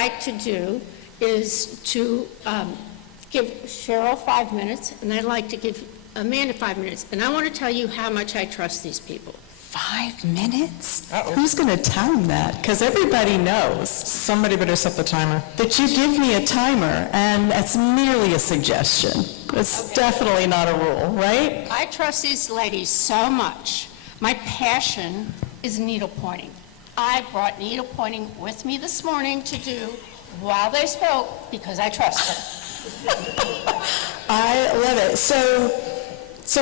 like to do is to give Cheryl 5 minutes, and I'd like to give Amanda 5 minutes. And I want to tell you how much I trust these people. 5 minutes? Uh-oh. Who's going to time that? Because everybody knows Somebody better set the timer. that you give me a timer, and it's merely a suggestion. It's definitely not a rule, right? I trust these ladies so much. My passion is needle pointing. I brought needle pointing with me this morning to do while they spoke because I trust them. I love it. So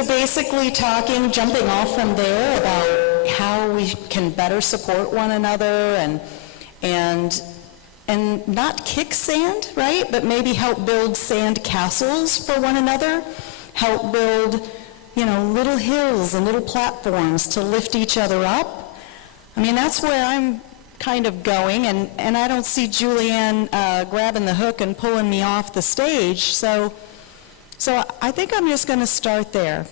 basically jumping off from there about how we can better support one another and not kick sand, right? But maybe help build sand castles for one another, help build, little hills and little platforms to lift each other up. I mean, that's where I'm kind of going, and I don't see Julianne grabbing the hook and pulling me off the stage, so I think I'm just going to start there.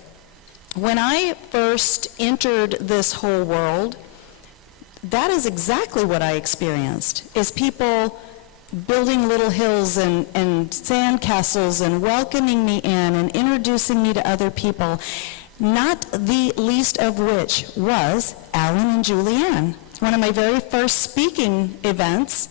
When I first entered this whole world, that is exactly what I experienced, is people building little hills and sand castles and welcoming me in and introducing me to other people, not the least of which was Alan and Julianne. One of my very first speaking events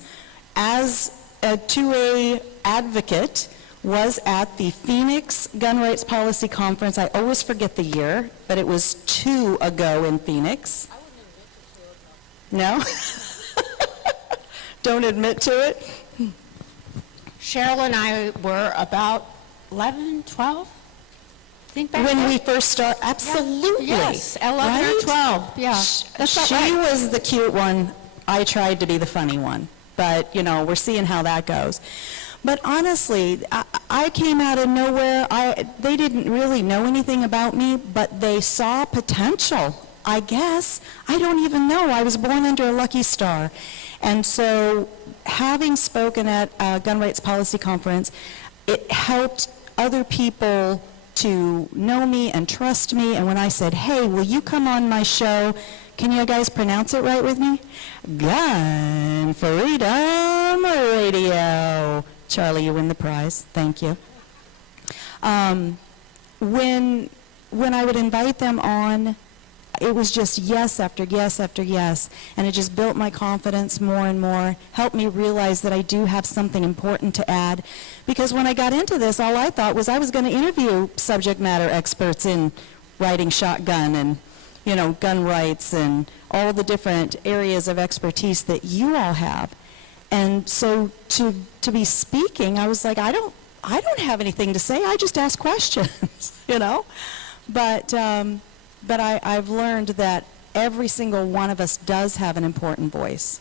as a 2A advocate was at the Phoenix Gun Rights Policy Conference. I always forget the year, but it was 2 ago in Phoenix. I wouldn't admit to 2 o'clock. No? Don't admit to it? Cheryl and I were about 11, 12, I think back When then. we first started, absolutely. Yes, 11 right? or 12, yeah. That's about She right. was the cute one. I tried to be the funny one. But, we're seeing how that goes. But honestly, I came out of nowhere. They didn't really know anything about me, but they saw potential, I guess. I don't even know. I was born under a lucky star. And so having spoken at a Gun Rights Policy Conference, it helped other people to know me and trust me. And when I said, hey, will you come on my show? Can you guys pronounce it right with me? Gun Freedom Radio. Charlie, you win the prize. Thank you. When I would invite them on, it was just yes after yes after yes, and it just built my confidence more and more, helped me realize that I do have something important to add. Because when I got into this, all I thought was I was going to interview subject matter experts in riding shotgun and, gun rights and all the different areas of expertise that you all have. And so to be speaking, I was like, I don't have anything to say. I just ask questions, But I've learned that every single one of us does have an important voice.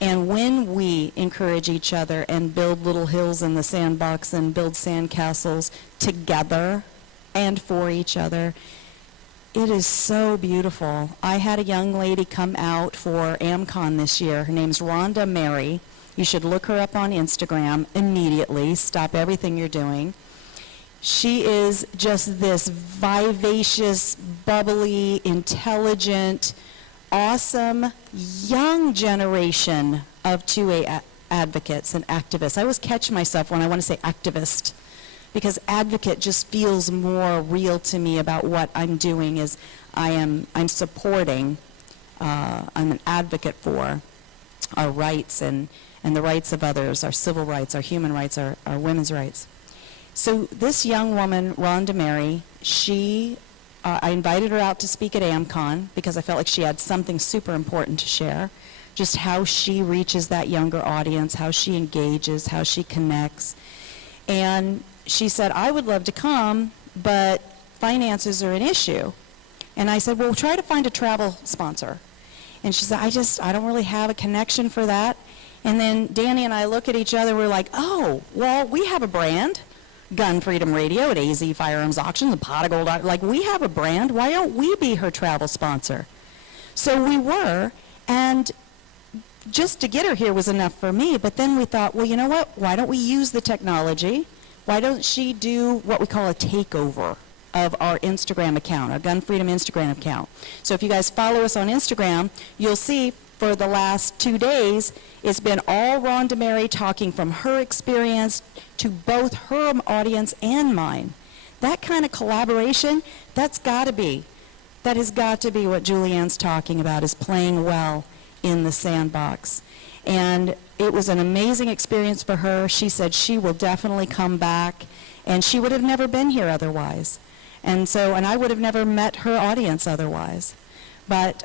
And when we encourage each other and build little hills in the sandbox and build sand castles together and for each other, it is so beautiful. I had a young lady come out for AmCon this year. Her name's Rhonda Mary. You should look her up on Instagram immediately. Stop everything you're doing. She is just this vivacious, bubbly, intelligent, awesome, young generation of 2A advocates and activists. I always catch myself when I want to say activist, because advocate just feels more real to me about what I'm doing. Is I'm supporting, I'm an advocate for our rights and the rights of others, our civil rights, our human rights, our women's rights. So this young woman, Rhonda Mary, I invited her out to speak at AmCon because I felt like she had something super important to share, just how she reaches that younger audience, how she engages, how she connects. And she said, I would love to come, but finances are an issue. And I said, well, try to find a travel sponsor. And she said, I don't really have a connection for that. And then Danny and I look at each other, we're like, oh, well, we have a brand. Gun Freedom Radio at AZ Firearms Auction, the Pot of Gold, like we have a brand, why don't we be her travel sponsor? So we were, and just to get her here was enough for me, but then we thought, well, you know what, why don't we use the technology? Why don't she do what we call a takeover of our Instagram account, our Gun Freedom Instagram account? So if you guys follow us on Instagram, you'll see for the last 2 days, it's been all Rhonda Mary talking from her experience to both her audience and mine. That kind of collaboration, that has got to be what Julianne's talking about, is playing well in the sandbox. And it was an amazing experience for her. She said she will definitely come back, and she would have never been here otherwise. And I would have never met her audience otherwise. But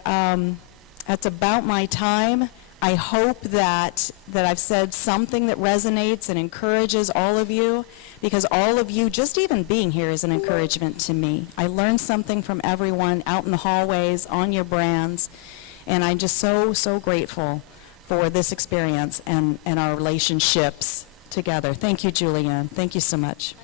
that's about my time. I hope that I've said something that resonates and encourages all of you, because all of you, just even being here is an encouragement to me. I learned something from everyone out in the hallways, on your brands, and I'm just so, so grateful for this experience and our relationships together. Thank you, Julianne. Thank you so much.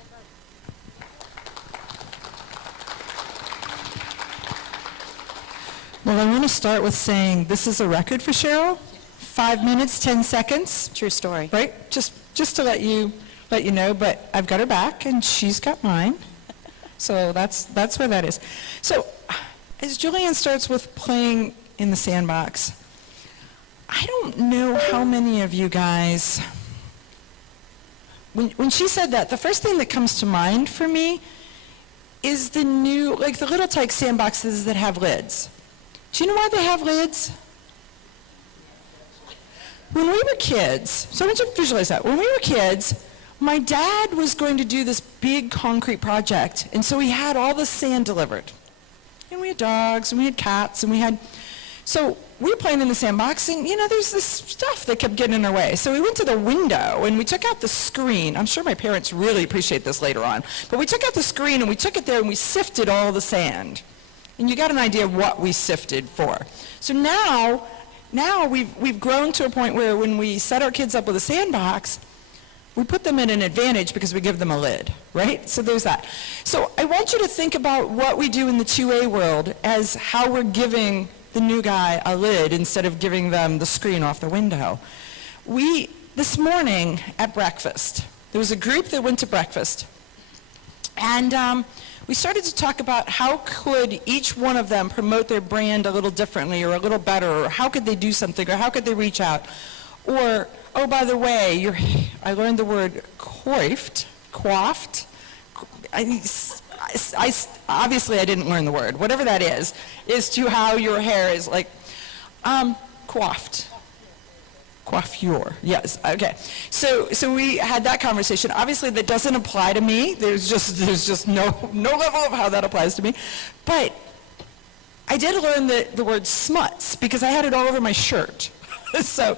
Well, I want to start with saying this is a record for Cheryl. 5 minutes, 10 seconds, True story. right? Just to let you know, but I've got her back and she's got mine. So that's where that is. So as Julianne starts with playing in the sandbox, I don't know how many of you guys, when she said that, the first thing that comes to mind for me is the new, like the little tyke sandboxes that have lids. Do you know why they have lids? When we were kids, so I want you to visualize that. When we were kids, my dad was going to do this big concrete project, and so he had all the sand delivered. And we had dogs, and we had cats, and so we were playing in the sandbox, and there's this stuff that kept getting in our way. So we went to the window, and we took out the screen. I'm sure my parents really appreciate this later on. But we took out the screen, and we took it there, and we sifted all the sand. And you got an idea of what we sifted for. So now we've grown to a point where when we set our kids up with a sandbox, we put them at an advantage because we give them a lid, right? So there's that. So I want you to think about what we do in the 2A world as how we're giving the new guy a lid instead of giving them the screen off the window. This morning at breakfast, there was a group that went to breakfast, and we started to talk about how could each one of them promote their brand a little differently or a little better, or how could they do something, or how could they reach out. Or, oh, by the way, I learned the word coiffed. Obviously I didn't learn the word. Whatever that is to how your hair is like coiffed. Coiffure, yes, okay. So we had that conversation. Obviously that doesn't apply to me. There's just no level of how that applies to me. But I did learn the word smuts because I had it all over my shirt. So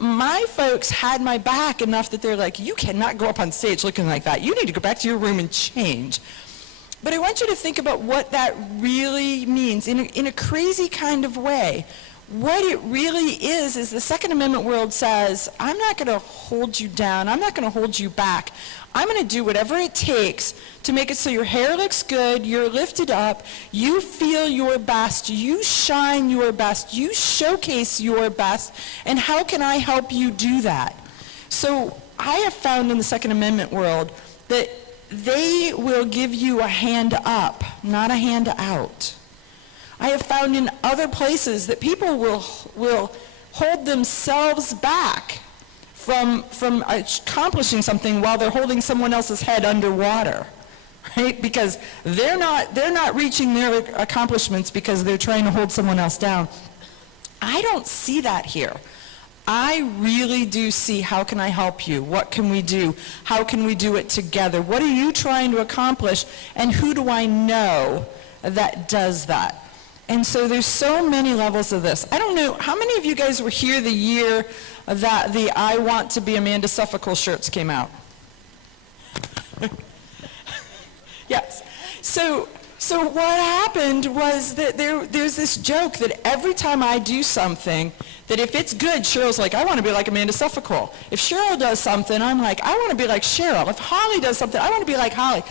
my folks had my back enough that they're like, you cannot go up on stage looking like that. You need to go back to your room and change. But I want you to think about what that really means in a crazy kind of way. What it really is the Second Amendment world says, I'm not going to hold you down. I'm not going to hold you back. I'm going to do whatever it takes to make it so your hair looks good, you're lifted up, you feel your best, you shine your best, you showcase your best, and how can I help you do that? So I have found in the Second Amendment world that they will give you a hand up, not a hand out. I have found in other places that people will hold themselves back from accomplishing something while they're holding someone else's head underwater, right? Because they're not reaching their accomplishments because they're trying to hold someone else down. I don't see that here. I really do see, how can I help you? What can we do? How can we do it together? What are you trying to accomplish? And who do I know that does that? And so there's so many levels of this. I don't know, how many of you guys were here the year that the I Want to Be Amanda Suffolk shirts came out? Yes. So what happened was that there's this joke that every time I do something, that if it's good, Cheryl's like, I want to be like Amanda Suffolk. If Cheryl does something, I'm like, I want to be like Cheryl. If Holly does something, I want to be like Holly.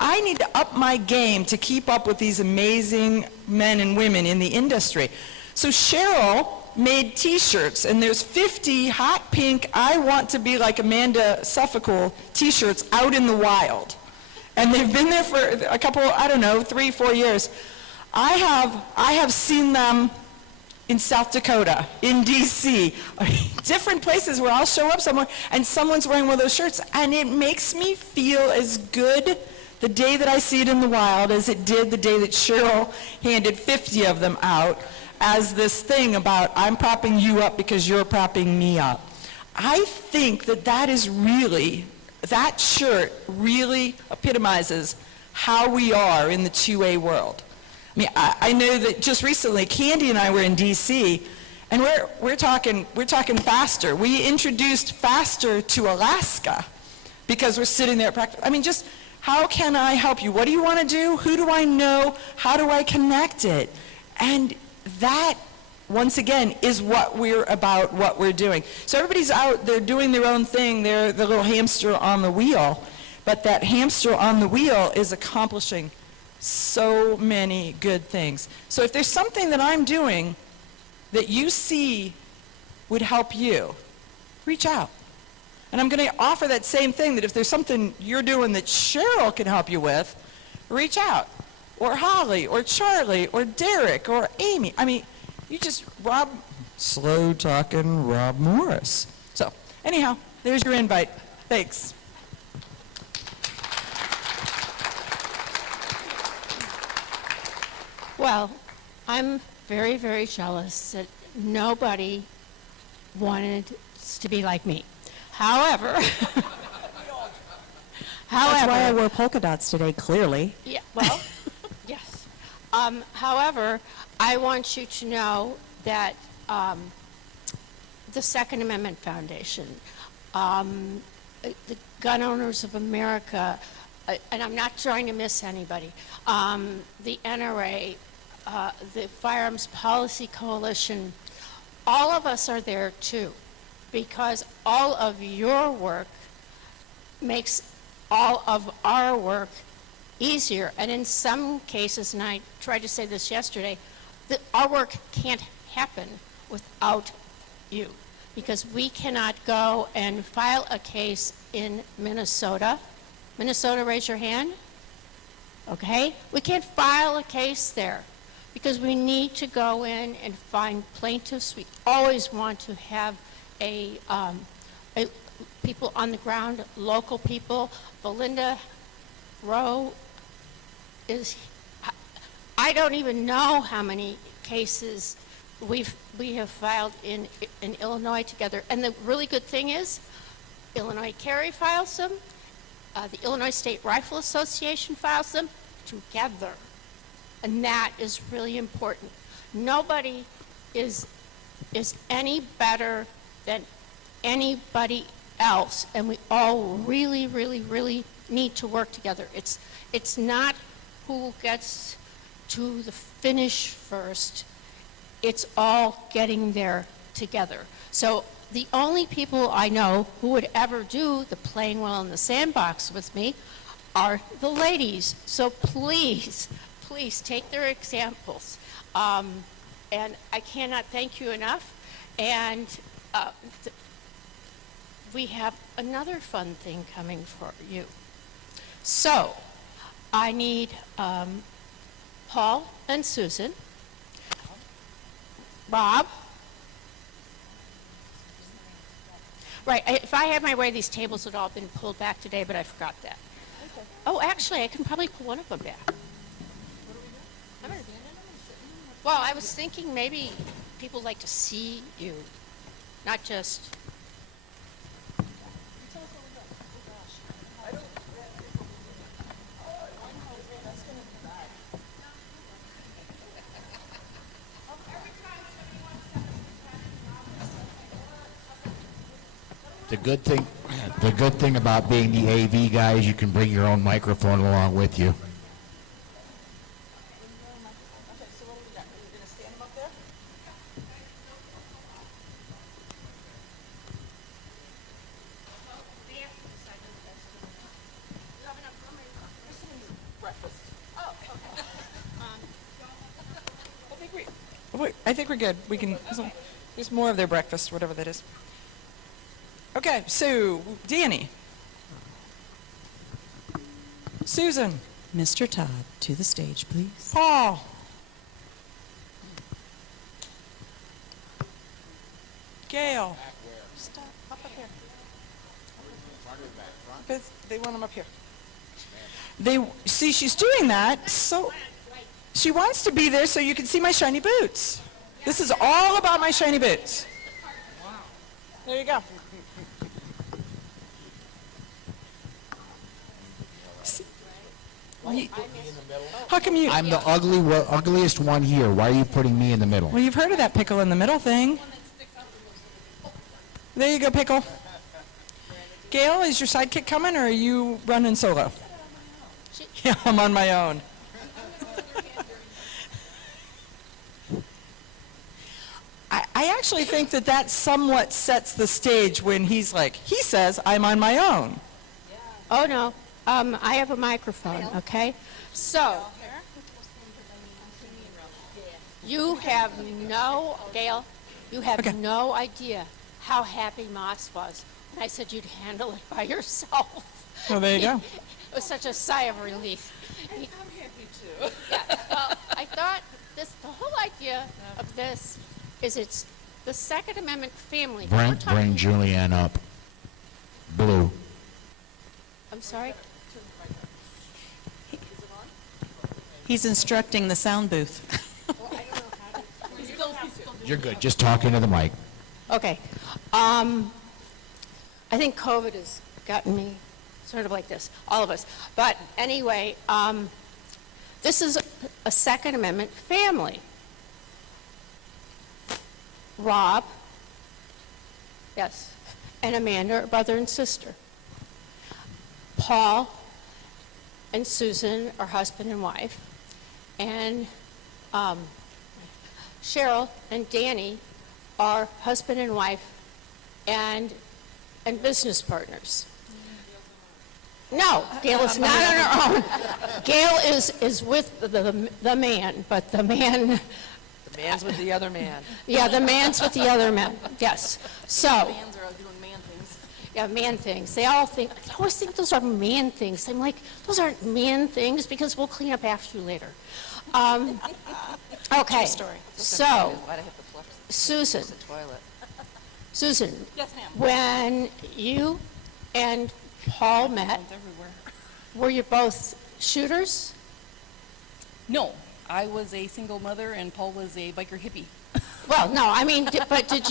I need to up my game to keep up with these amazing men and women in the industry. So Cheryl made t-shirts, and there's 50 hot pink, I want to be like Amanda Suffolk t-shirts out in the wild. And they've been there for a couple, 3, 4 years. I have seen them in South Dakota, in DC, different places where I'll show up somewhere and someone's wearing one of those shirts, and it makes me feel as good the day that I see it in the wild as it did the day that Cheryl handed 50 of them out as this thing about I'm propping you up because you're propping me up. I think that that shirt really epitomizes how we are in the 2A world. I mean, I know that just recently, Candy and I were in D.C., and we're talking faster. We introduced faster to Alaska because we're sitting there practicing. I mean, just how can I help you? What do you want to do? Who do I know? How do I connect it? And that, once again, is what we're about, what we're doing. So everybody's out, they're doing their own thing. They're the little hamster on the wheel. But that hamster on the wheel is accomplishing so many good things. So if there's something that I'm doing that you see would help you, reach out. And I'm going to offer that same thing, that if there's something you're doing that Cheryl can help you with, reach out. Or Holly, or Charlie, or Derek, or Amy. I mean, you just slow talking Rob Morris. So anyhow, there's your invite. Thanks. Well, I'm very, very jealous that nobody wanted to be like me. However, That's why I wore polka dots today, clearly. yeah, well, yes. However, I want you to know that the Second Amendment Foundation, the Gun Owners of America, and I'm not trying to miss anybody, the NRA, the Firearms Policy Coalition, all of us are there too, because all of your work makes all of our work easier. And in some cases, and I tried to say this yesterday, that our work can't happen without you, because we cannot go and file a case in Minnesota. Minnesota, raise your hand. Okay? We can't file a case there because we need to go in and find plaintiffs. We always want to have people on the ground, local people. Belinda Rowe I don't even know how many cases we have filed in Illinois together. And the really good thing is, Illinois Carry files them, the Illinois State Rifle Association files them together. And that is really important. Nobody is any better than anybody else, and we all really, really, really need to work together. It's not who gets to the finish first. It's all getting there together. So the only people I know who would ever do the playing well in the sandbox with me are the ladies. So please, please take their examples. And I cannot thank you enough. And we have another fun thing coming for you. So I need Paul and Susan, Rob. Right, if I had my way, these tables would all have been pulled back today, but I forgot that. Okay. Oh, actually, I can probably pull one of them back. What are we doing? Well, I was thinking maybe people like to see you, not just... The good thing about being the AV guy is you can bring your own microphone along with you. Okay, so what do we got? Are you going to stand them up there? Breakfast. Oh, okay. I think we're good. We can. There's more of their breakfast, whatever that is. Okay, so Danny, Susan, Mr. Todd, to the stage, please. Paul, Gail. Stop, up here. They want them up here. See, she's doing that, so she wants to be there so you can see my shiny boots. This is all about my shiny boots. There you go. How come you? I'm the ugliest one here. Why are you putting me in the middle? Well, you've heard of that pickle in the middle thing. There you go, pickle. Gail, is your sidekick coming, or are you running solo? Yeah, I'm on my own. I actually think that somewhat sets the stage when he says, I'm on my own. Oh, no. I have a microphone, okay? So, you have Gail, you have no idea how happy Moss was when I said you'd handle it by yourself. Well, there you go. It was such a sigh of relief. I'm happy too. Yeah, well, I thought the whole idea of this is it's the Second Amendment family. Bring Julianne up. Blue. I'm sorry? He's instructing the sound booth. You're good. Just talk into the mic. Okay. I think COVID has gotten me sort of like this, all of us. But anyway, this is a Second Amendment family. Rob, yes, and Amanda are brother and sister. Paul and Susan are husband and wife. And Cheryl and Danny are husband and wife and business partners. No, Gail is not on her own. Gail is with the man, but the man... The man's with the other man. Yeah, the man's with the other man, yes. So... Mans are out doing man things. Yeah, man things. They always think those are man things. I'm like, those aren't man things because we'll clean up after you later. Okay, so, Why'd I have to flush Susan, the toilet? Susan, Yes, ma'am. when you and Paul met, Everywhere. were you both shooters? No, I was a single mother and Paul was a biker hippie. Well, no, I mean, but had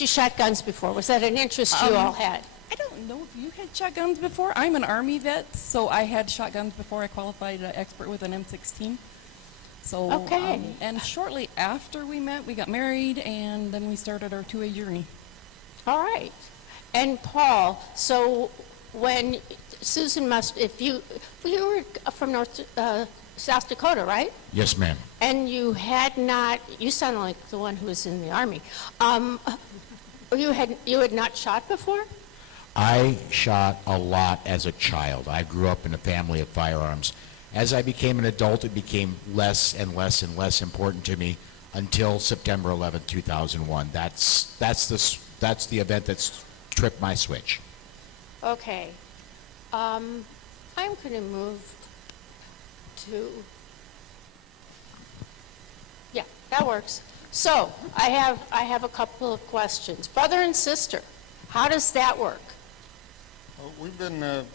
you shot guns before? Was that an interest you all had? I don't know if you had shotguns before. I'm an Army vet, so I had shotguns before I qualified expert with an M16. So, Okay. And shortly after we met, we got married, and then we started our two-way journey. All right. And Paul, so when Susan if you were from South Dakota, right? Yes, ma'am. And you sound like the one who was in the Army. You had not shot before? I shot a lot as a child. I grew up in a family of firearms. As I became an adult, it became less and less and less important to me until September 11, 2001. That's the event that's tripped my switch. Okay. I'm going to move to... Yeah, that works. So, I have a couple of questions. Brother and sister, how does that work? Well, we've been, well,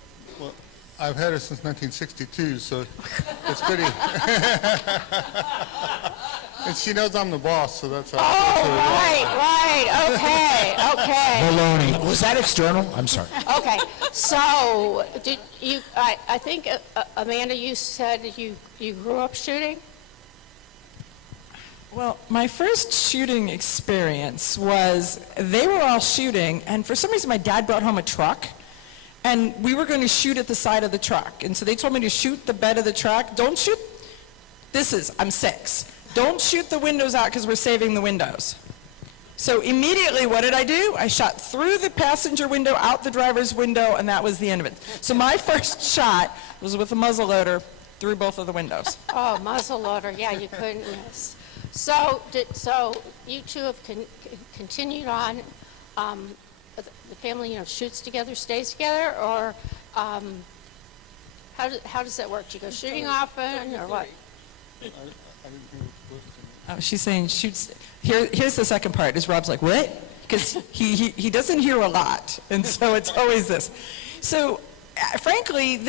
I've had her since 1962, so it's pretty. And she knows I'm the boss, so that's how. Right, okay. Baloney. Was that external? I'm sorry. Okay, so, I think, Amanda, you said you grew up shooting? Well, my first shooting experience was they were all shooting, and for some reason my dad brought home a truck, and we were going to shoot at the side of the truck. And so they told me to shoot the bed of the truck. Don't shoot, I'm 6. Don't shoot the windows out because we're saving the windows. So immediately what did I do? I shot through the passenger window, out the driver's window, and that was the end of it. So my first shot was with a muzzleloader through both of the windows. Oh, muzzleloader, yeah, you couldn't miss. So you two have continued on, the family, shoots together, stays together, or how does that work? Do you go shooting often, or what? Oh, she's saying shoots. Here's the second part, is Rob's like, what? because he doesn't hear a lot, and so it's always this. So frankly,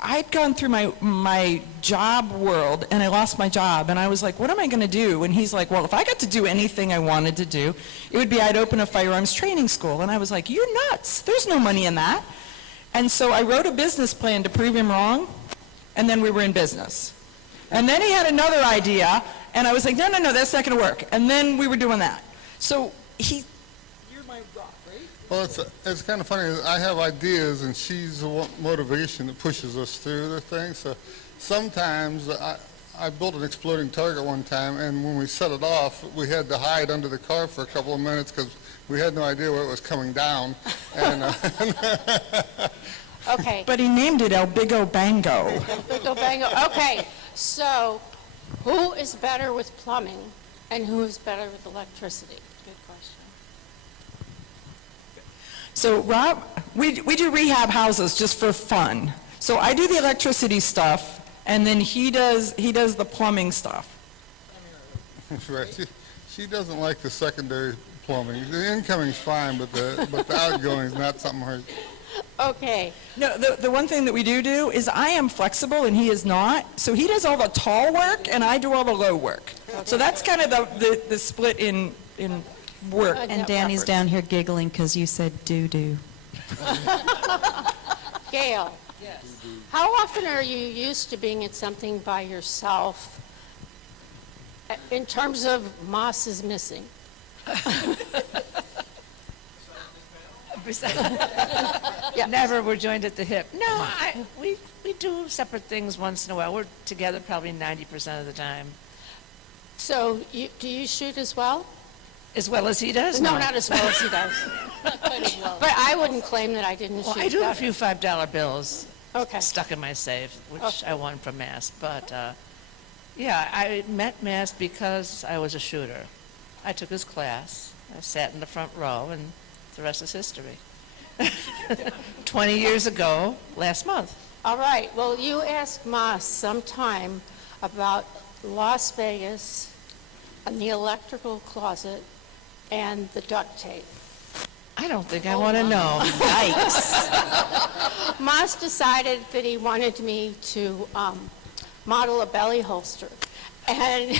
I'd gone through my job world, and I lost my job, and I was like, what am I going to do? And he's like, well, if I got to do anything I wanted to do, it would be I'd open a firearms training school. And I was like, you're nuts. There's no money in that. And so I wrote a business plan to prove him wrong, and then we were in business. And then he had another idea, and I was like, no, that's not going to work. And then we were doing that. So you're my rock, right? Well, it's kind of funny. I have ideas, and she's the motivation that pushes us through the thing. So sometimes I built an exploding target one time, and when we set it off, we had to hide under the car for a couple of minutes because we had no idea where it was coming down. And Okay. But he named it El Bigo Bango. Bingo bango. Okay, so who is better with plumbing and who is better with electricity? Good question. So Rob, we do rehab houses just for fun. So I do the electricity stuff, and then he does the plumbing stuff. right, she doesn't like the secondary plumbing. The incoming's fine, but the outgoing's not something her. Okay, No, the one thing that we do is I am flexible and he is not. So he does all the tall work and I do all the low work. So that's kind of the split in work. And Danny's down here giggling because you said doo-doo. Gail. Yes. How often are you used to being at something by yourself in terms of Moss is missing? Yeah. Never were joined at the hip. No, we do separate things once in a while. We're together probably 90% of the time. So do you shoot as well? As well as he does? No, not as well as he does. Not quite as well. But I wouldn't claim that I didn't Well, shoot I do have a better. few $5 bills Okay. stuck in my safe, which Okay. I won from Mast. But, yeah, I met Mast because I was a shooter. I took his class. I sat in the front row, and the rest is history. 20 years ago, last month. All right, well, you asked Moss sometime about Las Vegas and the electrical closet and the duct tape. I don't think I want to know. Yikes. Moss decided that he wanted me to model a belly holster, and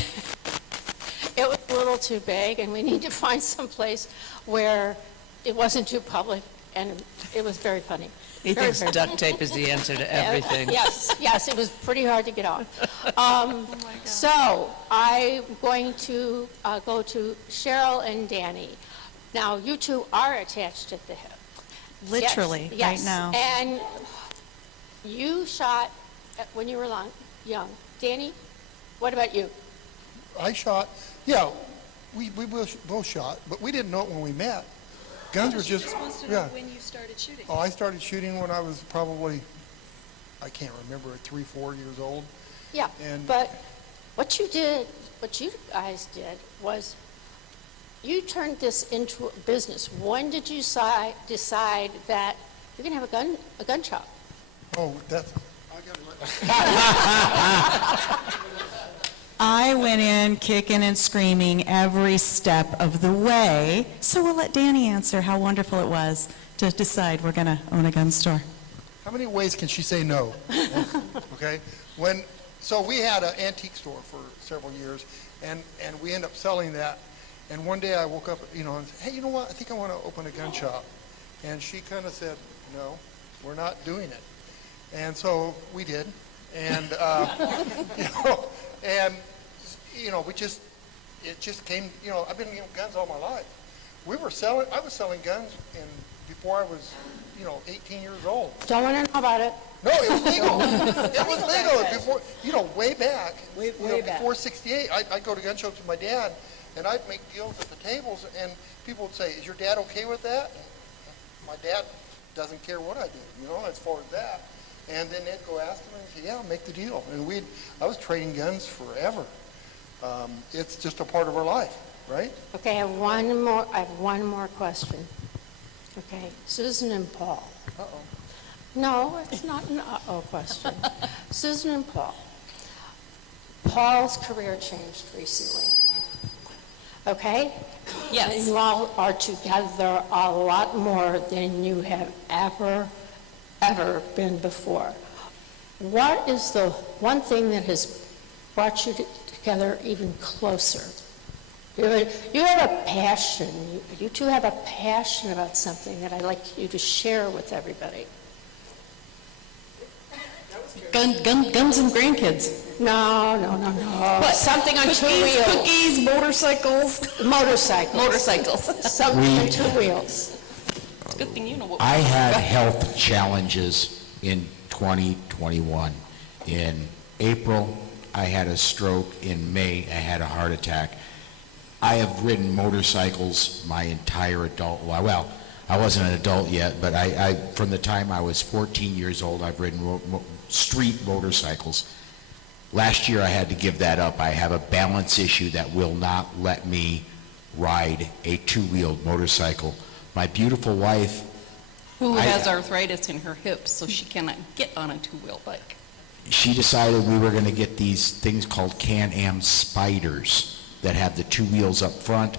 it was a little too big, and we need to find some place where it wasn't too public, and it was very funny. He Very, thinks very duct tape is the answer to everything. Yes, it was pretty hard to get off. So I'm going to go to Cheryl and Danny. Now, you two are attached at the hip. Literally, Yes, right yes. now. And you shot when you were young. Danny, what about you? I shot, yeah, we both shot, but we didn't know it when we met. Guns were just, yeah. When you started shooting? Oh, I started shooting when I was probably, I can't remember, 3, 4 years old. Yeah, And- but what you guys did was you turned this into a business. When did you decide that you're going to have a gun shop? Oh, that's, I went in kicking and screaming every step of the way, so we'll let Danny answer how wonderful it was to decide we're going to own a gun store. how many ways can she say no? Okay, so we had an antique store for several years, and we ended up selling that. And one day I woke up, and said, hey, you know what? I think I want to open a gun shop. And she kind of said, no, we're not doing it. And so we did. And, it just came, I've been guns all my life. I was selling guns before I was, 18 years old. Don't want to know about it. No, it was legal. It was legal before, way back. Way back. Before 68, I'd go to gun shows with my dad, and I'd make deals at the tables, and people would say, is your dad okay with that? And my dad doesn't care what I do, as far as that. And then they'd go ask him, and he'd say, yeah, I'll make the deal. And I was trading guns forever. It's just a part of our life, right? Okay, I have one more question. Okay, Susan and Paul. Uh-oh. No, it's not an uh-oh question. Susan and Paul. Paul's career changed recently. Okay? Yes. You all are together a lot more than you have ever been before. What is the one thing that has brought you together even closer? You have a passion. You two have a passion about something that I'd like you to share with everybody. Guns and grandkids. No. What? Something on two wheels. Cookies, motorcycles. Motorcycles. Something on two wheels. It's a good thing you know what. I had health challenges in 2021. In April, I had a stroke. In May, I had a heart attack. I have ridden motorcycles my entire adult life. Well, I wasn't an adult yet, but I from the time I was 14 years old, I've ridden street motorcycles. Last year, I had to give that up. I have a balance issue that will not let me ride a two-wheeled motorcycle. My beautiful wife, Who has arthritis in her hips, so she cannot get on a two-wheel bike. she decided we were going to get these things called Can-Am Spiders that have the two wheels up front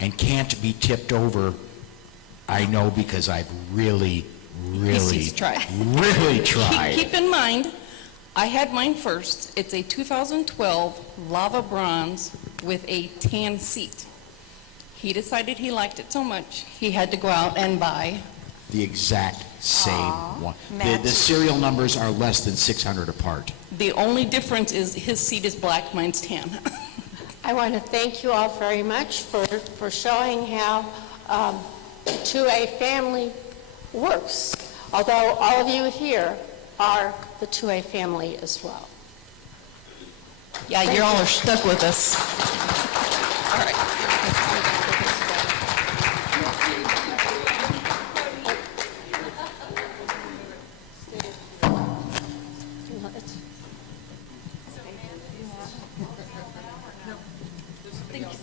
and can't be tipped over. I know because I've really tried. Keep in mind, I had mine first. It's a 2012 Lava Bronze with a tan seat. He decided he liked it so much, he had to go out and buy. The exact same one. The serial numbers are less than 600 apart. The only difference is his seat is black, mine's tan. I want to thank you all very much for showing how the 2A family works, although all of you here are the 2A family as well. Yeah, you all are stuck with us. All right. I'm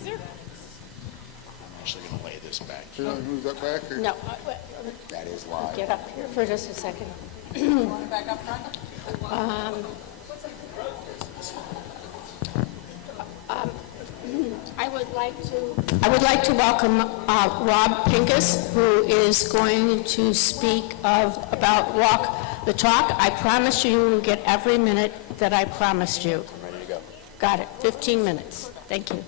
actually going to lay this back. So you want to move that back? Or? No, That is live. get up here for just a second. I would like to welcome Rob Pincus, who is going to speak about Walk the Talk. I promise you will get every minute that I promised you. Ready to go. Got it, 15 minutes. Thank you.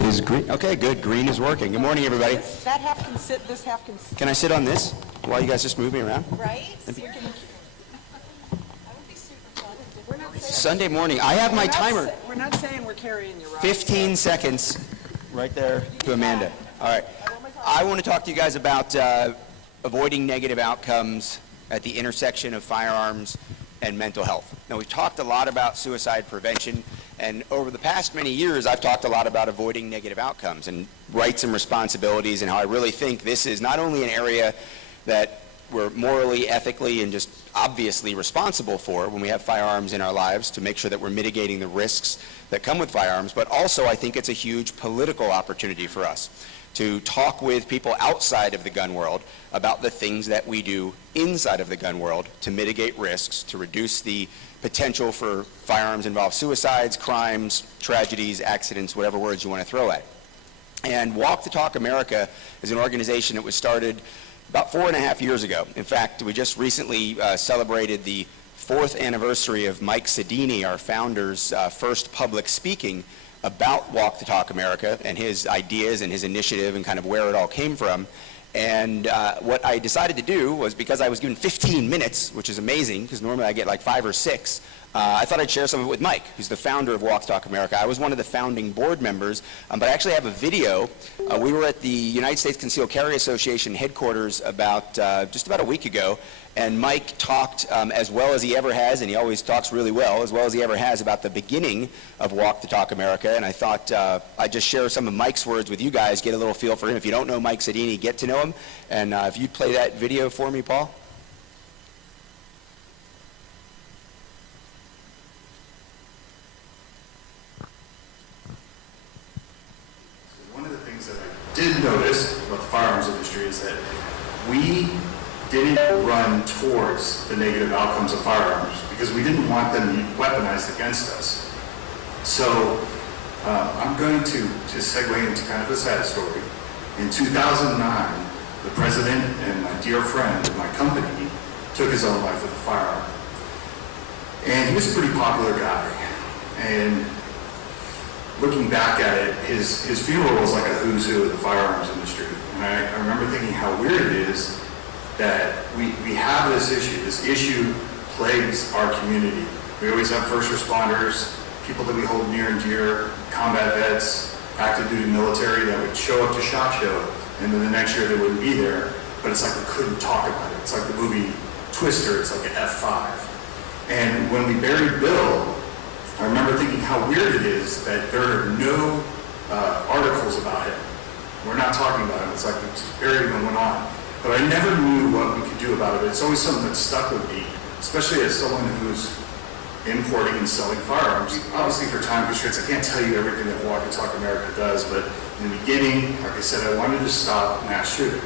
Is green, okay, good, green is working. Good morning, everybody. That half can sit, this half can sit, Can I sit on this while you guys just move me around? right? Sunday morning, I have my timer. We're not saying we're carrying you, Rob. 15 seconds, right there to Amanda. All right. I want to talk to you guys about avoiding negative outcomes at the intersection of firearms and mental health. Now, we've talked a lot about suicide prevention, and over the past many years, I've talked a lot about avoiding negative outcomes and rights and responsibilities, and how I really think this is not only an area that we're morally, ethically, and just obviously responsible for when we have firearms in our lives to make sure that we're mitigating the risks that come with firearms, but also I think it's a huge political opportunity for us to talk with people outside of the gun world about the things that we do inside of the gun world to mitigate risks, to reduce the potential for firearms-involved suicides, crimes, tragedies, accidents, whatever words you want to throw at it. And Walk the Talk America is an organization that was started about 4.5 years ago. In fact, we just recently celebrated the 4th anniversary of Mike Sedini, our founder's first public speaking about Walk the Talk America and his ideas and his initiative and kind of where it all came from. And what I decided to do was, because I was given 15 minutes, which is amazing, because normally I get like 5 or 6, I thought I'd share some of it with Mike, who's the founder of Walk the Talk America. I was one of the founding board members, but I actually have a video. We were at the United States Concealed Carry Association headquarters just about a week ago, and Mike talked as well as he ever has, and he always talks really well, as well as he ever has, about the beginning of Walk the Talk America, and I thought I'd just share some of Mike's words with you guys, get a little feel for him. If you don't know Mike Sedini, get to know him, and if you'd play that video for me, Paul. One of the things that I did notice about the firearms industry is that we didn't run towards the negative outcomes of firearms because we didn't want them to be weaponized against us. So I'm going to segue into kind of a sad story. In 2009, the president and my dear friend of my company took his own life with a firearm. And he was a pretty popular guy. And looking back at it, his funeral was like a who's who of the firearms industry. And I remember thinking how weird it is that we have this issue. This issue plagues our community. We always have first responders, people that we hold near and dear, combat vets, active duty military that would show up to SHOT Show, and then the next year they wouldn't be there, but it's like we couldn't talk about it. It's like the movie Twister, it's like an F5. And when we buried Bill, I remember thinking how weird it is that there are no articles about him. We're not talking about him. It's like we just buried him and went on. But I never knew what we could do about it. It's always something that stuck with me, especially as someone who's importing and selling firearms. Obviously for time constraints, I can't tell you everything that Walk and Talk America does, but in the beginning, like I said, I wanted to stop mass shooting.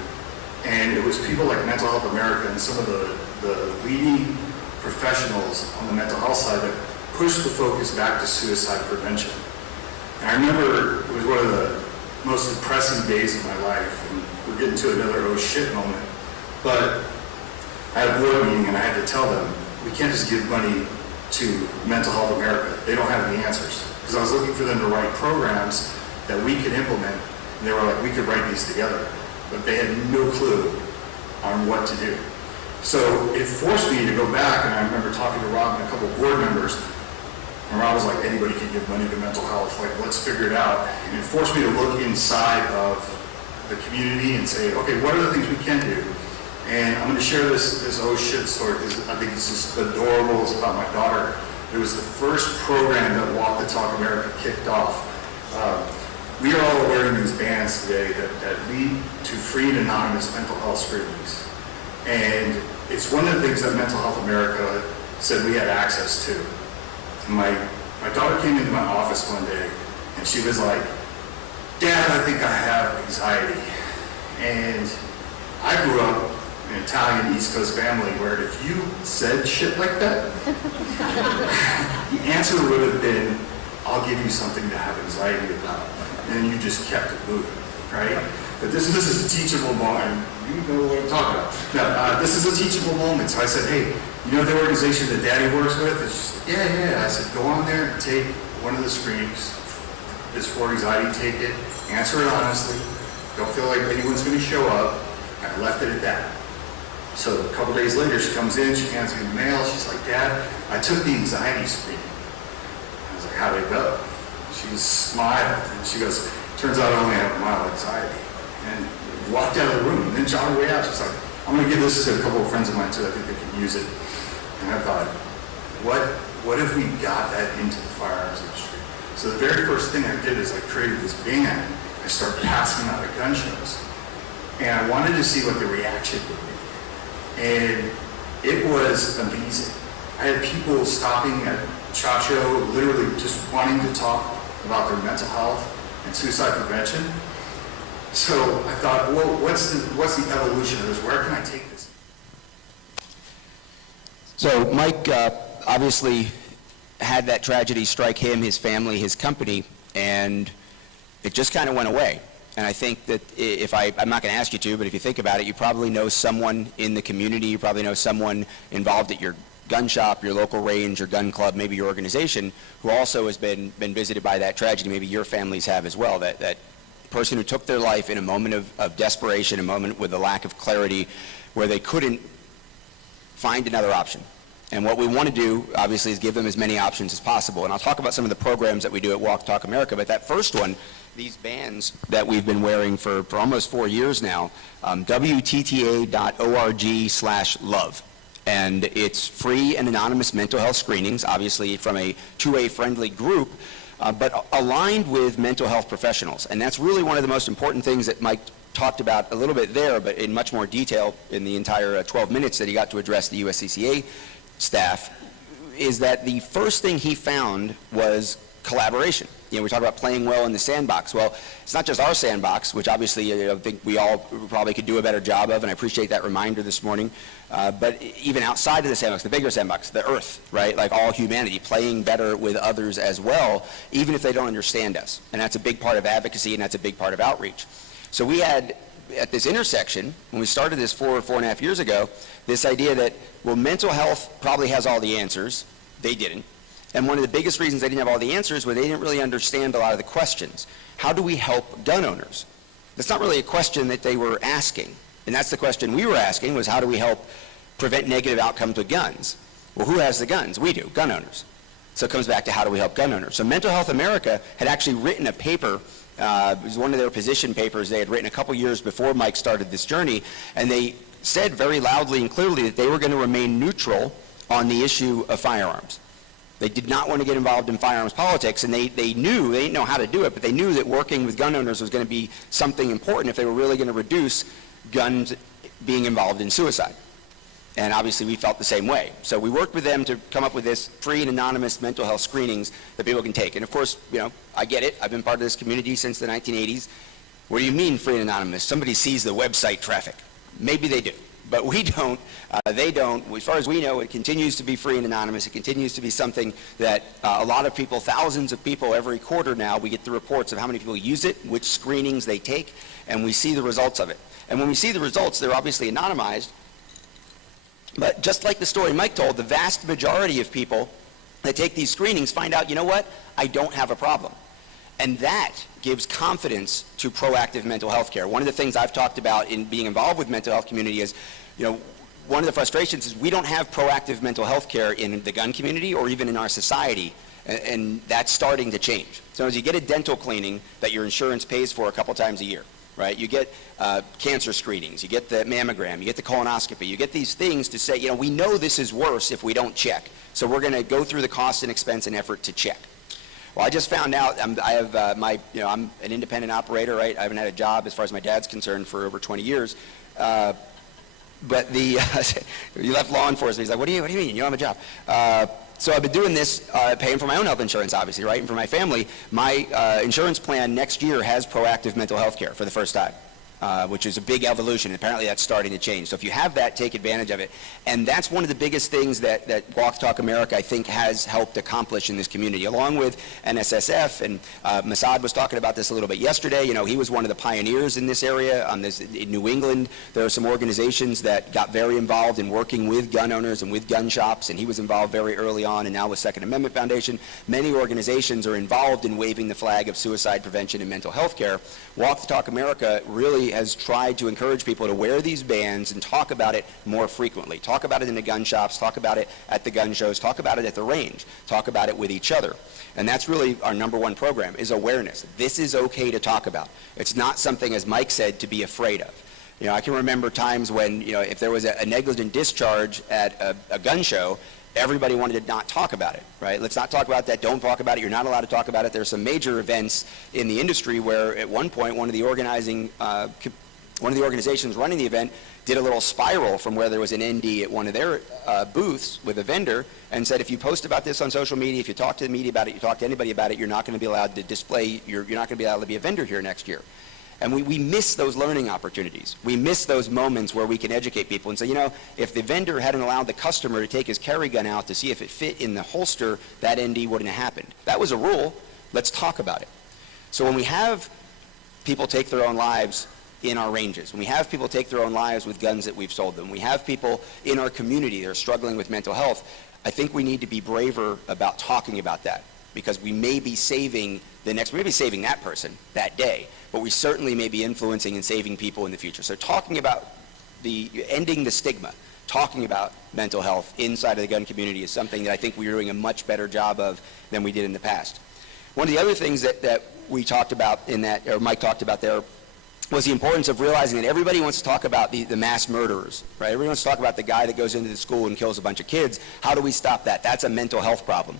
And it was people like Mental Health America and some of the leading professionals on the mental health side that pushed the focus back to suicide prevention. And I remember it was one of the most depressing days of my life, and we're getting to another oh shit moment. But I had a board meeting and I had to tell them, we can't just give money to Mental Health America. They don't have the answers. Because I was looking for them to write programs that we could implement, and they were like, we could write these together. But they had no clue on what to do. So it forced me to go back, and I remember talking to Rob and a couple of board members, and Rob was like, anybody can give money to mental health, like, let's figure it out. And it forced me to look inside of the community and say, okay, what are the things we can do? And I'm going to share this oh shit story because I think it's just adorable. It's about my daughter. It was the first program that Walk the Talk America kicked off. We are all wearing these bands today that lead to free and anonymous mental health screenings. And it's one of the things that Mental Health America said we had access to. And my daughter came into my office one day and she was like, Dad, I think I have anxiety. And I grew up an Italian East Coast family where if you said shit like that, the answer would have been, I'll give you something to have anxiety about. And you just kept it moving, right? But this is a teachable moment. You know what I'm talking about. No, this is a teachable moment. So I said, hey, you know the organization that Daddy works with? It's just, yeah. I said, go on there and take one of the screenings. It's for anxiety, take it, answer it honestly. Don't feel like anyone's going to show up. I left it at that. So a couple days later, she comes in, she hands me the mail. She's like, Dad, I took the anxiety screening. I was like, how'd it go? She just smiled, and she goes, turns out I only have mild anxiety. And walked out of the room, and then jogged her way out. She's like, I'm going to give this to a couple of friends of mine, too. I think they can use it. And I thought, what if we got that into the firearms industry? So the very first thing I did is I created this band. I started passing out at gun shows. And I wanted to see what the reaction would be. And it was amazing. I had people stopping at SHOT Show, literally just wanting to talk about their mental health and suicide prevention. So I thought, well, what's the evolution of this? Where can I take this? So Mike obviously had that tragedy strike him, his family, his company, and it just kind of went away. And I think that I'm not going to ask you to, but if you think about it, you probably know someone in the community, you probably know someone involved at your gun shop, your local range, your gun club, maybe your organization, who also has been visited by that tragedy. Maybe your families have as well, that person who took their life in a moment of desperation, a moment with a lack of clarity, where they couldn't find another option. And what we want to do, obviously, is give them as many options as possible. And I'll talk about some of the programs that we do at Walk Talk America, but that first one, these bands that we've been wearing for almost 4 years now, WTTA.org/love. And it's free and anonymous mental health screenings, obviously from a 2A friendly group, but aligned with mental health professionals. And that's really one of the most important things that Mike talked about a little bit there, but in much more detail in the entire 12 minutes that he got to address the USCCA staff, is that the first thing he found was collaboration. we talk about playing well in the sandbox. Well, it's not just our sandbox, which obviously I think we all probably could do a better job of, and I appreciate that reminder this morning. But even outside of the sandbox, the bigger sandbox, the earth, right? Like all humanity, playing better with others as well, even if they don't understand us. And that's a big part of advocacy, and that's a big part of outreach. So we had, at this intersection, when we started this 4.5 years ago, this idea that, well, mental health probably has all the answers. They didn't. And one of the biggest reasons they didn't have all the answers was they didn't really understand a lot of the questions. How do we help gun owners? That's not really a question that they were asking. And that's the question we were asking, was how do we help prevent negative outcomes with guns? Well, who has the guns? We do, gun owners. So it comes back to how do we help gun owners? So Mental Health America had actually written a paper. It was one of their position papers they had written a couple years before Mike started this journey, and they said very loudly and clearly that they were going to remain neutral on the issue of firearms. They did not want to get involved in firearms politics, and they knew, they didn't know how to do it, but they knew that working with gun owners was going to be something important if they were really going to reduce guns being involved in suicide. And obviously we felt the same way. So we worked with them to come up with this free and anonymous mental health screenings that people can take. And of course, I get it. I've been part of this community since the 1980s. What do you mean free and anonymous? Somebody sees the website traffic. Maybe they do. But we don't, they don't. As far as we know, it continues to be free and anonymous. It continues to be something that a lot of people, thousands of people every quarter now, we get the reports of how many people use it, which screenings they take, and we see the results of it. And when we see the results, they're obviously anonymized. But just like the story Mike told, the vast majority of people that take these screenings find out, you know what, I don't have a problem. And that gives confidence to proactive mental health care. One of the things I've talked about in being involved with mental health community is, one of the frustrations is we don't have proactive mental health care in the gun community or even in our society, and that's starting to change. So as you get a dental cleaning that your insurance pays for a couple times a year, right? You get cancer screenings, you get the mammogram, you get the colonoscopy, you get these things to say, we know this is worse if we don't check. So we're going to go through the cost and expense and effort to check. Well, I just found out I'm an independent operator, right? I haven't had a job as far as my dad's concerned for over 20 years. But you left law enforcement. He's like, what do you mean? You don't have a job. So I've been doing this, paying for my own health insurance, obviously, right? And for my family, my insurance plan next year has proactive mental health care for the first time, which is a big evolution. Apparently that's starting to change. So if you have that, take advantage of it. And that's one of the biggest things that Walk the Talk America, I think, has helped accomplish in this community, along with NSSF. And Masad was talking about this a little bit yesterday. He was one of the pioneers in this area. In New England, there are some organizations that got very involved in working with gun owners and with gun shops, and he was involved very early on, and now with Second Amendment Foundation. Many organizations are involved in waving the flag of suicide prevention and mental health care. Walk the Talk America really has tried to encourage people to wear these bands and talk about it more frequently. Talk about it in the gun shops, talk about it at the gun shows, talk about it at the range, talk about it with each other. And that's really our number one program, is awareness. This is okay to talk about. It's not something, as Mike said, to be afraid of. I can remember times when, if there was a negligent discharge at a gun show, everybody wanted to not talk about it, right? Let's not talk about that. Don't talk about it. You're not allowed to talk about it. There's some major events in the industry where at one point one of the organizations running the event did a little spiral from where there was an ND at one of their booths with a vendor and said, if you post about this on social media, if you talk to the media about it, you talk to anybody about it, you're not going to be allowed to display, you're not going to be allowed to be a vendor here next year. And we miss those learning opportunities. We miss those moments where we can educate people and say, if the vendor hadn't allowed the customer to take his carry gun out to see if it fit in the holster, that ND wouldn't have happened. That was a rule. Let's talk about it. So when we have people take their own lives in our ranges, when we have people take their own lives with guns that we've sold them, when we have people in our community that are struggling with mental health, I think we need to be braver about talking about that, because we may be saving that person that day, but we certainly may be influencing and saving people in the future. So talking about ending the stigma, talking about mental health inside of the gun community is something that I think we're doing a much better job of than we did in the past. One of the other things that we talked about or Mike talked about there, was the importance of realizing that everybody wants to talk about the mass murderers, right? Everybody wants to talk about the guy that goes into the school and kills a bunch of kids. How do we stop that? That's a mental health problem.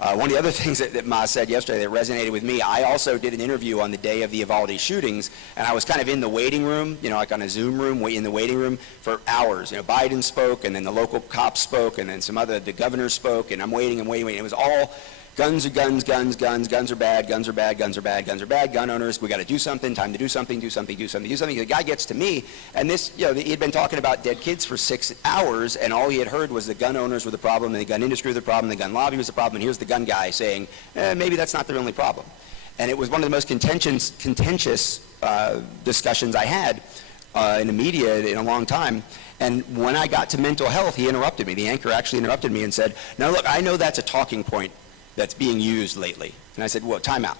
One of the other things that Maz said yesterday that resonated with me, I also did an interview on the day of the Uvalde shootings, and I was kind of in the waiting room, like on a Zoom room, in the waiting room for hours. Biden spoke, and then the local cops spoke, and then the governor spoke, and I'm waiting. It was all Guns are guns, guns, guns, guns are bad, guns are bad, guns are bad, guns are bad, gun owners, we got to do something, time to do something, do something, do something, do something. The guy gets to me, and this, he had been talking about dead kids for 6 hours, and all he had heard was the gun owners were the problem, and the gun industry was the problem, the gun lobby was the problem, and here's the gun guy saying, maybe that's not the only problem. And it was one of the most contentious discussions I had in the media in a long time. And when I got to mental health, he interrupted me. The anchor actually interrupted me and said, now look, I know that's a talking point that's being used lately. And I said, well, time out.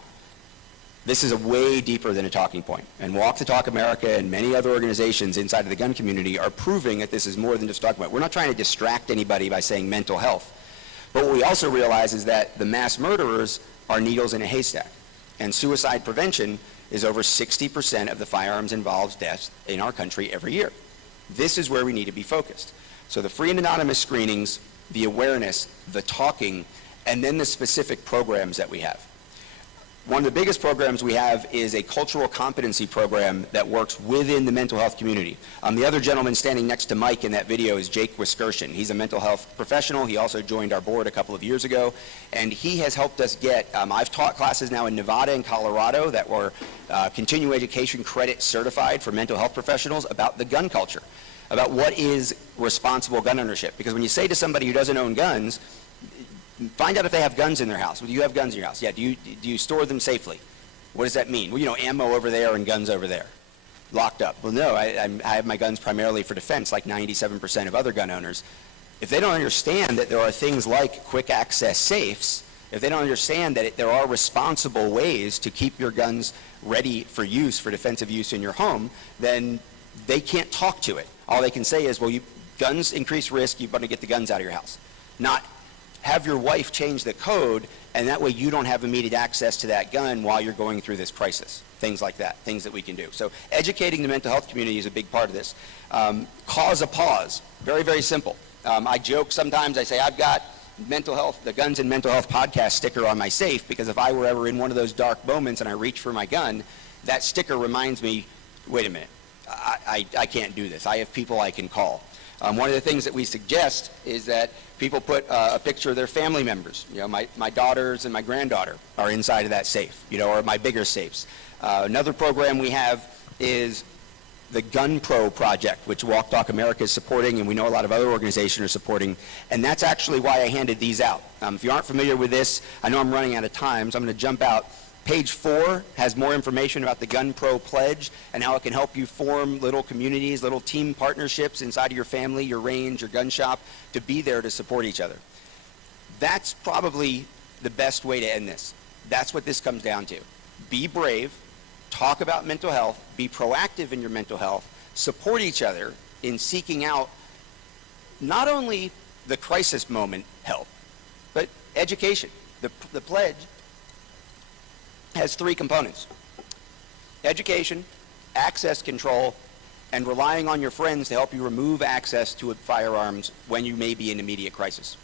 This is a way deeper than a talking point. And Walk the Talk America and many other organizations inside of the gun community are proving that this is more than just talking about. We're not trying to distract anybody by saying mental health. But what we also realize is that the mass murderers are needles in a haystack. And suicide prevention is over 60% of the firearms involved deaths in our country every year. This is where we need to be focused. So the free and anonymous screenings, the awareness, the talking, and then the specific programs that we have. One of the biggest programs we have is a cultural competency program that works within the mental health community. The other gentleman standing next to Mike in that video is Jake Wiskerson. He's a mental health professional. He also joined our board a couple of years ago, and he has helped us get, I've taught classes now in Nevada and Colorado that were continuing education credit certified for mental health professionals about the gun culture, about what is responsible gun ownership. Because when you say to somebody who doesn't own guns, find out if they have guns in their house. Do you have guns in your house? Yeah. Do you store them safely? What does that mean? Well, ammo over there and guns over there, locked up. Well, no, I have my guns primarily for defense, like 97% of other gun owners. If they don't understand that there are things like quick access safes, if they don't understand that there are responsible ways to keep your guns ready for use, for defensive use in your home, then they can't talk to it. All they can say is, well, guns increase risk, you better get the guns out of your house. Not have your wife change the code, and that way you don't have immediate access to that gun while you're going through this crisis. Things like that, things that we can do. So educating the mental health community is a big part of this. Cause a pause, very, very simple. I joke sometimes, I say I've got mental health, the Guns and Mental Health podcast sticker on my safe, because if I were ever in one of those dark moments and I reach for my gun, that sticker reminds me, wait a minute, I can't do this. I have people I can call. One of the things that we suggest is that people put a picture of their family members. My daughters and my granddaughter are inside of that safe, or my bigger safes. Another program we have is the Gun Pro Project, which Walk Talk America is supporting, and we know a lot of other organizations are supporting, and that's actually why I handed these out. If you aren't familiar with this, I know I'm running out of time, so I'm going to jump out. Page 4 has more information about the Gun Pro Pledge and how it can help you form little communities, little team partnerships inside of your family, your range, your gun shop, to be there to support each other. That's probably the best way to end this. That's what this comes down to. Be brave, talk about mental health, be proactive in your mental health, support each other in seeking out not only the crisis moment help, but education. The pledge has 3 components: education, access control, and relying on your friends to help you remove access to firearms when you may be in immediate crisis.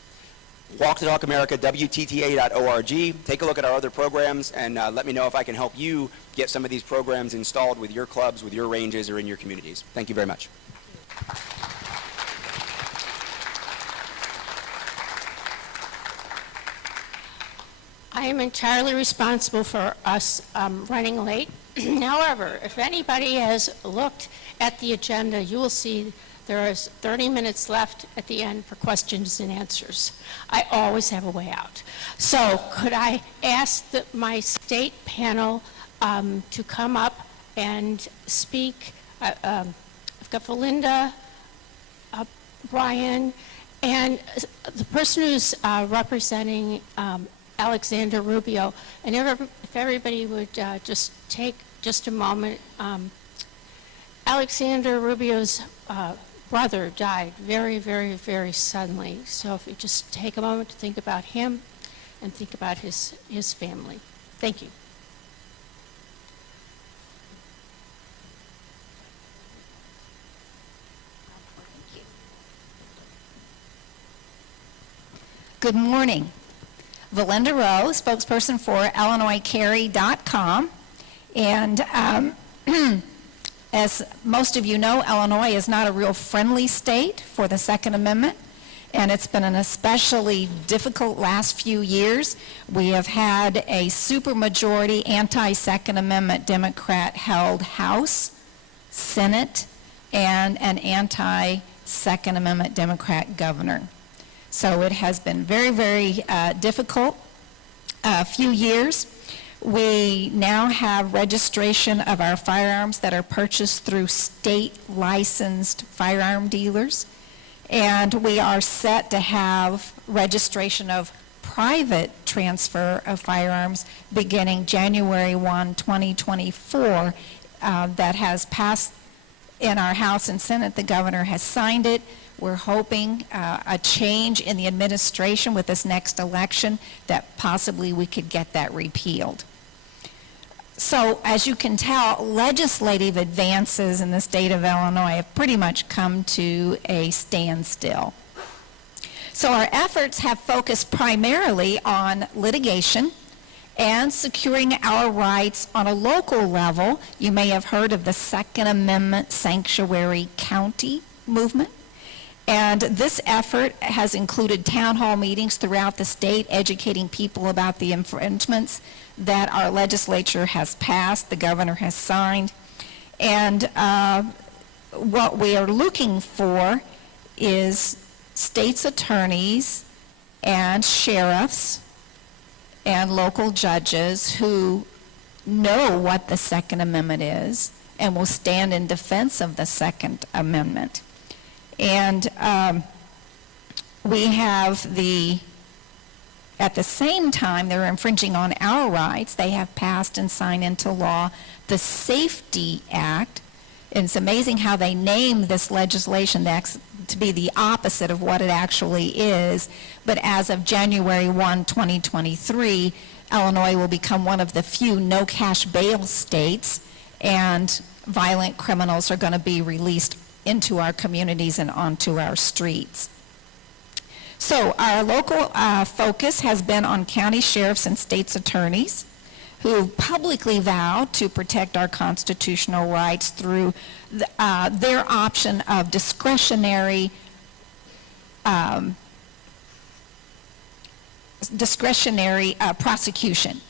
Walk the Talk America, WTTA.org. Take a look at our other programs and let me know if I can help you get some of these programs installed with your clubs, with your ranges, or in your communities. Thank you very much. I am entirely responsible for us running late. However, if anybody has looked at the agenda, you will see there is 30 minutes left at the end for questions and answers. I always have a way out. So could I ask my state panel to come up and speak? I've got Valinda, Brian, and the person who's representing Alexander Rubio, and if everybody would just take just a moment. Alexander Rubio's brother died very, very, very suddenly, so if you just take a moment to think about him and think about his family. Thank you. Good morning. Valinda Rowe, spokesperson for IllinoisCarry.com. And as most of you know, Illinois is not a real friendly state for the Second Amendment. and it's been an especially difficult last few years. We have had a supermajority anti-Second Amendment Democrat-held House, Senate, and an anti-Second Amendment Democrat governor. So it has been very, very difficult few years. We now have registration of our firearms that are purchased through state-licensed firearm dealers, and we are set to have registration of private transfer of firearms beginning January 1, 2024. That has passed in our House and Senate. The governor has signed it. We're hoping a change in the administration with this next election, that possibly we could get that repealed. So, as you can tell, legislative advances in the state of Illinois have pretty much come to a standstill. So our efforts have focused primarily on litigation and securing our rights on a local level. You may have heard of the Second Amendment Sanctuary County movement. And this effort has included town hall meetings throughout the state, educating people about the infringements that our legislature has passed, the governor has signed. And what we are looking for is state's attorneys and sheriffs and local judges who know what the Second Amendment is and will stand in defense of the Second Amendment. And we have at the same time they're infringing on our rights, they have passed and signed into law the Safety Act. And it's amazing how they name this legislation to be the opposite of what it actually is. But as of January 1, 2023, Illinois will become one of the few no-cash bail states, and violent criminals are going to be released into our communities and onto our streets. So our local focus has been on county sheriffs and state's attorneys who publicly vow to protect our constitutional rights through their option of discretionary prosecution.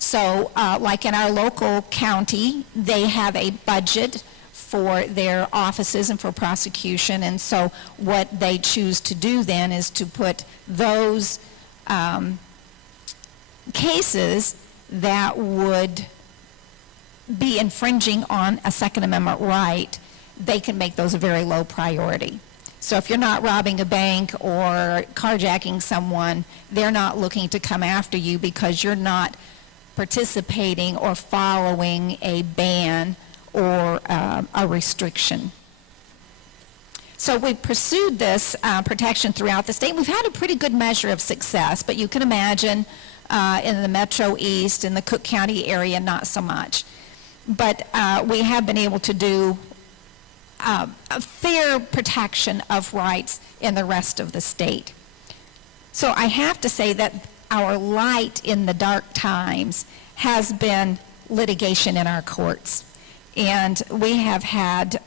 So like in our local county, they have a budget for their offices and for prosecution, and so what they choose to do then is to put those cases that would be infringing on a Second Amendment right, they can make those a very low priority. So if you're not robbing a bank or carjacking someone, they're not looking to come after you because you're not participating or following a ban or a restriction. So we've pursued this protection throughout the state. We've had a pretty good measure of success, but you can imagine in the Metro East, in the Cook County area, not so much. But we have been able to do a fair protection of rights in the rest of the state. So I have to say that our light in the dark times has been litigation in our courts. And we have had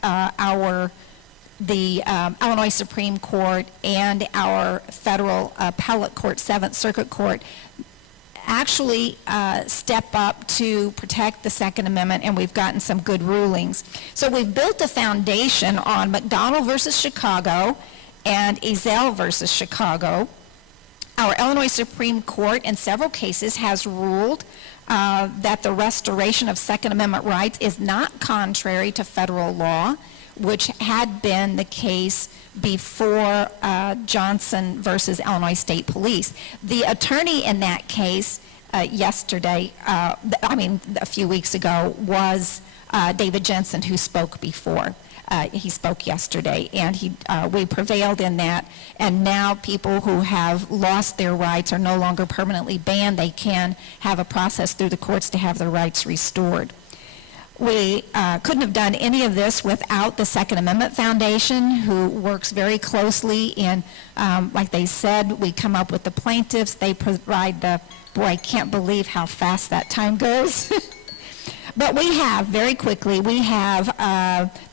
the Illinois Supreme Court and our federal appellate court, Seventh Circuit Court, actually step up to protect the Second Amendment, and we've gotten some good rulings. So we've built a foundation on McDonald versus Chicago and Ezell versus Chicago. Our Illinois Supreme Court in several cases has ruled that the restoration of Second Amendment rights is not contrary to federal law, which had been the case before Johnson versus Illinois State Police. The attorney in that case a few weeks ago, was David Jensen, who spoke before. He spoke yesterday, and we prevailed in that, and now people who have lost their rights are no longer permanently banned. They can have a process through the courts to have their rights restored. We couldn't have done any of this without the Second Amendment Foundation, who works very closely in, like they said, we come up with the plaintiffs, they provide boy, I can't believe how fast that time goes. But we have, very quickly, we have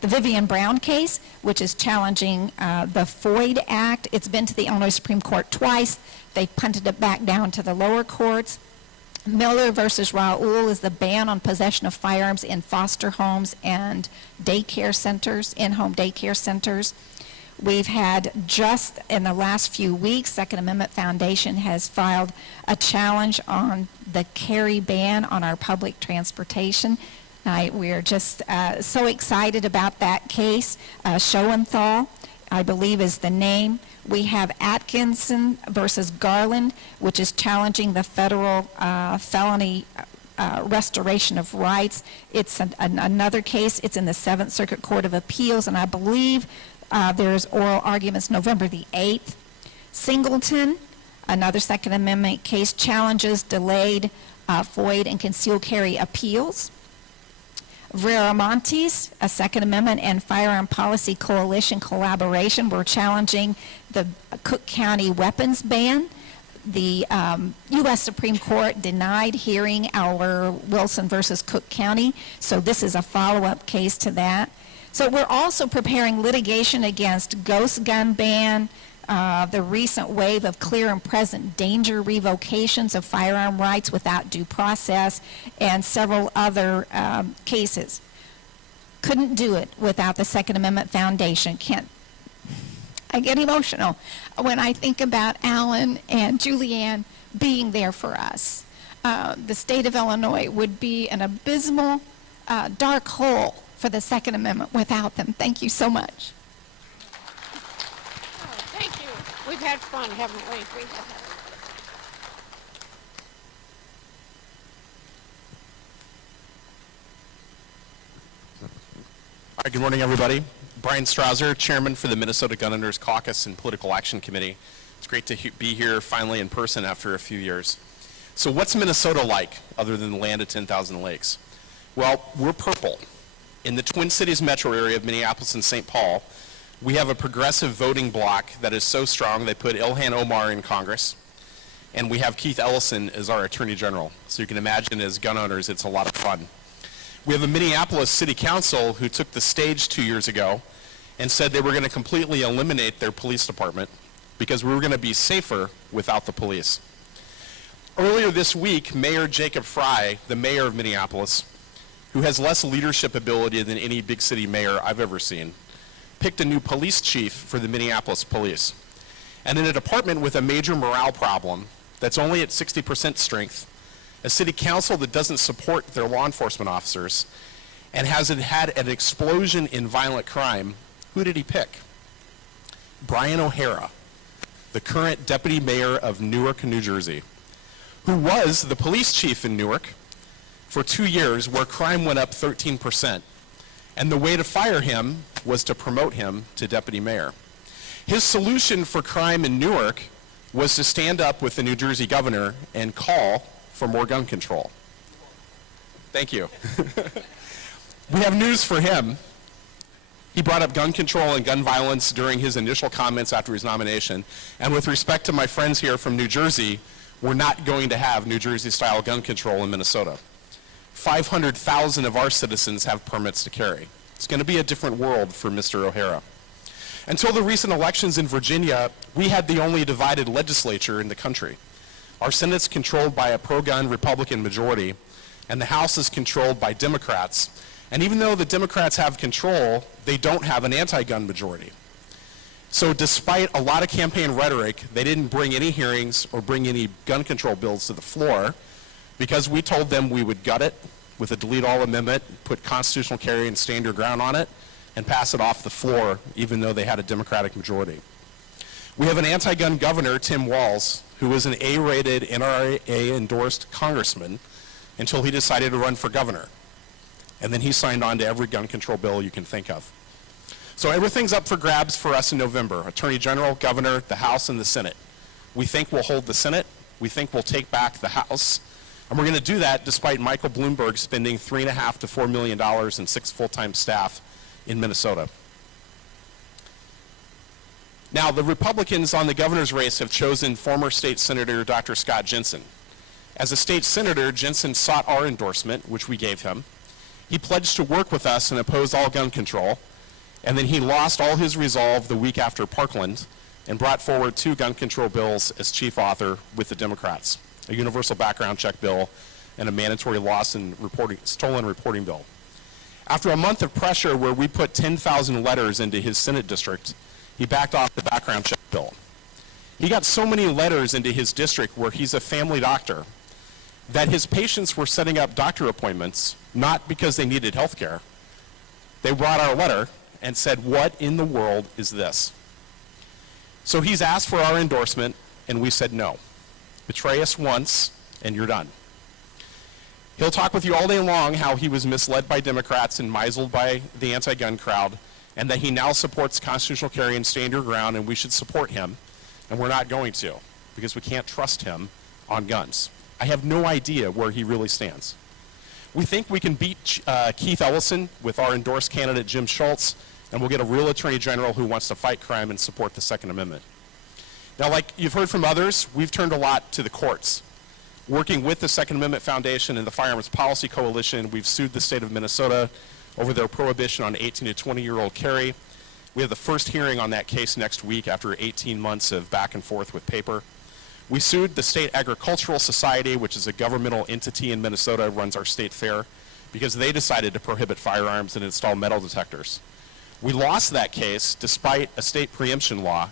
the Vivian Brown case, which is challenging the Floyd Act. It's been to the Illinois Supreme Court twice. They punted it back down to the lower courts. Miller versus Raoul is the ban on possession of firearms in foster homes and daycare centers, in-home daycare centers. We've had, just in the last few weeks, Second Amendment Foundation has filed a challenge on the carry ban on our public transportation. We're just so excited about that case. Schoenthal, I believe, is the name. We have Atkinson versus Garland, which is challenging the federal felony restoration of rights. It's another case. It's in the Seventh Circuit Court of Appeals, and I believe there's oral arguments November the 8th. Singleton, another Second Amendment case, challenges delayed FOID and concealed carry appeals. Veramontes, a Second Amendment and Firearm Policy Coalition collaboration, we're challenging the Cook County weapons ban. The U.S. Supreme Court denied hearing our Wilson versus Cook County, so this is a follow-up case to that. So we're also preparing litigation against ghost gun ban, the recent wave of clear and present danger revocations of firearm rights without due process, and several other cases. Couldn't do it without the Second Amendment Foundation. I get emotional when I think about Alan and Julianne being there for us. The state of Illinois would be an abysmal, dark hole for the Second Amendment without them. Thank you so much. Thank you. We've had fun, haven't we? We have. All right, good morning, everybody. Brian Strauser, Chairman for the Minnesota Gun Owners Caucus and Political Action Committee. It's great to be here finally in person after a few years. So what's Minnesota like other than the land of 10,000 lakes? Well, we're purple. In the Twin Cities metro area of Minneapolis and St. Paul, we have a progressive voting bloc that is so strong they put Ilhan Omar in Congress, and we have Keith Ellison as our Attorney General. So you can imagine, as gun owners, it's a lot of fun. We have a Minneapolis City Council who took the stage 2 years ago and said they were going to completely eliminate their police department because we were going to be safer without the police. Earlier this week, Mayor Jacob Fry, the mayor of Minneapolis, who has less leadership ability than any big city mayor I've ever seen, picked a new police chief for the Minneapolis police. And in a department with a major morale problem that's only at 60% strength, a city council that doesn't support their law enforcement officers, and has had an explosion in violent crime, who did he pick? Brian O'Hara, the current deputy mayor of Newark, New Jersey, who was the police chief in Newark for 2 years, where crime went up 13%. And the way to fire him was to promote him to deputy mayor. His solution for crime in Newark was to stand up with the New Jersey governor and call for more gun control. Thank you. We have news for him. He brought up gun control and gun violence during his initial comments after his nomination. And with respect to my friends here from New Jersey, we're not going to have New Jersey-style gun control in Minnesota. 500,000 of our citizens have permits to carry. It's going to be a different world for Mr. O'Hara. Until the recent elections in Virginia, we had the only divided legislature in the country. Our Senate's controlled by a pro-gun Republican majority, and the House is controlled by Democrats. And even though the Democrats have control, they don't have an anti-gun majority. So despite a lot of campaign rhetoric, they didn't bring any hearings or bring any gun control bills to the floor because we told them we would gut it with a delete all amendment, put constitutional carry and stand your ground on it, and pass it off the floor even though they had a Democratic majority. We have an anti-gun governor, Tim Walz, who was an A-rated NRA-endorsed congressman until he decided to run for governor. And then he signed on to every gun control bill you can think of. So everything's up for grabs for us in November. Attorney General, Governor, the House, and the Senate. We think we'll hold the Senate. We think we'll take back the House. And we're going to do that despite Michael Bloomberg spending $3.5 to $4 million and 6 full-time staff in Minnesota. Now, the Republicans on the governor's race have chosen former state senator Dr. Scott Jensen. As a state senator, Jensen sought our endorsement, which we gave him, He pledged to work with us and oppose all gun control, and then he lost all his resolve the week after Parkland and brought forward 2 gun control bills as chief author with the Democrats, a universal background check bill and a mandatory stolen reporting bill. After a month of pressure where we put 10,000 letters into his Senate district, he backed off the background check bill. He got so many letters into his district where he's a family doctor that his patients were setting up doctor appointments, not because they needed health care. They brought our letter and said, "What in the world is this?" So he's asked for our endorsement, and we said no. Betray us once, and you're done. He'll talk with you all day long how he was misled by Democrats and misled by the anti-gun crowd, and that he now supports constitutional carry and stand your ground, and we should support him, and we're not going to, because we can't trust him on guns. I have no idea where he really stands. We think we can beat Keith Ellison with our endorsed candidate Jim Schultz, and we'll get a real attorney general who wants to fight crime and support the Second Amendment. Now, like you've heard from others, we've turned a lot to the courts. Working with the Second Amendment Foundation and the Firearms Policy Coalition, we've sued the state of Minnesota over their prohibition on 18 to 20-year-old carry. We have the first hearing on that case next week after 18 months of back and forth with paper. We sued the State Agricultural Society, which is a governmental entity in Minnesota, runs our state fair, because they decided to prohibit firearms and install metal detectors. We lost that case despite a state preemption law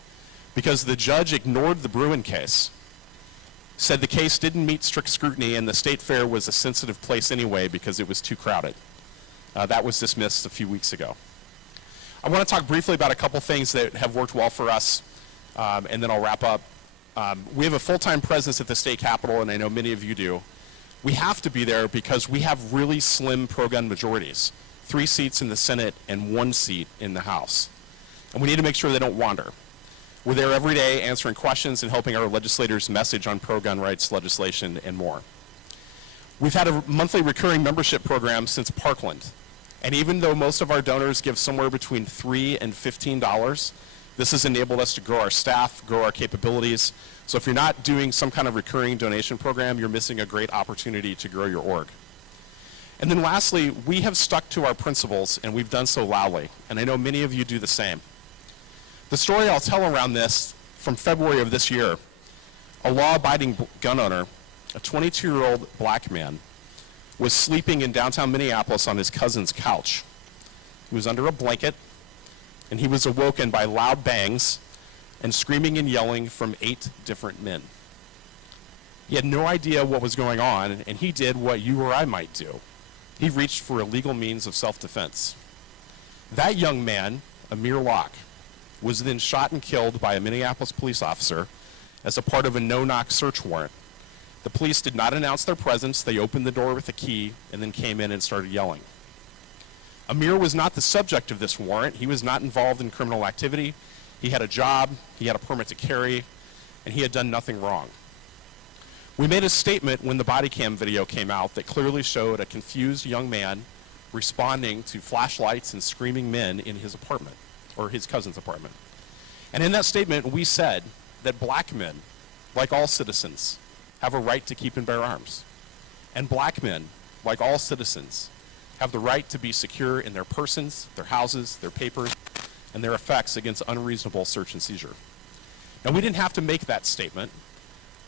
because the judge ignored the Bruin case, said the case didn't meet strict scrutiny and the state fair was a sensitive place anyway because it was too crowded. That was dismissed a few weeks ago. I want to talk briefly about a couple things that have worked well for us, and then I'll wrap up. We have a full-time presence at the state capitol, and I know many of you do. We have to be there because we have really slim pro-gun majorities, 3 seats in the Senate and 1 seat in the House. And we need to make sure they don't wander. We're there every day answering questions and helping our legislators message on pro-gun rights legislation and more. We've had a monthly recurring membership program since Parkland. And even though most of our donors give somewhere between $3 and $15, this has enabled us to grow our staff, grow our capabilities. So if you're not doing some kind of recurring donation program, you're missing a great opportunity to grow your org. And then lastly, we have stuck to our principles, and we've done so loudly. And I know many of you do the same. The story I'll tell around this from February of this year, a law-abiding gun owner, a 22-year-old black man, was sleeping in downtown Minneapolis on his cousin's couch. He was under a blanket, and he was awoken by loud bangs and screaming and yelling from 8 different men. He had no idea what was going on, and he did what you or I might do. He reached for a legal means of self-defense. That young man, Amir Locke, was then shot and killed by a Minneapolis police officer as a part of a no-knock search warrant. The police did not announce their presence. They opened the door with a key and then came in and started yelling. Amir was not the subject of this warrant. He was not involved in criminal activity. He had a job, he had a permit to carry, and he had done nothing wrong. We made a statement when the body cam video came out that clearly showed a confused young man responding to flashlights and screaming men in his apartment, or his cousin's apartment. And in that statement, we said that black men, like all citizens, have a right to keep and bear arms. And black men, like all citizens, have the right to be secure in their persons, their houses, their papers, and their effects against unreasonable search and seizure. Now, we didn't have to make that statement,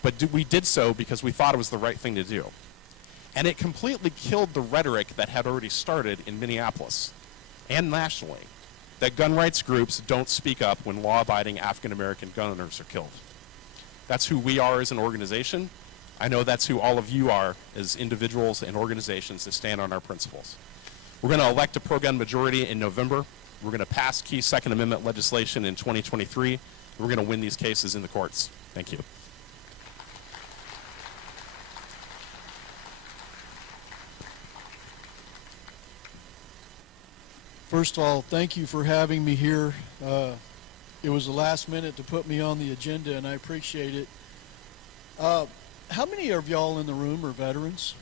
but we did so because we thought it was the right thing to do. And it completely killed the rhetoric that had already started in Minneapolis and nationally, that gun rights groups don't speak up when law-abiding African-American gun owners are killed. That's who we are as an organization. I know that's who all of you are as individuals and organizations that stand on our principles. We're going to elect a pro-gun majority in November. We're going to pass key Second Amendment legislation in 2023. We're going to win these cases in the courts. Thank you. First of all, thank you for having me here. It was the last minute to put me on the agenda, and I appreciate it. How many of y'all in the room are veterans?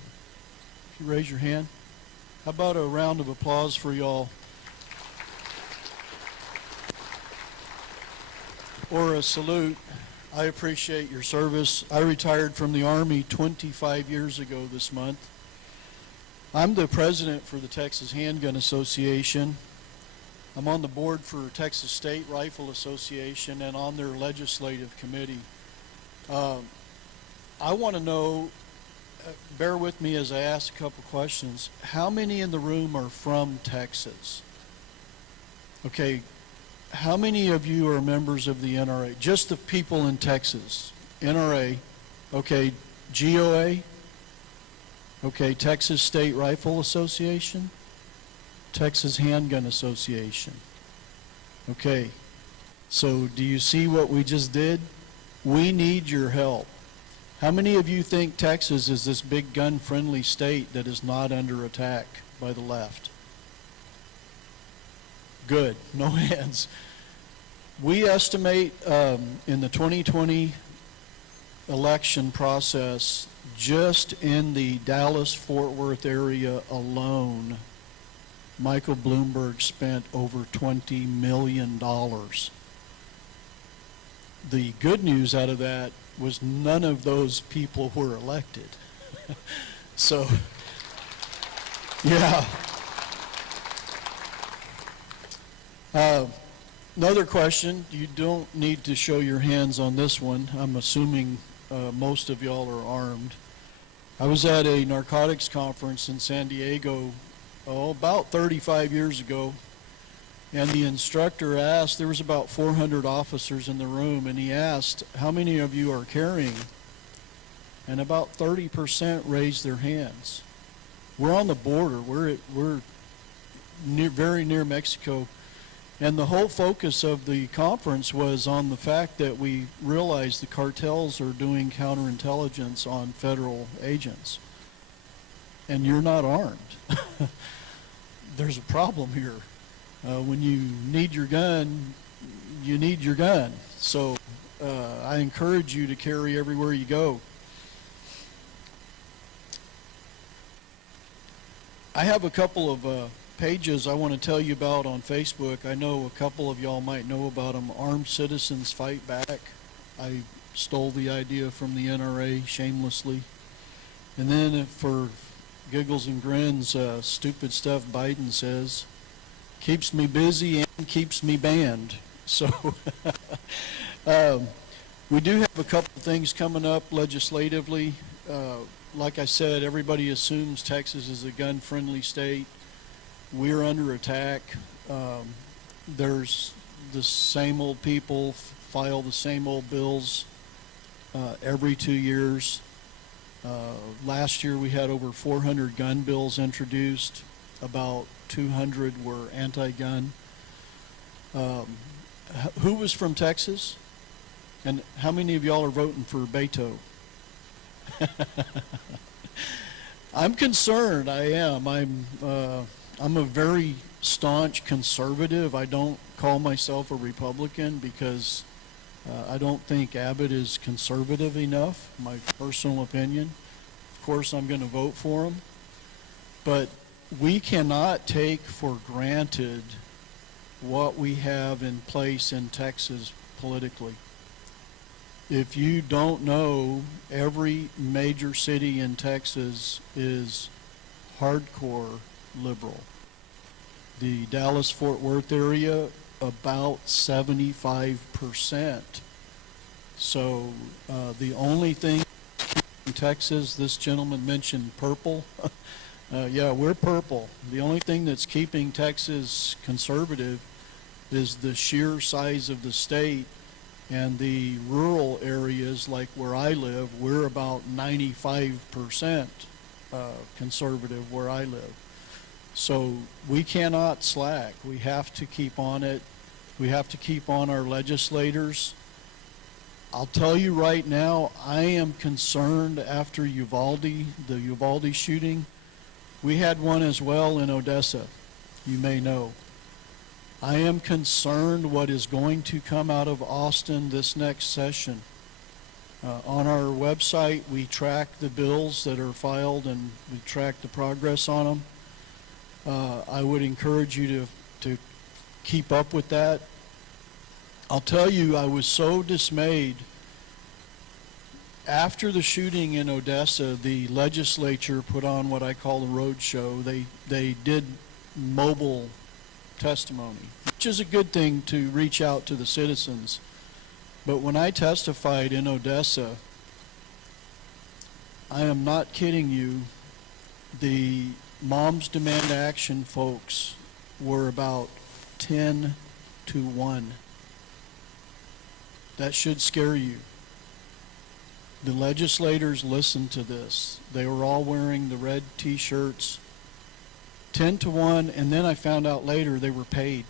If you raise your hand. How about a round of applause for y'all? Or a salute. I appreciate your service. I retired from the Army 25 years ago this month. I'm the president for the Texas Handgun Association. I'm on the board for Texas State Rifle Association and on their legislative committee. I want to know, bear with me as I ask a couple questions, how many in the room are from Texas? Okay, how many of you are members of the NRA? Just the people in Texas. NRA, okay, GOA, okay, Texas State Rifle Association, Texas Handgun Association. Okay, so do you see what we just did? We need your help. How many of you think Texas is this big gun-friendly state that is not under attack by the left? Good, no hands. We estimate in the 2020 election process, just in the Dallas-Fort Worth area alone, Michael Bloomberg spent over $20 million. The good news out of that was none of those people were elected. So, yeah. Another question, you don't need to show your hands on this one. I'm assuming most of y'all are armed. I was at a narcotics conference in San Diego about 35 years ago, and the instructor asked, there was about 400 officers in the room, and he asked, how many of you are carrying? And about 30% raised their hands. We're on the border. We're very near Mexico. And the whole focus of the conference was on the fact that we realized the cartels are doing counterintelligence on federal agents. And you're not armed. There's a problem here. When you need your gun, you need your gun. So I encourage you to carry everywhere you go. I have a couple of pages I want to tell you about on Facebook. I know a couple of y'all might know about them. Armed Citizens Fight Back. I stole the idea from the NRA shamelessly. And then for giggles and grins, stupid stuff Biden says. Keeps me busy and keeps me banned. So we do have a couple of things coming up legislatively. Like I said, everybody assumes Texas is a gun-friendly state. We're under attack. There's the same old people file the same old bills every 2 years. Last year we had over 400 gun bills introduced. About 200 were anti-gun. Who was from Texas? And how many of y'all are voting for Beto? I'm concerned. I am. I'm a very staunch conservative. I don't call myself a Republican because I don't think Abbott is conservative enough, my personal opinion. Of course, I'm going to vote for him. But we cannot take for granted what we have in place in Texas politically. If you don't know, every major city in Texas is hardcore liberal. The Dallas-Fort Worth area, about 75%. So the only thing in Texas, this gentleman mentioned purple. Yeah, we're purple. The only thing that's keeping Texas conservative is the sheer size of the state, and the rural areas like where I live, we're about 95% conservative where I live. So we cannot slack. We have to keep on it. We have to keep on our legislators. I'll tell you right now, I am concerned after Uvalde, the Uvalde shooting. We had one as well in Odessa, you may know. I am concerned what is going to come out of Austin this next session. On our website, we track the bills that are filed and we track the progress on them. I would encourage you to keep up with that. I'll tell you, I was so dismayed After the shooting in Odessa, the legislature put on what I call a road show. They did mobile testimony, which is a good thing to reach out to the citizens. But when I testified in Odessa, I am not kidding you, the Moms Demand Action folks were about 10 to 1. That should scare you. The legislators listened to this. They were all wearing the red t-shirts, 10 to 1, and then I found out later they were paid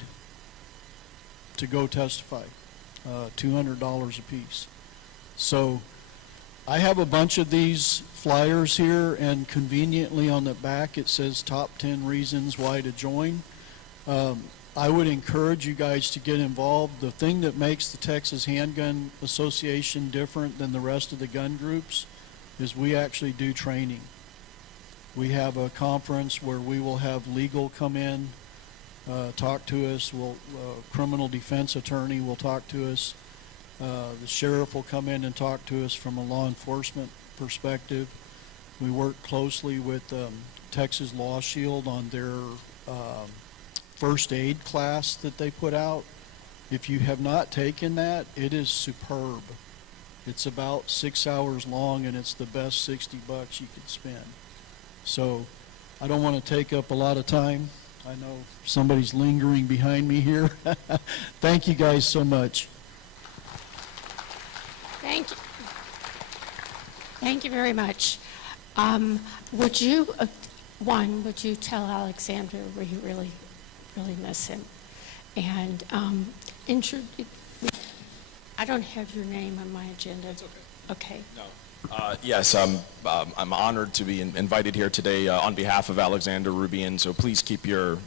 to go testify, $200 a piece. So I have a bunch of these flyers here, and conveniently on the back it says top 10 reasons why to join. I would encourage you guys to get involved. The thing that makes the Texas Handgun Association different than the rest of the gun groups is we actually do training. We have a conference where we will have legal come in, talk to us. Criminal defense attorney will talk to us. The sheriff will come in and talk to us from a law enforcement perspective. We work closely with Texas Law Shield on their first aid class that they put out. If you have not taken that, it is superb. It's about 6 hours long, and it's the best $60 you could spend. So I don't want to take up a lot of time. I know somebody's lingering behind me here. Thank you guys so much. Thank you. Thank you very much. Would you tell Alexander we really miss him? And I don't have your name on my agenda. That's okay. Okay. No. Yes, I'm honored to be invited here today on behalf of Alexander Rubian. So please keep him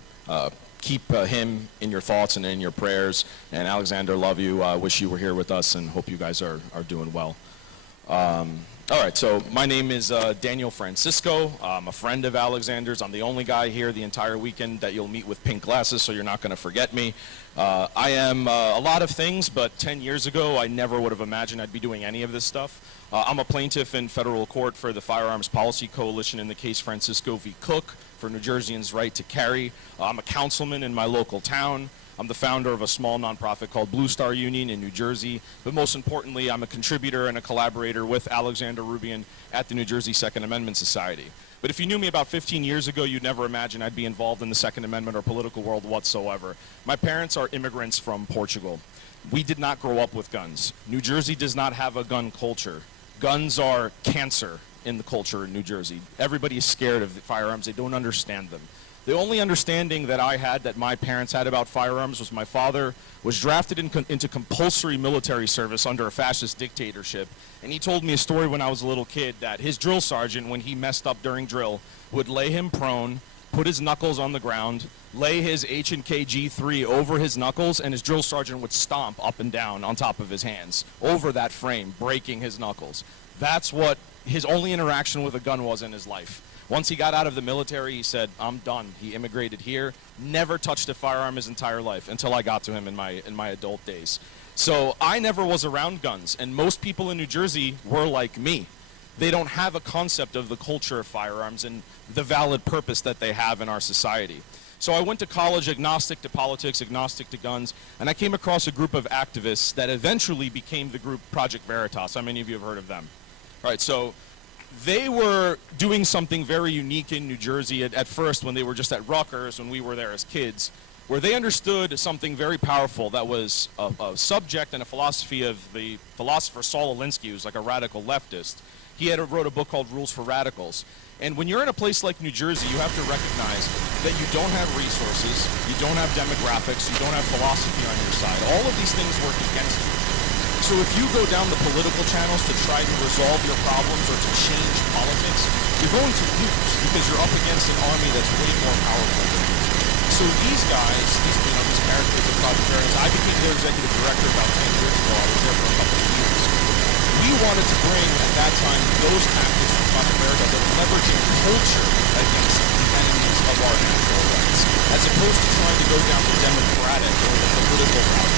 in your thoughts and in your prayers. And Alexander, love you. Wish you were here with us, and hope you guys are doing well. All right, so my name is Daniel Francisco. I'm a friend of Alexander's. I'm the only guy here the entire weekend that you'll meet with pink glasses, so you're not going to forget me. I am a lot of things, but 10 years ago, I never would have imagined I'd be doing any of this stuff. I'm a plaintiff in federal court for the Firearms Policy Coalition in the case Francisco v. Cook for New Jerseyans' right to carry. I'm a councilman in my local town. I'm the founder of a small nonprofit called Blue Star Union in New Jersey. But most importantly, I'm a contributor and a collaborator with Alexander Rubian at the New Jersey Second Amendment Society. But if you knew me about 15 years ago, you'd never imagine I'd be involved in the Second Amendment or political world whatsoever. My parents are immigrants from Portugal. We did not grow up with guns. New Jersey does not have a gun culture. Guns are cancer in the culture in New Jersey. Everybody is scared of the firearms. They don't understand them. The only understanding that I had, that my parents had about firearms, was my father was drafted into compulsory military service under a fascist dictatorship. And he told me a story when I was a little kid that his drill sergeant, when he messed up during drill, would lay him prone, put his knuckles on the ground, lay his H&K G3 over his knuckles, and his drill sergeant would stomp up and down on top of his hands over that frame, breaking his knuckles. That's what his only interaction with a gun was in his life. Once he got out of the military, he said, I'm done. He immigrated here, never touched a firearm his entire life until I got to him in my adult days. So I never was around guns, and most people in New Jersey were like me. They don't have a concept of the culture of firearms and the valid purpose that they have in our society. So I went to college agnostic to politics, agnostic to guns, and I came across a group of activists that eventually became the group Project Veritas. How many of you have heard of them? All right, so they were doing something very unique in New Jersey at first when they were just at Rutgers, when we were there as kids, where they understood something very powerful that was a subject and a philosophy of the philosopher Saul Alinsky, who's like a radical leftist. He wrote a book called Rules for Radicals. And when you're in a place like New Jersey, you have to recognize that you don't have resources, you don't have demographics, you don't have philosophy on your side. All of these things work against you. So if you go down the political channels to try to resolve your problems or to change politics, you're going to lose because you're up against an army that's way more powerful than you. So these guys, these characters of Project Veritas, I became their executive director about 10 years ago. I was there for a couple of years. We wanted to bring, at that time, those tactics from Project Veritas of leveraging culture against the enemies of our natural rights, as opposed to trying to go down the democratic or the political route.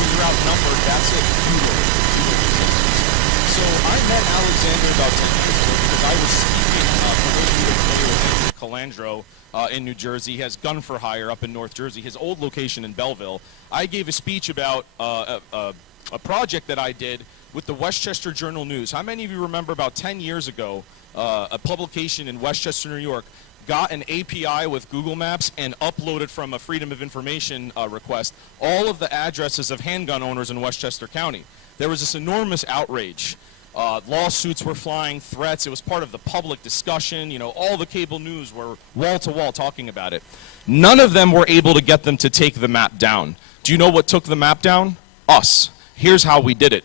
When you're outnumbered, that's a futile. So So I met Alexander about 10 years ago because I was speaking, for those of you who are familiar with Anthony Calandro in New Jersey. He has Gun for Hire up in North Jersey, his old location in Belleville. I gave a speech about a project that I did with the Westchester Journal News. How many of you remember about 10 years ago, a publication in Westchester, New York, got an API with Google Maps and uploaded from a Freedom of Information request all of the addresses of handgun owners in Westchester County. There was this enormous outrage. Lawsuits were flying, threats. It was part of the public discussion. You know, all the cable news were wall to wall talking about it. None of them were able to get them to take the map down. Do you know what took the map down? Us. Here's how we did it.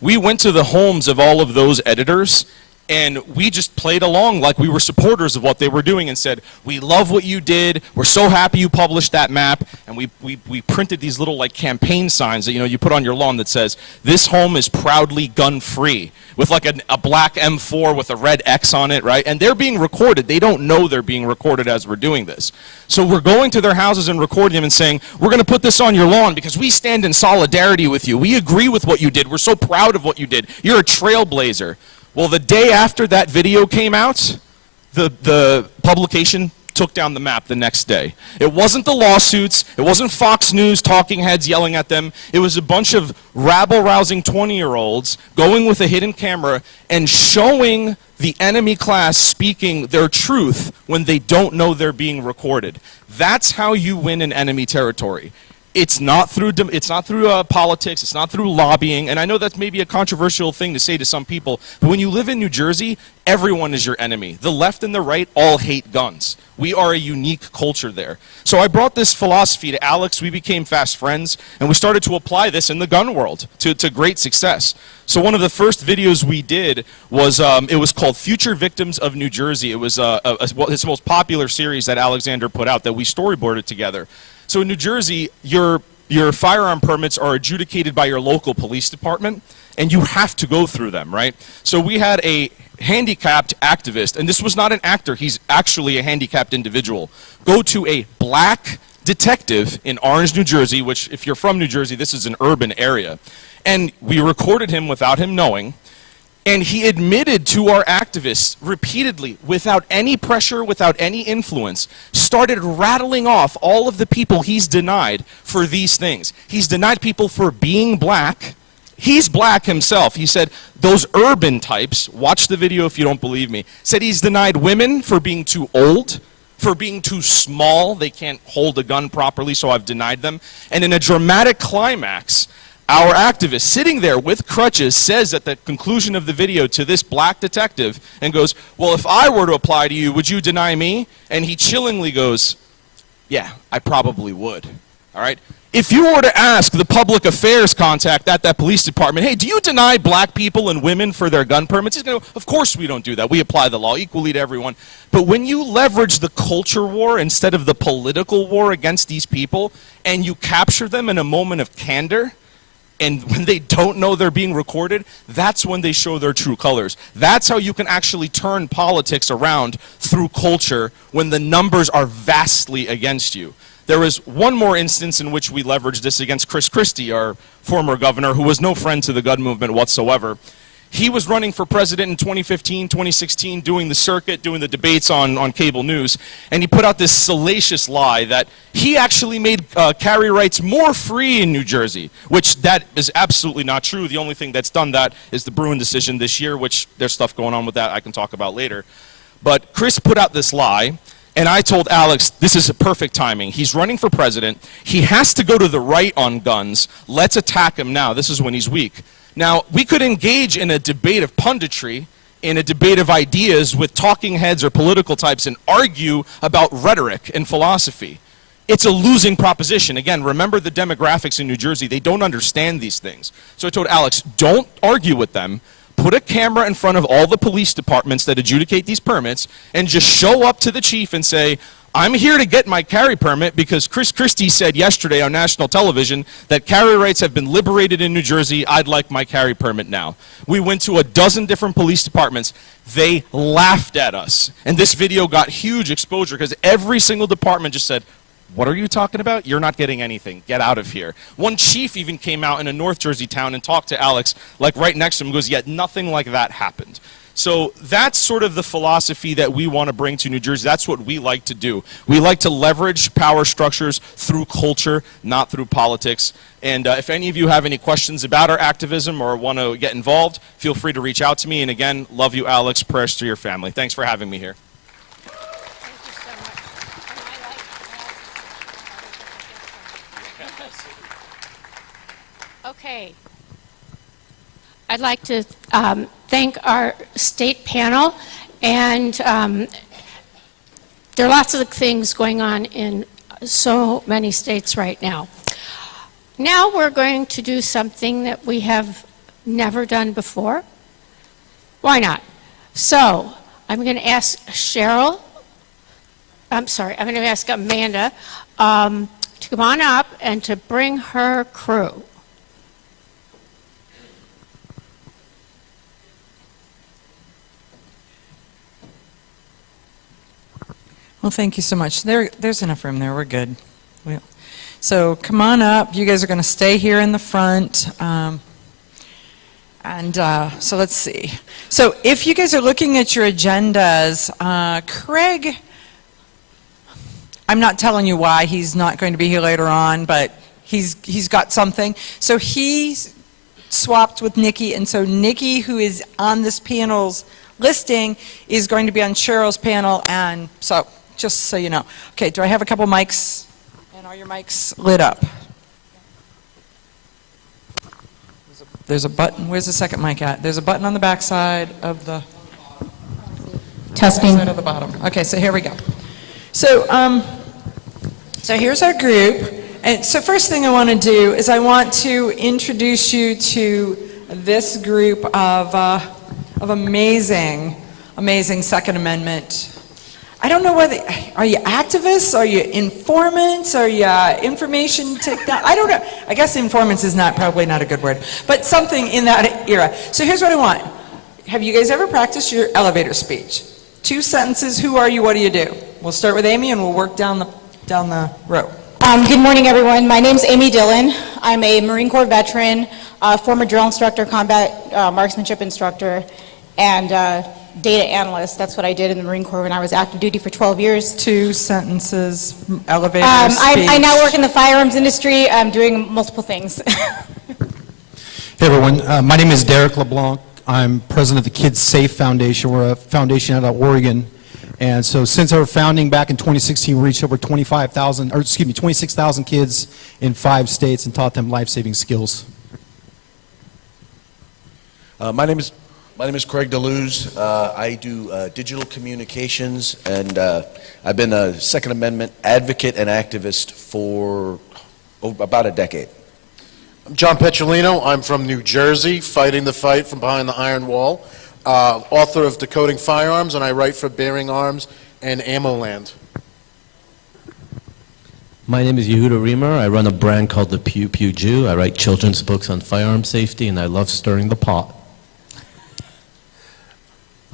We went to the homes of all of those editors, and we just played along like we were supporters of what they were doing and said, we love what you did, we're so happy you published that map, and we printed these little like campaign signs that, you know, you put on your lawn that says, this home is proudly gun-free, with like a black M4 with a red X on it, right? And they're being recorded. They don't know they're being recorded as we're doing this. So we're going to their houses and recording them and saying, we're going to put this on your lawn because we stand in solidarity with you. We agree with what you did. We're so proud of what you did. You're a trailblazer. Well, the day after that video came out, the publication took down the map the next day. It wasn't the lawsuits. It wasn't Fox News talking heads yelling at them. It was a bunch of rabble-rousing 20-year-olds going with a hidden camera and showing the enemy class speaking their truth when they don't know they're being recorded. That's how you win in enemy territory. It's not through politics, it's not through lobbying, and I know that's maybe a controversial thing to say to some people, but when you live in New Jersey, everyone is your enemy. The left and the right all hate guns. We are a unique culture there. So I brought this philosophy to Alex, we became fast friends, and we started to apply this in the gun world to great success. So one of the first videos we did was, it was called Future Victims of New Jersey. It was his most popular series that Alexander put out that we storyboarded together. So in New Jersey, your firearm permits are adjudicated by your local police department, and you have to go through them, right? So we had a handicapped activist, and this was not an actor, he's actually a handicapped individual, go to a black detective in Orange, New Jersey, which if you're from New Jersey, this is an urban area. And we recorded him without him knowing, and he admitted to our activists repeatedly, without any pressure, without any influence, started rattling off all of the people he's denied for these things. He's denied people for being black. He's black himself. He said, those urban types, watch the video if you don't believe me, said he's denied women for being too old, for being too small. They can't hold a gun properly, so I've denied them. And in a dramatic climax, our activist, sitting there with crutches, says at the conclusion of the video to this black detective and goes, well, if I were to apply to you, would you deny me? And he chillingly goes, yeah, I probably would. All right? If you were to ask the public affairs contact at that police department, hey, do you deny black people and women for their gun permits? He's going to go, of course we don't do that. We apply the law equally to everyone. But when you leverage the culture war instead of the political war against these people, and you capture them in a moment of candor, and when they don't know they're being recorded, that's when they show their true colors. That's how you can actually turn politics around through culture when the numbers are vastly against you. There was one more instance in which we leveraged this against Chris Christie, our former governor, who was no friend to the gun movement whatsoever. He was running for president in 2015, 2016, doing the circuit, doing the debates on cable news, and he put out this salacious lie that he actually made carry rights more free in New Jersey, which that is absolutely not true. The only thing that's done that is the Bruin decision this year, which there's stuff going on with that I can talk about later. But Chris put out this lie, and I told Alex, this is a perfect timing. He's running for president. He has to go to the right on guns. Let's attack him now. This is when he's weak. Now, we could engage in a debate of punditry, in a debate of ideas with talking heads or political types and argue about rhetoric and philosophy. It's a losing proposition. Again, remember the demographics in New Jersey. They don't understand these things. So I told Alex, don't argue with them. Put a camera in front of all the police departments that adjudicate these permits and just show up to the chief and say, I'm here to get my carry permit because Chris Christie said yesterday on national television that carry rights have been liberated in New Jersey. I'd like my carry permit now. We went to a dozen different police departments. They laughed at us. And this video got huge exposure because every single department just said, What are you talking about? You're not getting anything. Get out of here. One chief even came out in a North Jersey town and talked to Alex, like right next to him, and goes, yet nothing like that happened. So that's sort of the philosophy that we want to bring to New Jersey. That's what we like to do. We like to leverage power structures through culture, not through politics. And if any of you have any questions about our activism or want to get involved, feel free to reach out to me. And again, love you, Alex. Prayers to your family. Thanks for having me here. Okay. I'd like to thank our state panel, and there are lots of things going on in so many states right now. Now we're going to do something that we have never done before. Why not? So I'm going to ask I'm going to ask Amanda to come on up and to bring her crew. Well, thank you so much. There's enough room there. We're good. So come on up. You guys are going to stay here in the front. So let's see. So if you guys are looking at your agendas, Craig, I'm not telling you why he's not going to be here later on, but he's got something. So he swapped with Nikki, and so Nikki, who is on this panel's listing, is going to be on Cheryl's panel, and so just so you know. Okay, do I have a couple mics? And are your mics lit up? There's a button. Where's the second mic at? There's a button on the back side of the... Testing. Side of the bottom. Okay, so here we go. So, so here's our group. And so first thing I want to do is I want to introduce you to this group of amazing Second Amendment. I don't know whether, are you activists? Are you informants? Are you information I don't know. I guess informants is probably not a good word, but something in that era. So here's what I want. Have you guys ever practiced your elevator speech? 2 sentences, who are you, what do you do? We'll start with Amy and we'll work down the row. Good morning, everyone. My name's Amy Dillon. I'm a Marine Corps veteran, former drill instructor, combat marksmanship instructor, and data analyst. That's what I did in the Marine Corps when I was active duty for 12 years. 2 sentences, elevator speech. I now work in the firearms industry. I'm doing multiple things. Hey everyone, my name is Derek LeBlanc. I'm president of the Kids Safe Foundation. We're a foundation out of Oregon. And so since our founding back in 2016, we reached over 26,000 kids in 5 states and taught them life-saving skills. My name is Craig DeLuz. I do digital communications, and I've been a Second Amendment advocate and activist for about a decade. I'm John Petrolino. I'm from New Jersey, fighting the fight from behind the iron wall. Author of Decoding Firearms, and I write for Bearing Arms and Ammo Land. My name is Yehuda Reamer. I run a brand called the Pew Pew Jew. I write children's books on firearm safety, and I love stirring the pot.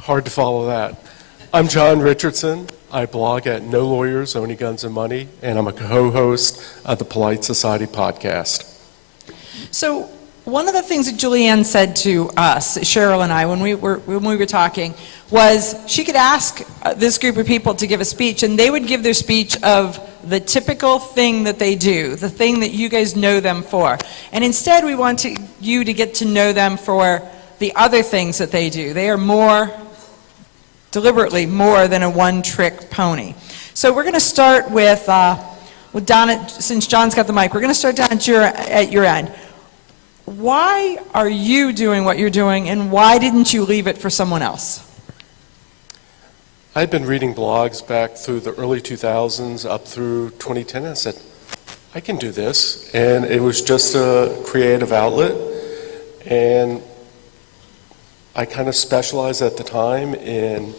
Hard to follow that. I'm John Richardson. I blog at No Lawyers, Only Guns and Money, and I'm a co-host of the Polite Society podcast. So one of the things that Julianne said to us, Cheryl and I, when we were talking, was she could ask this group of people to give a speech, and they would give their speech of the typical thing that they do, the thing that you guys know them for. And instead, we want you to get to know them for the other things that they do. They are deliberately more than a one-trick pony. So we're going to start with Donna, since John's got the mic, we're going to start down at your end. Why are you doing what you're doing, and why didn't you leave it for someone else? I'd been reading blogs back through the early 2000s up through 2010, and I said, I can do this. And it was just a creative outlet, and I kind of specialized at the time in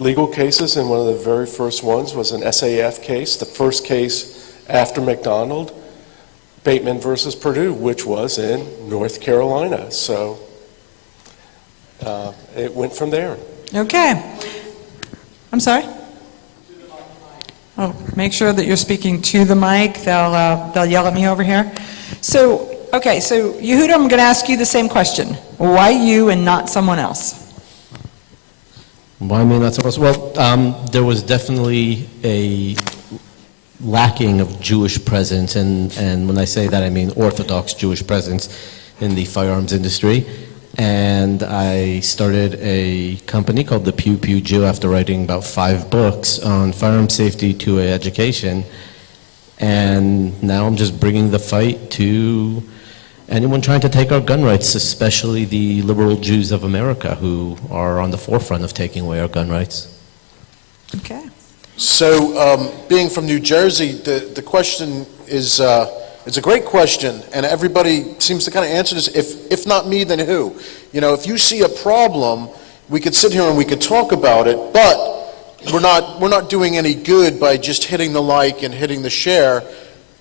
legal cases, and one of the very first ones was an SAF case, the first case after McDonald, Bateman versus Purdue, which was in North Carolina. So it went from there. Okay. I'm sorry? Oh, make sure that you're speaking to the mic. They'll yell at me over here. So, okay, so Yehuda, I'm going to ask you the same question. Why you and not someone else? Why me not supposed? Well, there was definitely a lacking of Jewish presence, and when I say that, I mean Orthodox Jewish presence in the firearms industry. And I started a company called the Pew Pew Jew after writing about 5 books on firearm safety to education. And now I'm just bringing the fight to anyone trying to take our gun rights, especially the liberal Jews of America who are on the forefront of taking away our gun rights. Okay. So, being from New Jersey, the question is, it's a great question, and everybody seems to kind of answer this, if not me, then who? You know, if you see a problem, we could sit here and we could talk about it, but we're not doing any good by just hitting the like and hitting the share.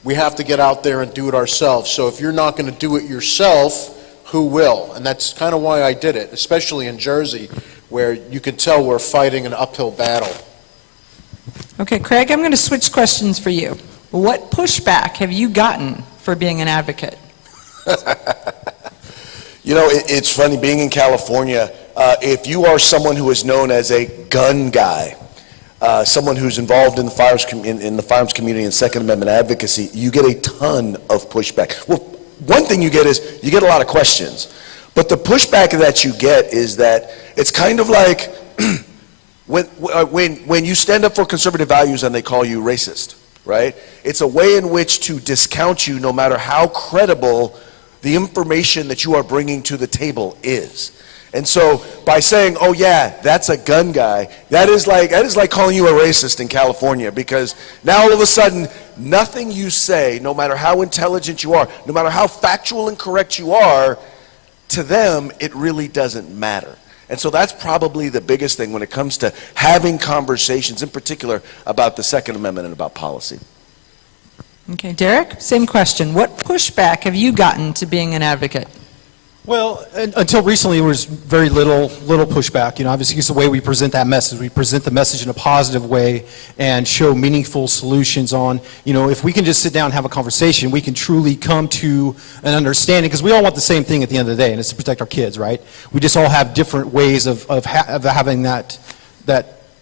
We have to get out there and do it ourselves. So if you're not going to do it yourself, who will? And that's kind of why I did it, especially in Jersey, where you can tell we're fighting an uphill battle. Okay, Craig, I'm going to switch questions for you. What pushback have you gotten for being an advocate? You know, it's funny, being in California, if you are someone who is known as a gun guy, someone who's involved in the firearms community and Second Amendment advocacy, you get a ton of pushback. Well, one thing you get is you get a lot of questions. But the pushback that you get is that it's kind of like when you stand up for conservative values and they call you racist, right? It's a way in which to discount you no matter how credible the information that you are bringing to the table is. And so by saying, oh yeah, that's a gun guy, that is like calling you a racist in California, because now all of a sudden, nothing you say, no matter how intelligent you are, no matter how factual and correct you are, to them, it really doesn't matter. And so that's probably the biggest thing when it comes to having conversations, in particular, about the Second Amendment and about policy. Okay, Derek, same question. What pushback have you gotten to being an advocate? Well, until recently, there was very little pushback. You know, obviously, it's the way we present that message. We present the message in a positive way and show meaningful solutions on, you know, if we can just sit down and have a conversation, we can truly come to an understanding, because we all want the same thing at the end of the day, and it's to protect our kids, right? We just all have different ways of having that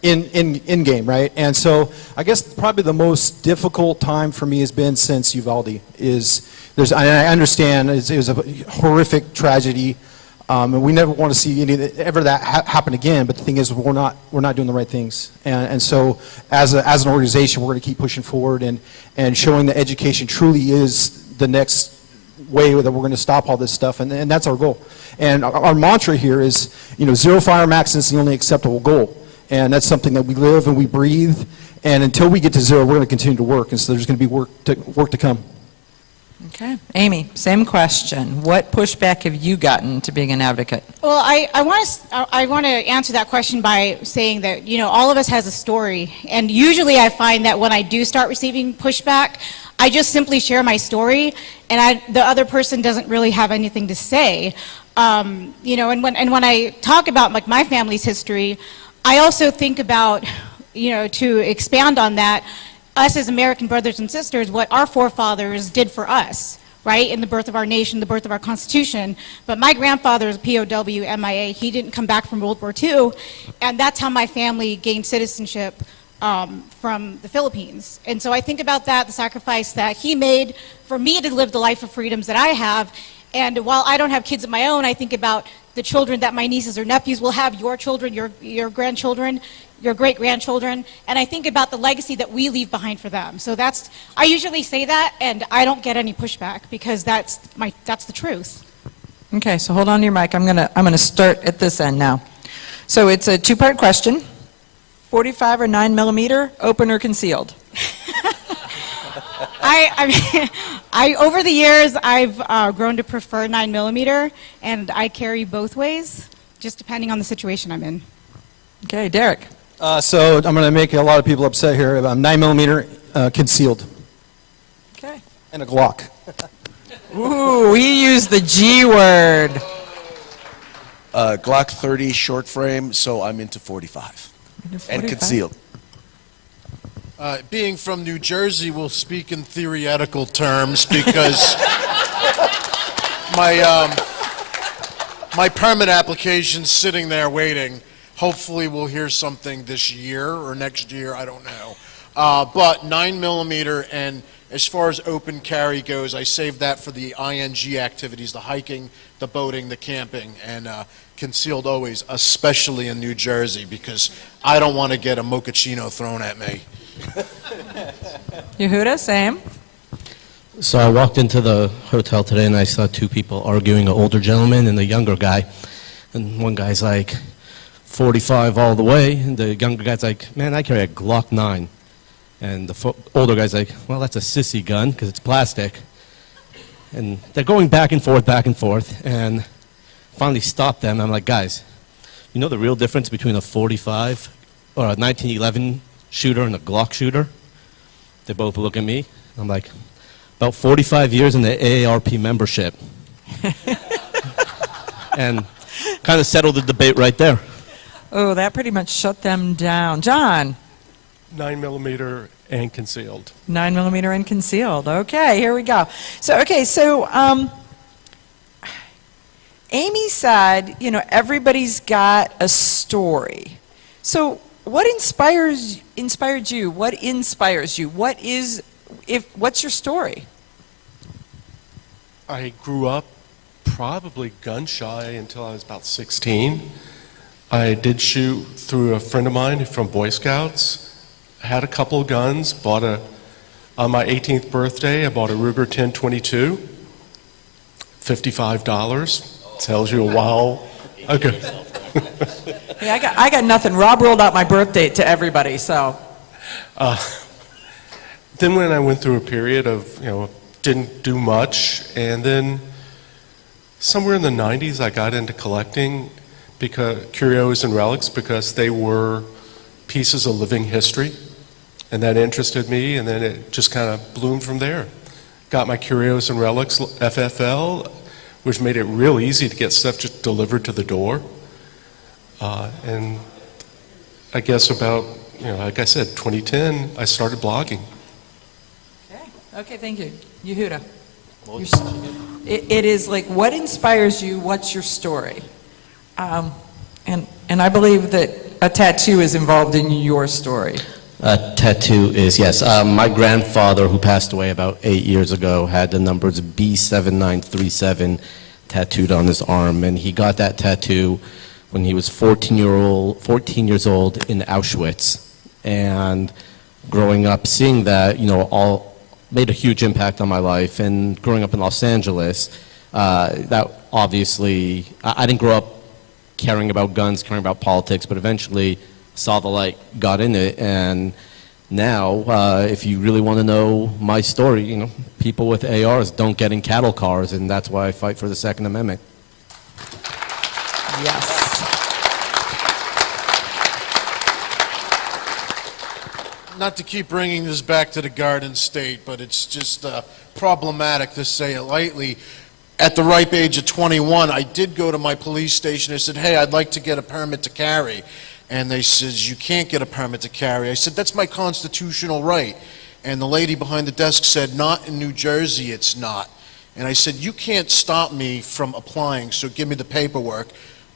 in game, right? And so I guess probably the most difficult time for me has been since Uvalde. I understand it was a horrific tragedy, and we never want to see that happen again. But the thing is, we're not doing the right things, and so as an organization, we're going to keep pushing forward and showing that education truly is the next way that we're going to stop all this stuff, and that's our goal. And our mantra here is, you know, zero firearm accidents is the only acceptable goal. And that's something that we live and we breathe. And until we get to zero, we're going to continue to work. And so there's going to be work to come. Okay. Amy, same question. What pushback have you gotten to being an advocate? Well, I want to answer that question by saying that, you know, all of us has a story. And usually I find that when I do start receiving pushback, I just simply share my story, and the other person doesn't really have anything to say. You know, and when I talk about like my family's history, I also think about, you know, to expand on that, us as American brothers and sisters, what our forefathers did for us, right, in the birth of our nation, the birth of our Constitution. But my grandfather is POW, MIA. He didn't come back from World War II, and that's how my family gained citizenship from the Philippines. And so I think about that, the sacrifice that he made for me to live the life of freedoms that I have. And while I don't have kids of my own, I think about the children that my nieces or nephews will have, your children, your grandchildren, your great-grandchildren, and I think about the legacy that we leave behind for them. So I usually say that, and I don't get any pushback, because that's the truth. Okay, so hold on to your mic. I'm gonna start at this end now. So it's a two-part question. 45 or 9mm, open or concealed? Over the years, I've grown to prefer 9mm, and I carry both ways, just depending on the situation I'm in. Okay, Derek. So I'm going to make a lot of people upset here. 9mm concealed. Okay. And a Glock. Ooh, we use the G word. Glock 30 short frame, so I'm into 45. And concealed. Being from New Jersey, we'll speak in theoretical terms because my permit application's sitting there waiting. Hopefully, we'll hear something this year or next year, I don't know. But 9mm, and as far as open carry goes, I saved that for the ING activities, the hiking, the boating, the camping, and concealed always, especially in New Jersey, because I don't want to get a mochaccino thrown at me. Yehuda, same. So I walked into the hotel today and I saw two people arguing, an older gentleman and a younger guy. And one guy's like 45 all the way, and the younger guy's like, man, I carry a Glock 9. And the older guy's like, well, that's a sissy gun because it's plastic. And they're going back and forth, and finally stopped them. I'm like, guys, you know the real difference between a 45 or a 1911 shooter and a Glock shooter? They both look at me. I'm like, about 45 years in the AARP membership. And kind of settled the debate right there. Oh, that pretty much shut them down. John? 9mm and concealed. 9mm and concealed. Okay, here we go. So, Amy said, you know, everybody's got a story. So what inspired you? What inspires you? What's your story? I grew up probably gun shy until I was about 16. I did shoot through a friend of mine from Boy Scouts. I had a couple of guns, on my 18th birthday, I bought a Ruger 10/22, $55. Tells you a while. Okay. Yeah, I got nothing. Rob rolled out my birth date to everybody, so. Then when I went through a period of, didn't do much, and then somewhere in the 90s I got into collecting curios and relics because they were pieces of living history, and that interested me, and then it just kind of bloomed from there. Got my curios and relics FFL, which made it real easy to get stuff just delivered to the door. And I guess about, like I said, 2010, I started blogging. Okay, thank you. Yehuda. It is like, what inspires you? What's your story? And I believe that a tattoo is involved in your story. A tattoo is, yes. My grandfather, who passed away about 8 years ago, had the numbers B7937 tattooed on his arm, and he got that tattoo when he was 14 years old in Auschwitz. And growing up, seeing that, all made a huge impact on my life. And growing up in Los Angeles, that obviously, I didn't grow up caring about guns, caring about politics, but eventually saw the light, got in it, and now, if you really want to know my story, people with ARs don't get in cattle cars, and that's why I fight for the Second Amendment. Yes. Not to keep bringing this back to the Garden State, but it's just problematic, to say it lightly. At the ripe age of 21, I did go to my police station. I said, hey, I'd like to get a permit to carry. And they said, you can't get a permit to carry. I said, that's my constitutional right. And the lady behind the desk said, not in New Jersey, it's not. And I said, you can't stop me from applying, so give me the paperwork,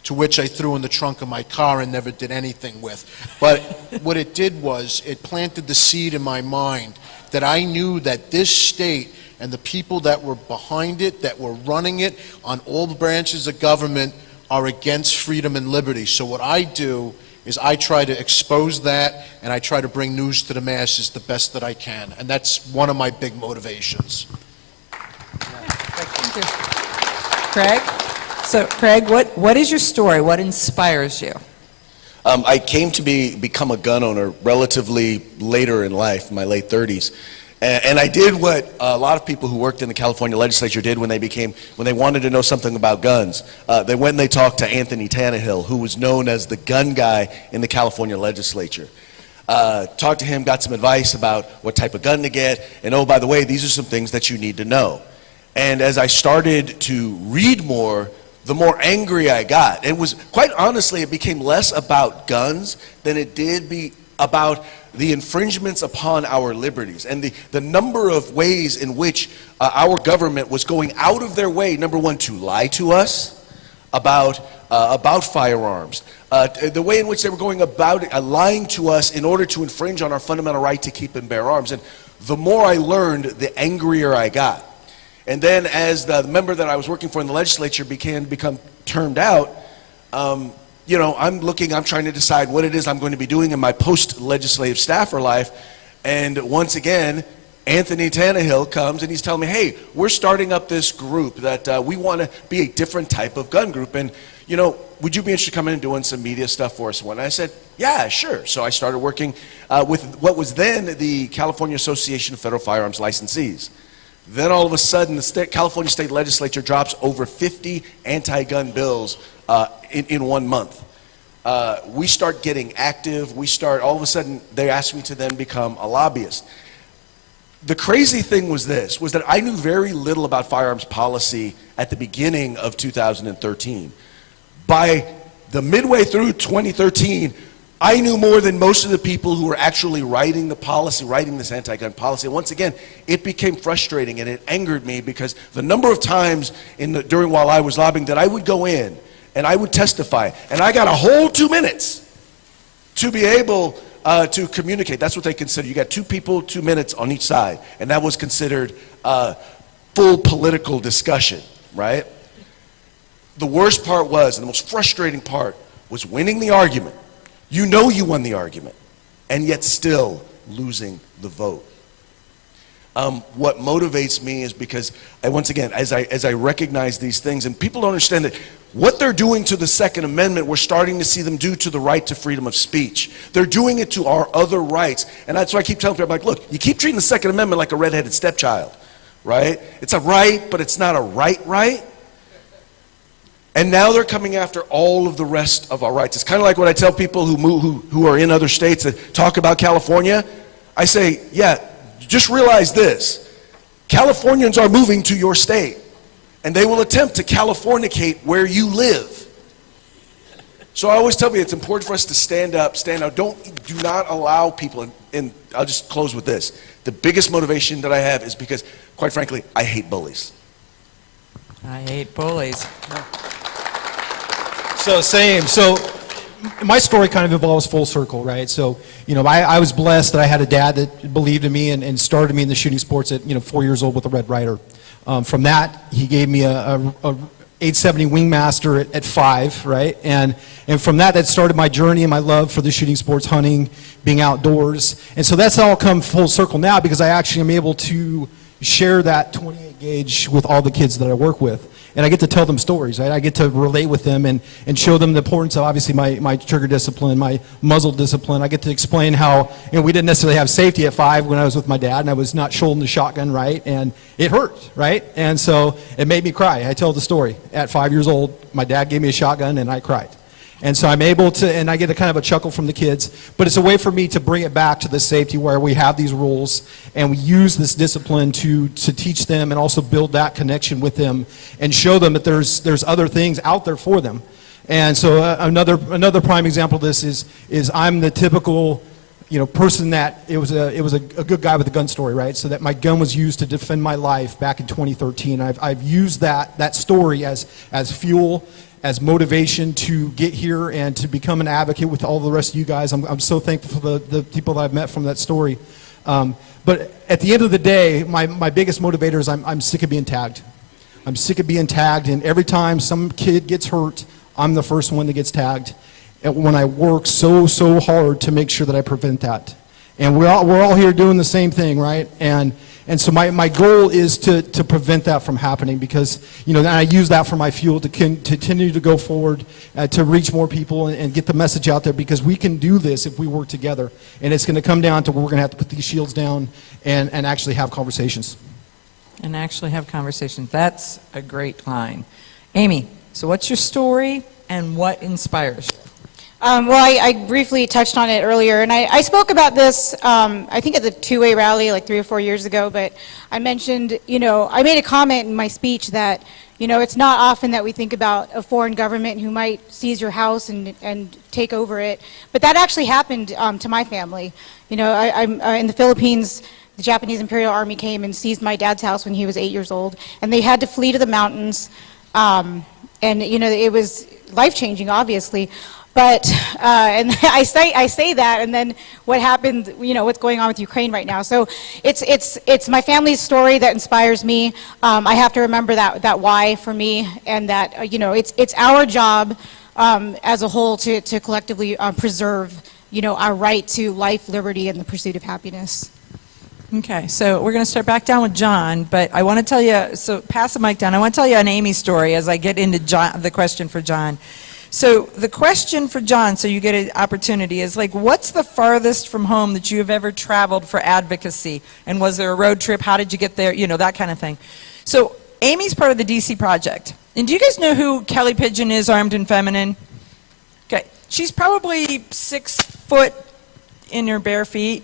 to which I threw in the trunk of my car and never did anything with. But what it did was, it planted the seed in my mind that I knew that this state and the people that were behind it, that were running it on all the branches of government, are against freedom and liberty. So what I do is I try to expose that, and I try to bring news to the masses the best that I can. And that's one of my big motivations. Thank you. Craig? So, Craig, what is your story? What inspires you? I came to become a gun owner relatively later in life, in my late 30s. And I did what a lot of people who worked in the California legislature did when they wanted to know something about guns. They went and they talked to Anthony Tannehill, who was known as the gun guy in the California legislature. Talked to him, got some advice about what type of gun to get, and oh, by the way, these are some things that you need to know. And as I started to read more, the more angry I got. It was, quite honestly, it became less about guns than it did be about the infringements upon our liberties and the number of ways in which our government was going out of their way, number one, to lie to us about firearms, the way in which they were going about lying to us in order to infringe on our fundamental right to keep and bear arms. And the more I learned, the angrier I got. And then as the member that I was working for in the legislature become termed out, you know, I'm trying to decide what it is I'm going to be doing in my post-legislative staffer life. And once again, Anthony Tannehill comes and he's telling me, hey, we're starting up this group that we want to be a different type of gun group. And, you know, would you be interested in coming and doing some media stuff for us? And I said, yeah, sure. So I started working with what was then the California Association of Federal Firearms Licensees. Then all of a sudden, the California State Legislature drops over 50 anti-gun bills in 1 month. We start getting active. All of a sudden, they asked me to then become a lobbyist. The crazy thing was that I knew very little about firearms policy at the beginning of 2013. By the midway through 2013, I knew more than most of the people who were actually writing the policy, writing this anti-gun policy. And once again, it became frustrating and it angered me because the number of times while I was lobbying that I would go in and I would testify, and I got a whole 2 minutes to be able to communicate. That's what they consider. You got 2 people, 2 minutes on each side, and that was considered full political discussion, right? The worst part was, and the most frustrating part, was winning the argument. You know you won the argument, and yet still losing the vote. What motivates me is because, once again, as I recognize these things, and people don't understand that what they're doing to the Second Amendment, we're starting to see them do to the right to freedom of speech. They're doing it to our other rights. And that's why I keep telling people, I'm like, look, you keep treating the Second Amendment like a redheaded stepchild, right? It's a right, but it's not a right. And now they're coming after all of the rest of our rights. It's kind of like what I tell people who are in other states that talk about California. I say, yeah, just realize this. Californians are moving to your state, and they will attempt to Californicate where you live. So I always tell people it's important for us to stand up, do not allow people, and I'll just close with this. The biggest motivation that I have is because, quite frankly, I hate bullies. I hate bullies. So same. So my story kind of evolves full circle, right? So, you know, I was blessed that I had a dad that believed in me and started me in the shooting sports at, 4 years old with a Red Ryder. From that, he gave me a 870 Wingmaster at 5, right? And from that started my journey and my love for the shooting sports, hunting, being outdoors. And so that's all come full circle now because I actually am able to share that 28 gauge with all the kids that I work with. And I get to tell them stories, right? I get to relate with them and show them the importance of obviously my trigger discipline, my muzzle discipline. I get to explain how, we didn't necessarily have safety at 5 when I was with my dad and I was not shouldering the shotgun right and it hurt, right? And so it made me cry. I tell the story. At 5 years old, my dad gave me a shotgun and I cried. And so I'm able to, and I get a kind of a chuckle from the kids, but it's a way for me to bring it back to the safety where we have these rules and we use this discipline to teach them and also build that connection with them and show them that there's other things out there for them. And so another prime example of this is I'm the typical person that it was a good guy with a gun story, right? So that my gun was used to defend my life back in 2013. I've used that story as fuel, as motivation to get here and to become an advocate with all the rest of you guys. I'm so thankful for the people that I've met from that story. But at the end of the day, my biggest motivator is I'm sick of being tagged. I'm sick of being tagged, and every time some kid gets hurt, I'm the first one that gets tagged. And when I work so hard to make sure that I prevent that. And we're all here doing the same thing, right? And so my goal is to prevent that from happening because, then I use that for my fuel to continue to go forward, to reach more people and get the message out there because we can do this if we work together. And it's going to come down to where we're going to have to put these shields down and actually have conversations. And actually have conversations. That's a great line. Amy, so what's your story and what inspires you? Well, I briefly touched on it earlier, and I spoke about this, I think at the two-way rally like 3 or 4 years ago, but I mentioned, I made a comment in my speech that, You know, it's not often that we think about a foreign government who might seize your house and take over it, but that actually happened to my family. You know, I'm in the Philippines. The Japanese Imperial Army came and seized my dad's house when he was 8 years old, and they had to flee to the mountains. And, you know, it was life-changing, obviously. But, and I say that, and then what happened, you know, what's going on with Ukraine right now. So it's my family's story that inspires me. I have to remember that why for me, and that, you know, it's our job as a whole to collectively preserve, you know, our right to life, liberty, and the pursuit of happiness. Okay, so we're going to start back down with John, but I want to tell you, so pass the mic down. I want to tell you an Amy story as I get into the question for John. So the question for John, so you get an opportunity, is like, what's the farthest from home that you have ever traveled for advocacy? And was there a road trip? How did you get there? You know, that kind of thing. So Amy's part of the DC Project. And do you guys know who Kelly Pigeon is, Armed and Feminine? Okay, she's probably 6 foot in her bare feet.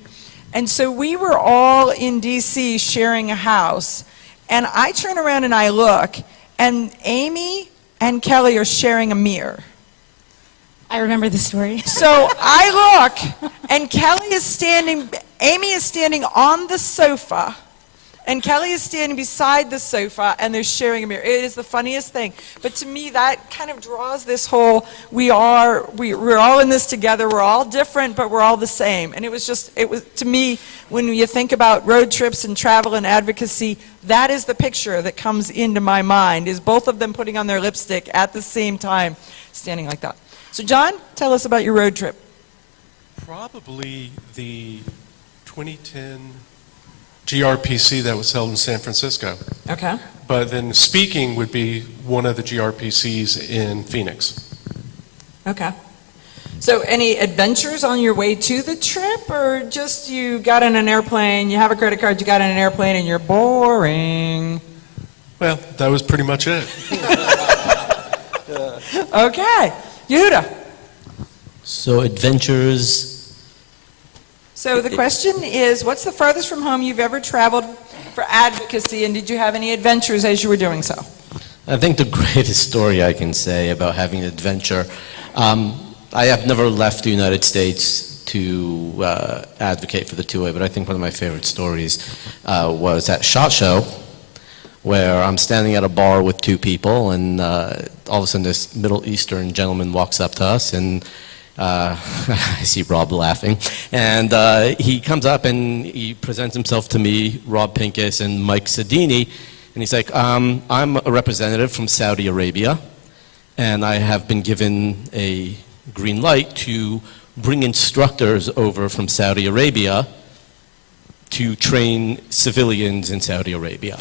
And so we were all in DC sharing a house, and I turn around and I look, and Amy and Kelly are sharing a mirror. I remember the story. So I look, and Amy is standing on the sofa, and Kelly is standing beside the sofa, and they're sharing a mirror. It is the funniest thing. But to me, that kind of draws this whole, we're all in this together, we're all different, but we're all the same. And it was, to me, when you think about road trips and travel and advocacy, that is the picture that comes into my mind, is both of them putting on their lipstick at the same time, standing like that. So John, tell us about your road trip. Probably the 2010 GRPC that was held in San Francisco. Okay. But then speaking would be one of the GRPCs in Phoenix. Okay. So any adventures on your way to the trip, or just you got in an airplane, you have a credit card, you got in an airplane, and you're boring? Well, that was pretty much it. Okay. Yehuda. So adventures. So the question is, what's the farthest from home you've ever traveled for advocacy, and did you have any adventures as you were doing so? I think the greatest story I can say about having an adventure, I have never left the United States to advocate for the 2A, but I think one of my favorite stories was at SHOT Show, where I'm standing at a bar with 2 people, and all of a sudden this Middle Eastern gentleman walks up to us, and I see Rob laughing, and he comes up and he presents himself to me, Rob Pincus, and Mike Sedini, and he's like, I'm a representative from Saudi Arabia, and I have been given a green light to bring instructors over from Saudi Arabia to train civilians in Saudi Arabia.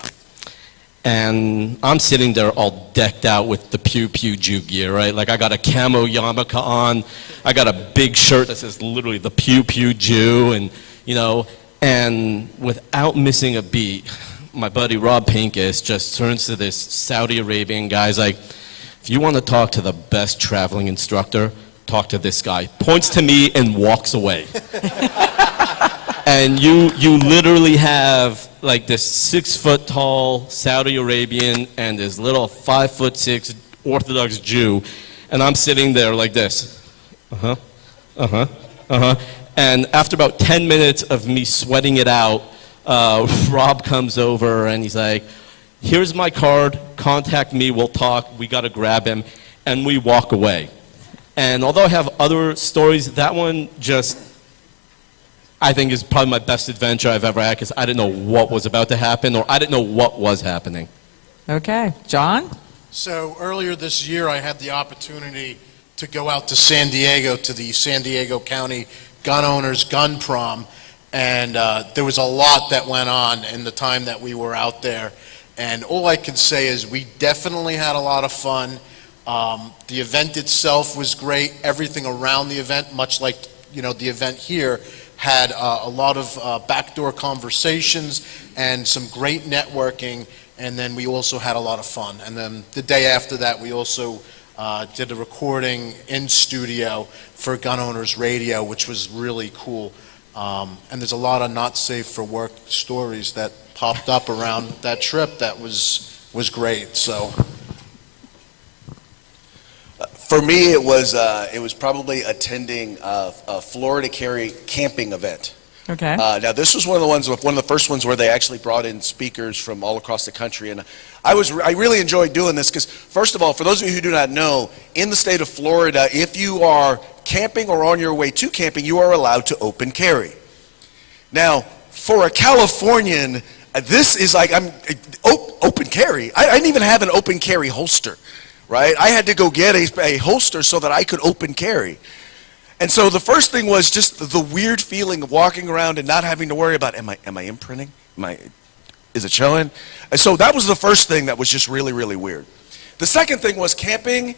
And I'm sitting there all decked out with the Pew Pew Jew gear, right? Like I got a camo yarmulke on, I got a big shirt that says literally the Pew Pew Jew, and you know, and without missing a beat, my buddy Rob Pincus just turns to this Saudi Arabian guy. He's like, if you want to talk to the best traveling instructor, talk to this guy. Points to me and walks away. And you literally have like this 6 foot tall Saudi Arabian and this little 5'6" Orthodox Jew, and I'm sitting there like this. And after about 10 minutes of me sweating it out, Rob comes over and he's like, here's my card, contact me, we'll talk, we gotta grab him, and we walk away. And although I have other stories, that one just, I think is probably my best adventure I've ever had, because I didn't know what was about to happen, or I didn't know what was happening. Okay. John? So earlier this year, I had the opportunity to go out to San Diego, to the San Diego County Gun Owners Gun Prom, and there was a lot that went on in the time that we were out there. And all I can say is we definitely had a lot of fun. The event itself was great. Everything around the event, much like, you know, the event here, had a lot of backdoor conversations and some great networking, and then we also had a lot of fun. And then the day after that, we also did a recording in studio for Gun Owners Radio, which was really cool. And there's a lot of not safe for work stories that popped up around that trip that was great. So For me, it was probably attending a Florida Carry camping event. Okay. Now, this was one of the first ones where they actually brought in speakers from all across the country, and I really enjoyed doing this because, first of all, for those of you who do not know, in the state of Florida, if you are camping or on your way to camping, you are allowed to open carry. Now, for a Californian, this is like open carry. I didn't even have an open carry holster, right? I had to go get a holster so that I could open carry. And so the first thing was just the weird feeling of walking around and not having to worry about, am I imprinting? Is it showing? And so that was the first thing that was just really, really weird. The second thing was camping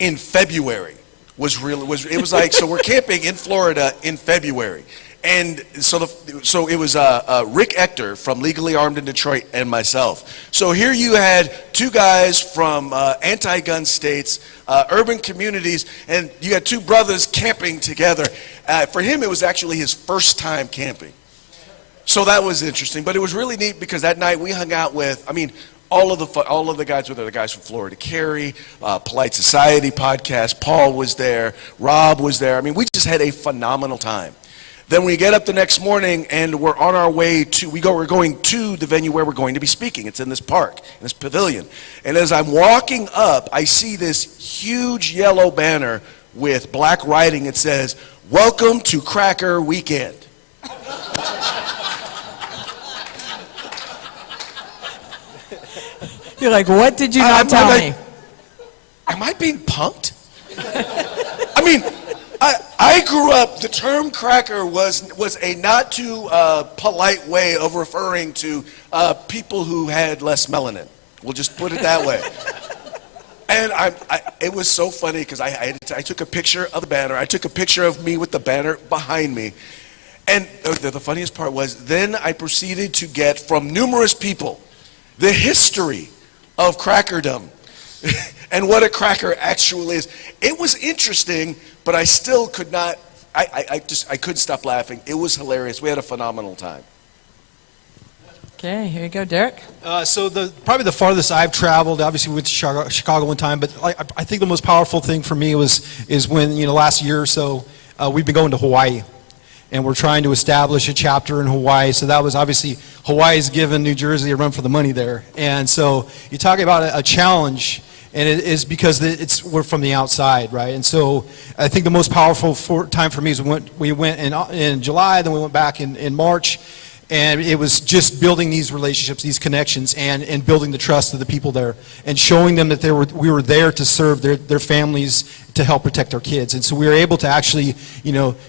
in February it was like, so we're camping in Florida in February. And so it was Rick Ector from Legally Armed in Detroit and myself. So here you had two guys from anti-gun states, urban communities, and you had two brothers camping together. For him, it was actually his first time camping. So that was interesting, but it was really neat because that night we hung out with, all of the guys were there, the guys from Florida Carry, Polite Society podcast, Paul was there, Rob was there. We just had a phenomenal time. Then we get up the next morning and we're on our way we're going to the venue where we're going to be speaking. It's in this park, in this pavilion. And as I'm walking up, I see this huge yellow banner with black writing. It says, "Welcome to Cracker Weekend." You're like, what did you not tell me? Am I being punked? I grew up, the term cracker was a not too polite way of referring to people who had less melanin. We'll just put it that way. And it was so funny because I took a picture of the banner. I took a picture of me with the banner behind me. And the funniest part was then I proceeded to get from numerous people the history of crackerdom and what a cracker actually is. It was interesting, but I still could not, I couldn't stop laughing. It was hilarious. We had a phenomenal time. Okay, here you go, Derek. So probably the farthest I've traveled, obviously we went to Chicago one time, but I think the most powerful thing for me is when, last year or so, we've been going to Hawaii. And we're trying to establish a chapter in Hawaii. So that was obviously, Hawaii's given New Jersey a run for the money there. And so you're talking about a challenge, and it is because we're from the outside, right? And so I think the most powerful time for me is we went in July, then we went back in March. And it was just building these relationships, these connections, and building the trust of the people there, and showing them that we were there to serve their families, to help protect our kids. And so we were able to actually,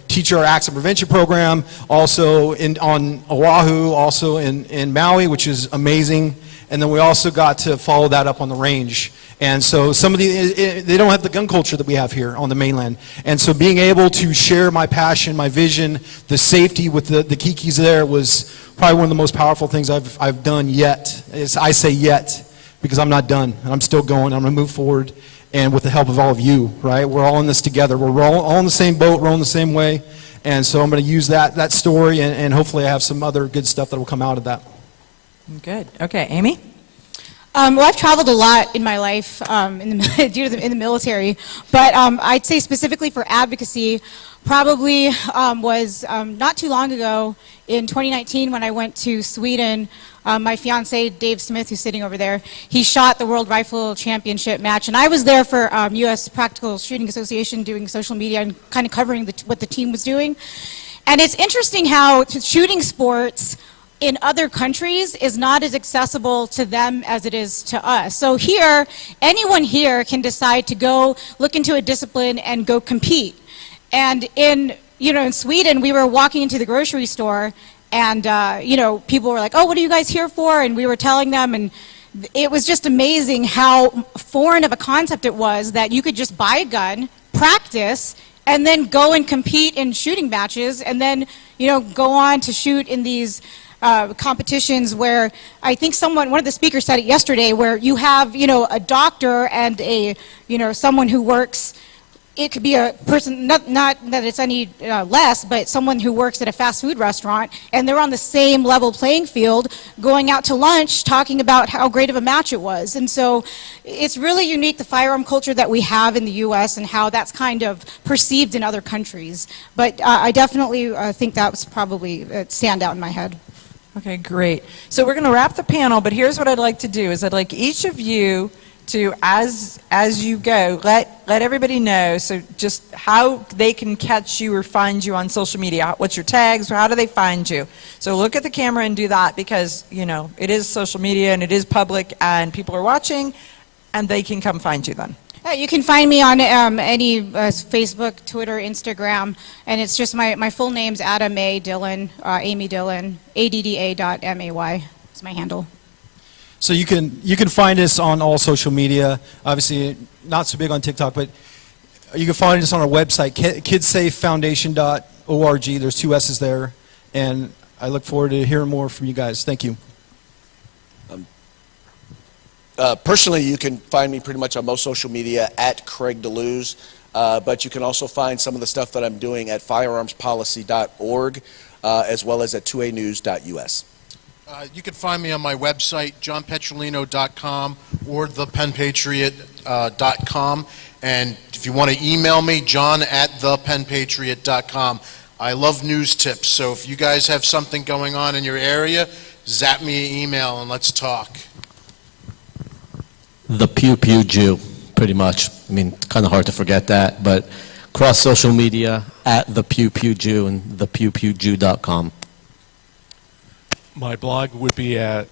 teach our accident prevention program, also on Oahu, also in Maui, which is amazing. And then we also got to follow that up on the range. And so they don't have the gun culture that we have here on the mainland. And so being able to share my passion, my vision, the safety with the Kikis there was probably one of the most powerful things I've done yet. I say yet because I'm not done. And I'm still going. I'm going to move forward. And with the help of all of you, right? We're all in this together. We're all in the same boat. We're all in the same way. And so I'm going to use that story, and hopefully I have some other good stuff that will come out of that. Good. Okay, Amy? Well, I've traveled a lot in my life in the military, but I'd say specifically for advocacy, probably was not too long ago in 2019 when I went to Sweden. My fiance, Dave Smith, who's sitting over there, he shot the World Rifle Championship match, and I was there for U.S. Practical Shooting Association doing social media and kind of covering what the team was doing. And it's interesting how shooting sports in other countries is not as accessible to them as it is to us. So here, anyone here can decide to go look into a discipline and go compete. And in Sweden, we were walking into the grocery store and, people were like, "Oh, what are you guys here for?" And we were telling them, and it was just amazing how foreign of a concept it was that you could just buy a gun, practice, and then go and compete in shooting matches, and then, go on to shoot in these competitions where I think one of the speakers said it yesterday, where you have, a doctor and someone who works it could be a person, not that it's any less, but someone who works at a fast food restaurant, and they're on the same level playing field, going out to lunch, talking about how great of a match it was. And so it's really unique, the firearm culture that we have in the U.S. and how that's kind of perceived in other countries. But I definitely think that was probably a standout in my head. Okay, great. So we're going to wrap the panel, but here's what I'd like to do, is I'd like each of you to, as you go, let everybody know, so just how they can catch you or find you on social media. What's your tags? How do they find you? So look at the camera and do that, because, you know, it is social media and it is public and people are watching, and they can come find you then. You can find me on any Facebook, Twitter, Instagram, and it's just my full name's Adam A. Dillon, Amy Dillon, ADDA.MAY is my handle. So you can find us on all social media. Obviously, not so big on TikTok, but you can find us on our website, kidsafefoundation.org. There's 2 S's there, and I look forward to hearing more from you guys. Thank you. Personally, you can find me pretty much on most social media at Craig DeLuz, but you can also find some of the stuff that I'm doing at firearmspolicy.org, as well as at 2anews.us. You can find me on my website, johnpetrolino.com or thepenpatriot.com. And if you want to email me, john@thepenpatriot.com. I love news tips, so if you guys have something going on in your area, zap me an email and let's talk. The Pew Pew Jew, pretty much. I mean, kind of hard to forget that, but cross social media at the Pew Pew Jew and thepewpewjew.com. My blog would be at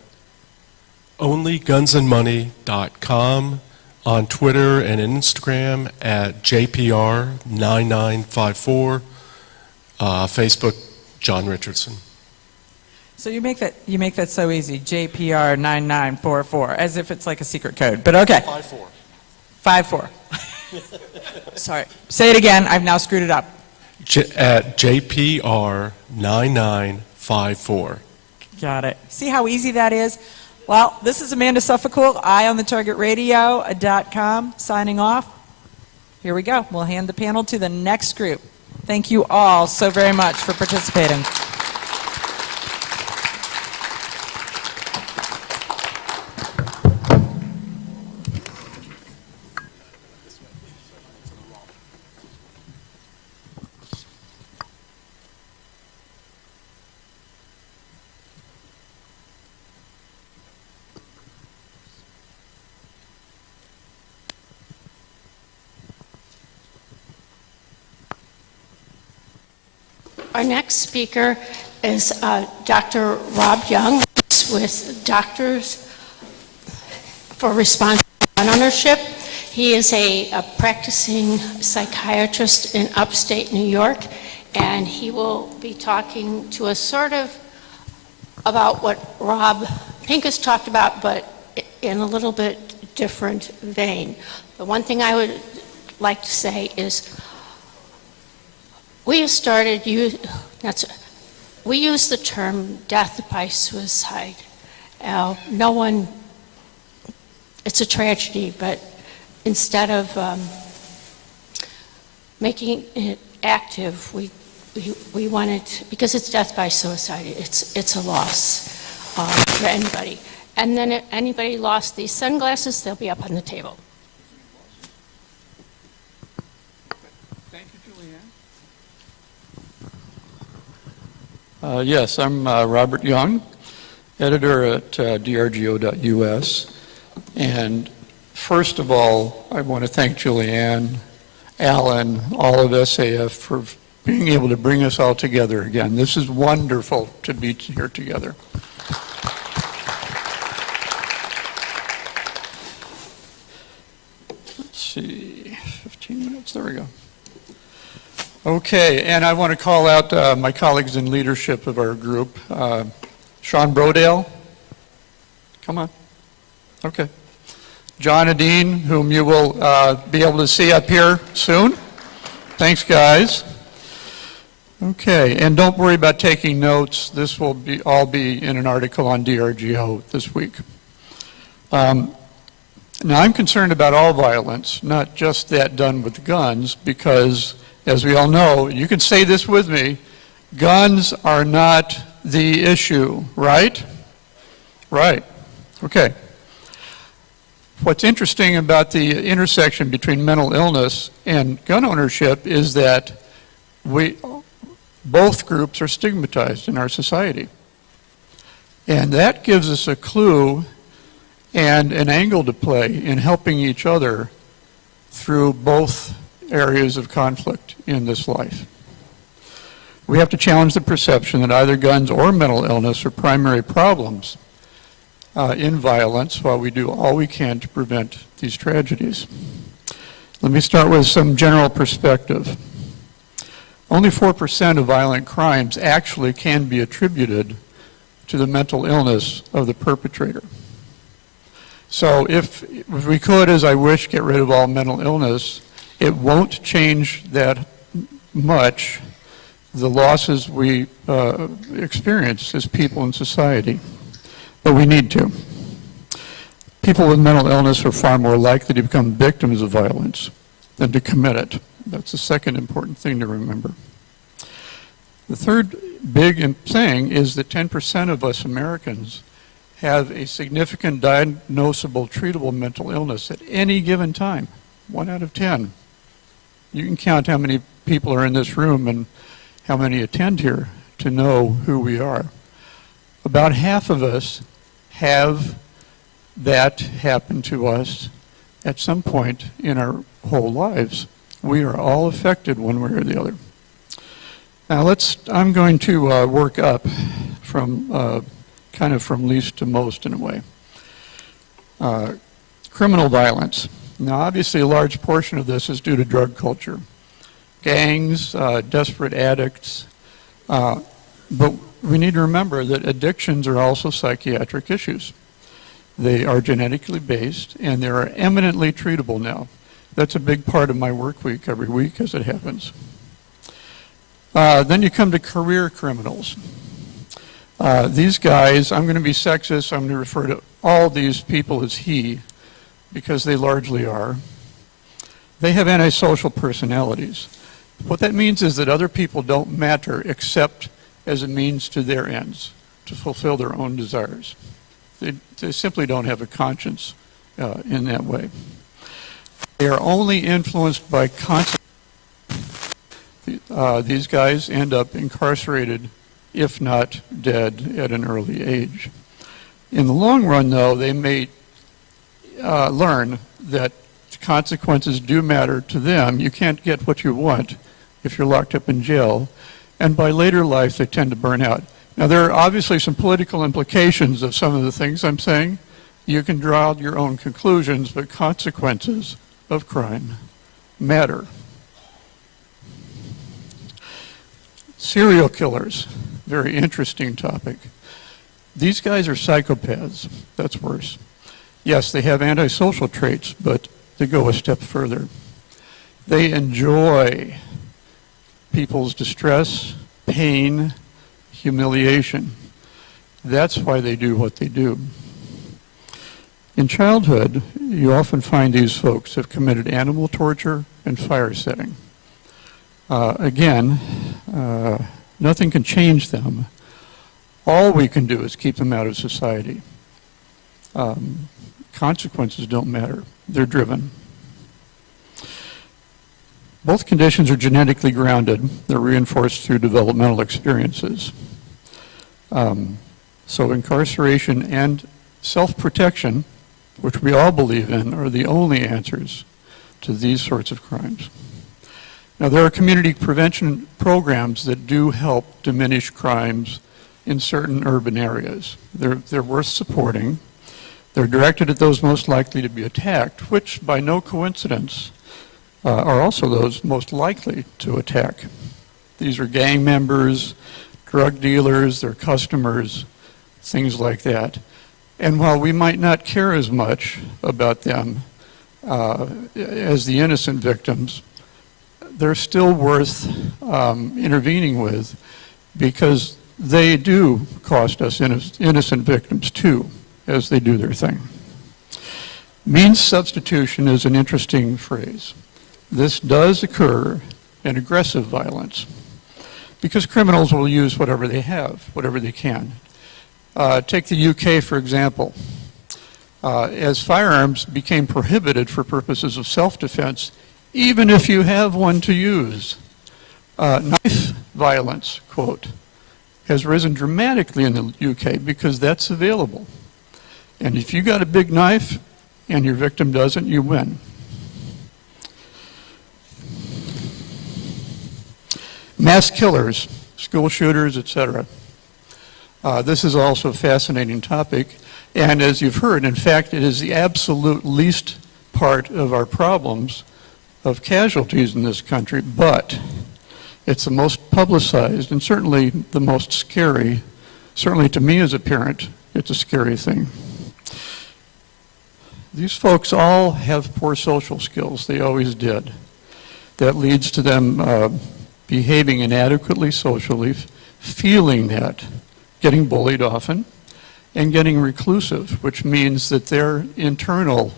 onlygunsandmoney.com, on Twitter and Instagram at JPR9954, Facebook John Richardson. So you make that so easy, JPR 9944, as if it's like a secret code. But okay. 54. Sorry. Say it again. I've now screwed it up. At JPR 9954. Got it. See how easy that is? Well, this is Amanda Suffolk, EyeOnTheTargetRadio.com, signing off. Here we go. We'll hand the panel to the next group. Thank you all so very much for participating. Our next speaker is Dr. Rob Young with Doctors for Responsible Gun Ownership. He is a practicing psychiatrist in upstate New York, and he will be talking to us sort of about what Rob Pincus talked about, but in a little bit different vein. The one thing I would like to say is we use the term death by suicide. It's a tragedy, but instead of making it active, we wanted, because it's death by suicide, it's a loss for anybody. And then if anybody lost these sunglasses, they'll be up on the table. Yes, I'm Robert Young, editor at drgo.us. And first of all, I want to thank Julianne, Alan, all of SAF for being able to bring us all together again. This is wonderful to be here together. Let's see, 15 minutes, there we go. Okay, and I want to call out my colleagues in leadership of our group. Sean Brodale, come on. Okay. John Adine, whom you will be able to see up here soon. Thanks, guys. Okay, and don't worry about taking notes. This will all be in an article on DRGO this week. Now, I'm concerned about all violence, not just that done with guns, because, as we all know, you can say this with me, guns are not the issue, right? Right. Okay. What's interesting about the intersection between mental illness and gun ownership is that both groups are stigmatized in our society. And that gives us a clue and an angle to play in helping each other through both areas of conflict in this life. We have to challenge the perception that either guns or mental illness are primary problems in violence, while we do all we can to prevent these tragedies. Let me start with some general perspective. Only 4% of violent crimes actually can be attributed to the mental illness of the perpetrator. So if we could, as I wish, get rid of all mental illness, it won't change that much the losses we experience as people in society. But we need to. People with mental illness are far more likely to become victims of violence than to commit it. That's the second important thing to remember. The third big thing is that 10% of us Americans have a significant diagnosable, treatable mental illness at any given time. 1 out of 10. You can count how many people are in this room and how many attend here to know who we are. About half of us have that happen to us at some point in our whole lives. We are all affected one way or the other. Now I'm going to work up from kind of from least to most in a way. Criminal violence. Now obviously a large portion of this is due to drug culture. Gangs, desperate addicts, but we need to remember that addictions are also psychiatric issues. They are genetically based and they are eminently treatable now. That's a big part of my work week every week as it happens. Then you come to career criminals. These guys, I'm going to be sexist, I'm going to refer to all these people as he, because they largely are. They have antisocial personalities. What that means is that other people don't matter except as a means to their ends, to fulfill their own desires. They simply don't have a conscience in that way. They are only influenced by consequences. These guys end up incarcerated, if not dead, at an early age. In the long run, though, they may learn that consequences do matter to them. You can't get what you want if you're locked up in jail. And by later life, they tend to burn out. Now, there are obviously some political implications of some of the things I'm saying. You can draw out your own conclusions, but consequences of crime matter. Serial killers, very interesting topic. These guys are psychopaths. That's worse. Yes, they have antisocial traits, but they go a step further. They enjoy people's distress, pain, humiliation. That's why they do what they do. In childhood, you often find these folks have committed animal torture and fire setting. Again, nothing can change them. All we can do is keep them out of society. Consequences don't matter. They're driven. Both conditions are genetically grounded. They're reinforced through developmental experiences. So incarceration and self-protection, which we all believe in, are the only answers to these sorts of crimes. Now, there are community prevention programs that do help diminish crimes in certain urban areas. They're worth supporting. They're directed at those most likely to be attacked, which, by no coincidence, are also those most likely to attack. These are gang members, drug dealers, their customers, things like that. And while we might not care as much about them as the innocent victims, they're still worth intervening with, because they do cost us innocent victims too, as they do their thing. Means substitution is an interesting phrase. This does occur in aggressive violence because criminals will use whatever they have, whatever they can. Take the UK, for example. As firearms became prohibited for purposes of self-defense, even if you have one to use, knife violence, quote, has risen dramatically in the UK because that's available. And if you got a big knife and your victim doesn't, you win. Mass killers, school shooters, etc. This is also a fascinating topic. And as you've heard, in fact, it is the absolute least part of our problems of casualties in this country, but it's the most publicized and certainly the most scary. Certainly to me as a parent, it's a scary thing. These folks all have poor social skills. They always did. That leads to them behaving inadequately socially, feeling that, getting bullied often, and getting reclusive, which means that their internal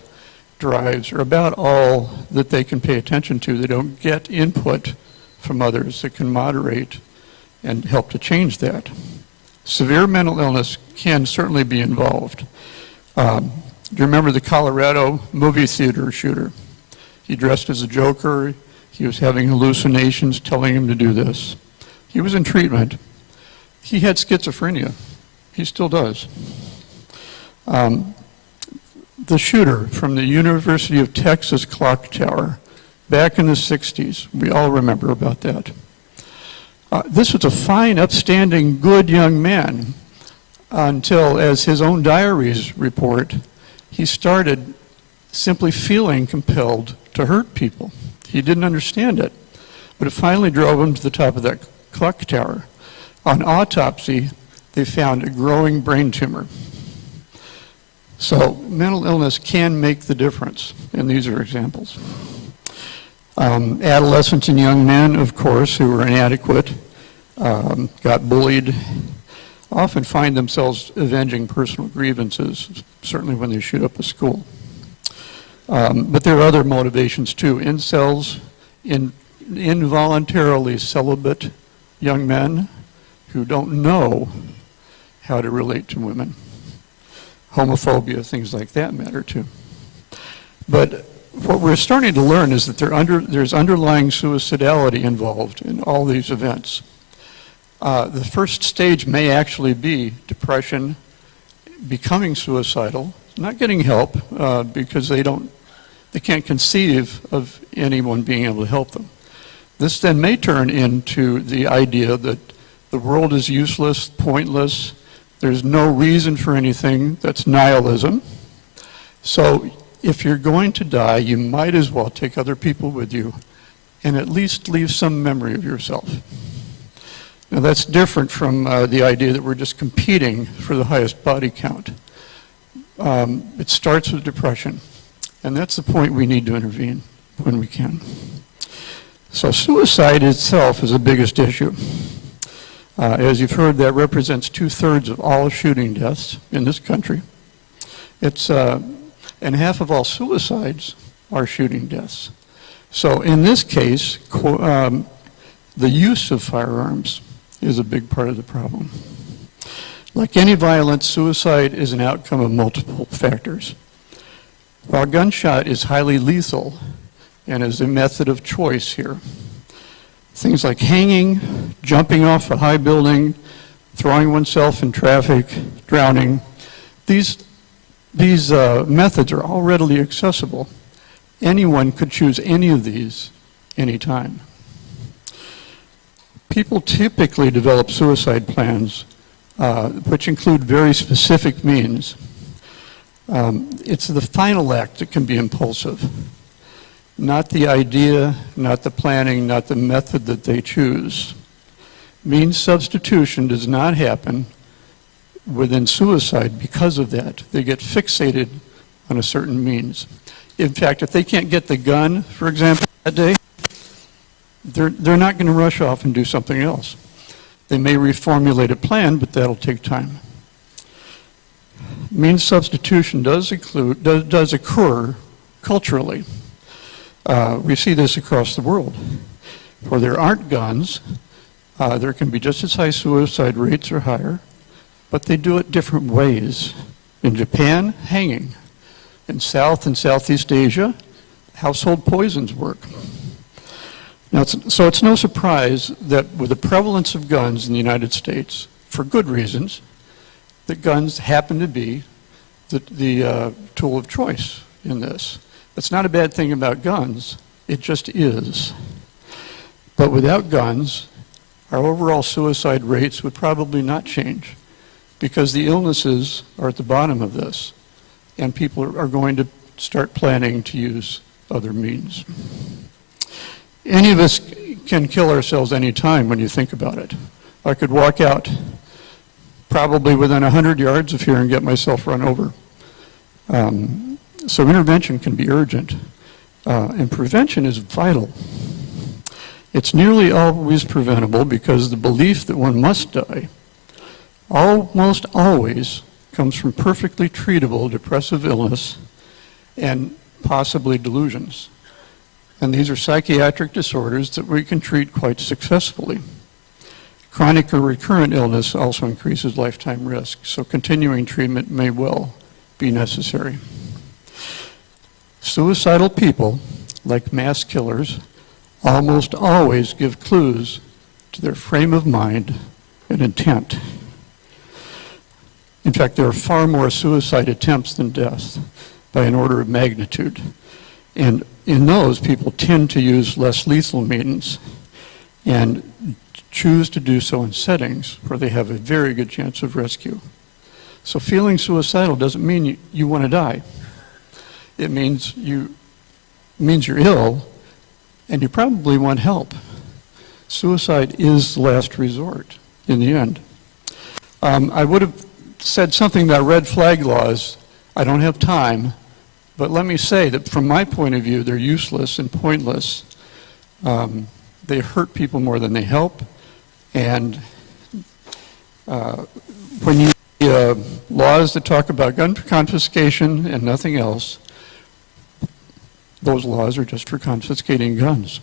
drives are about all that they can pay attention to. They don't get input from others that can moderate and help to change that. Severe mental illness can certainly be involved. Do you remember the Colorado movie theater shooter? He dressed as a Joker. He was having hallucinations telling him to do this. He was in treatment. He had schizophrenia. He still does. The shooter from the University of Texas clock tower back in the 60s, we all remember about that. This was a fine, upstanding, good young man until, as his own diaries report, he started simply feeling compelled to hurt people. He didn't understand it, but it finally drove him to the top of that clock tower. On autopsy, they found a growing brain tumor. So mental illness can make the difference, and these are examples. Adolescents and young men, of course, who were inadequate, got bullied, often find themselves avenging personal grievances, certainly when they shoot up a school. But there are other motivations too. Incels, involuntarily celibate young men who don't know how to relate to women. Homophobia, things like that matter too. But what we're starting to learn is that there's underlying suicidality involved in all these events. The first stage may actually be depression, becoming suicidal, not getting help because they can't conceive of anyone being able to help them. This then may turn into the idea that the world is useless, pointless, there's no reason for anything. That's nihilism. So if you're going to die, you might as well take other people with you and at least leave some memory of yourself. Now that's different from the idea that we're just competing for the highest body count. It starts with depression, and that's the point we need to intervene when we can. So suicide itself is the biggest issue. As you've heard, that represents 2/3 of all shooting deaths in this country. And half of all suicides are shooting deaths. So in this case, the use of firearms is a big part of the problem. Like any violence, suicide is an outcome of multiple factors. While gunshot is highly lethal and is a method of choice here, things like hanging, jumping off a high building, throwing oneself in traffic, drowning, these methods are all readily accessible. Anyone could choose any of these anytime. People typically develop suicide plans, which include very specific means. It's the final act that can be impulsive. Not the idea, not the planning, not the method that they choose. Means substitution does not happen within suicide because of that. They get fixated on a certain means. In fact, if they can't get the gun, for example, that day, they're not going to rush off and do something else. They may reformulate a plan, but that'll take time. means substitution does occur culturally. We see this across the world. Where there aren't guns, there can be just as high suicide rates or higher, but they do it different ways. In Japan, hanging. In South and Southeast Asia, household poisons work. Now, so it's no surprise that with the prevalence of guns in the United States, for good reasons, that guns happen to be the tool of choice in this. That's not a bad thing about guns, it just is. But without guns, our overall suicide rates would probably not change because the illnesses are at the bottom of this, and people are going to start planning to use other means. Any of us can kill ourselves any time when you think about it. I could walk out probably within 100 yards of here and get myself run over. So intervention can be urgent, and prevention is vital. It's nearly always preventable because the belief that one must die almost always comes from perfectly treatable depressive illness and possibly delusions. And these are psychiatric disorders that we can treat quite successfully. Chronic or recurrent illness also increases lifetime risk, so continuing treatment may well be necessary. Suicidal people, like mass killers, almost always give clues to their frame of mind and intent. In fact, there are far more suicide attempts than deaths by an order of magnitude. And in those, people tend to use less lethal means and choose to do so in settings where they have a very good chance of rescue. So feeling suicidal doesn't mean you want to die. It means you're ill and you probably want help. Suicide is the last resort in the end. I would have said something about red flag laws. I don't have time, but let me say that from my point of view, they're useless and pointless. They hurt people more than they help. And when you see laws that talk about gun confiscation and nothing else, those laws are just for confiscating guns.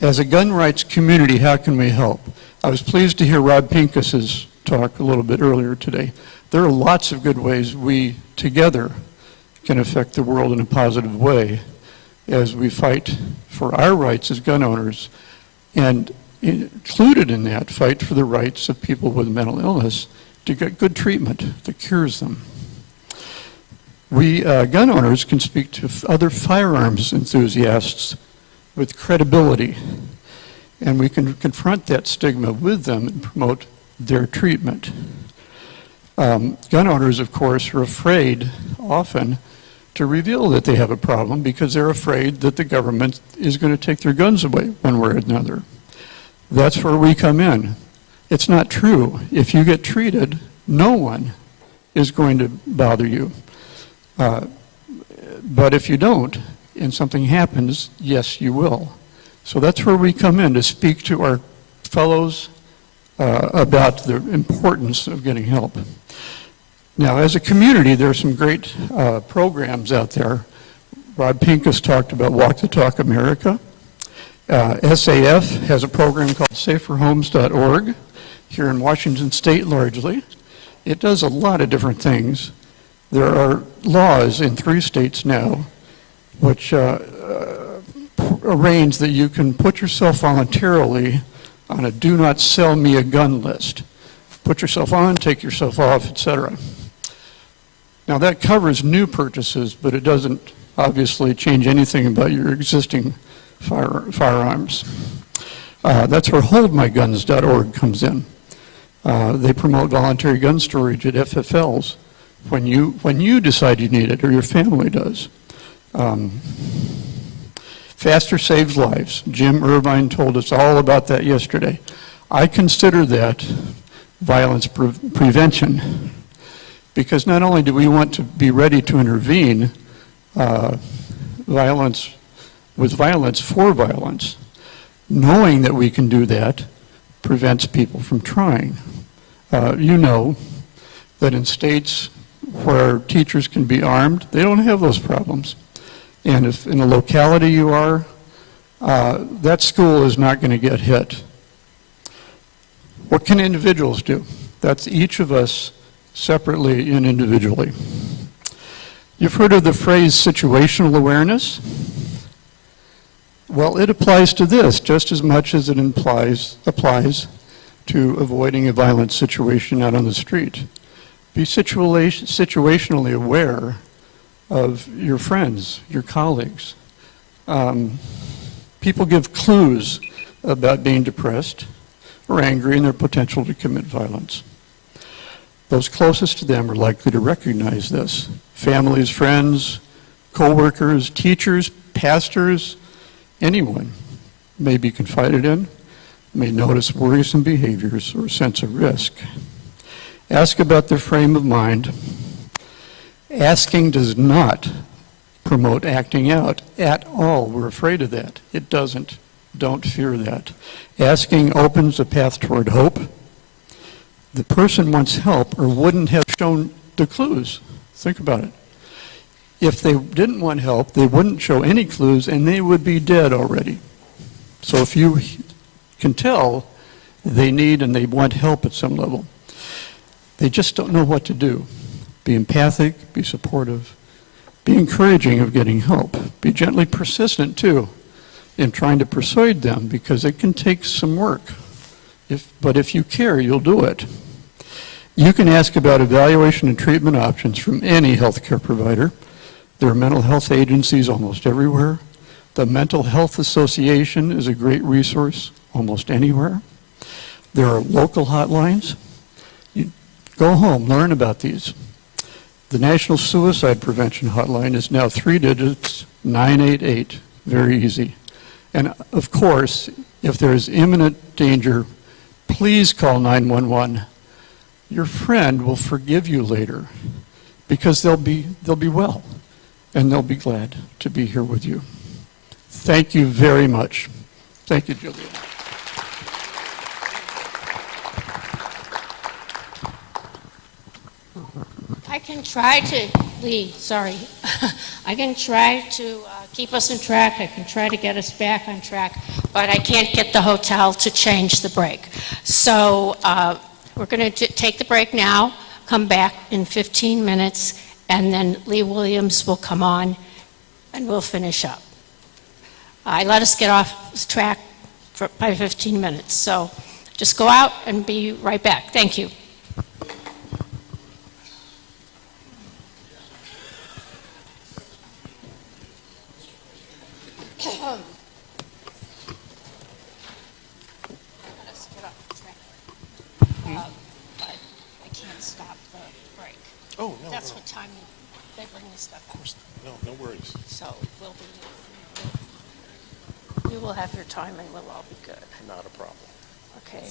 As a gun rights community, how can we help? I was pleased to hear Rob Pincus's talk a little bit earlier today. There are lots of good ways we together can affect the world in a positive way as we fight for our rights as gun owners, and included in that, fight for the rights of people with mental illness to get good treatment that cures them. We gun owners can speak to other firearms enthusiasts with credibility, and we can confront that stigma with them and promote their treatment. Gun owners, of course, are afraid often to reveal that they have a problem because they're afraid that the government is going to take their guns away one way or another. That's where we come in. It's not true. If you get treated, no one is going to bother you. But if you don't, and something happens, yes, you will. So that's where we come in to speak to our fellows about the importance of getting help. Now, as a community, there are some great programs out there. Rob Pincus talked about Walk the Talk America. SAF has a program called saferhomes.org here in Washington State largely. It does a lot of different things. There are laws in 3 states now which arrange that you can put yourself voluntarily on a do not sell me a gun list. Put yourself on, take yourself off, etc. Now that covers new purchases, but it doesn't obviously change anything about your existing firearms. That's where holdmyguns.org comes in. They promote voluntary gun storage at FFLs when you decide you need it or your family does. Faster saves lives. Jim Irvine told us all about that yesterday. I consider that violence prevention because not only do we want to be ready to intervene violence for violence, knowing that we can do that prevents people from trying. You know But in states where teachers can be armed, they don't have those problems. And if in a locality you are, that school is not going to get hit. What can individuals do? That's each of us separately and individually. You've heard of the phrase situational awareness? Well, it applies to this just as much as it applies to avoiding a violent situation out on the street. Be situationally aware of your friends, your colleagues. People give clues about being depressed or angry and their potential to commit violence. Those closest to them are likely to recognize this. Families, friends, co-workers, teachers, pastors, anyone may be confided in, may notice worrisome behaviors or sense of risk. Ask about their frame of mind. Asking does not promote acting out at all. We're afraid of that. It doesn't. Don't fear that. Asking opens a path toward hope. The person wants help or wouldn't have shown the clues. Think about it. If they didn't want help, they wouldn't show any clues and they would be dead already. So if you can tell they need and they want help at some level, they just don't know what to do. Be empathic, be supportive, be encouraging of getting help. Be gently persistent too in trying to persuade them because it can take some work. But if you care, you'll do it. You can ask about evaluation and treatment options from any healthcare provider. There are mental health agencies almost everywhere. The Mental Health Association is a great resource almost anywhere. There are local hotlines. You go home, learn about these. The National Suicide Prevention Hotline is now 3 digits, 988, very easy. And of course, if there is imminent danger, please call 911. Your friend will forgive you later because they'll be well and they'll be glad to be here with you. Thank you very much. Thank you, Julia. I can try to, Lee, sorry. I can try to keep us on track. I can try to get us back on track, but I can't get the hotel to change the break. So we're going to take the break now, come back in 15 minutes, and then Lee Williams will come on and we'll finish up. I let us get off track by 15 minutes. So just go out and be right back. Thank you. But I can't stop the break. Oh, no. That's no. what time they bring this stuff out. Of course. No worries. So you will have your time and we'll all be good. Not a problem. Okay.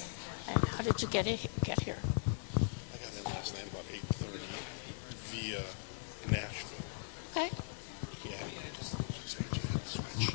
And how did you get here? I got in last night about 8:30 via Nashville. Okay. Yeah. Switch.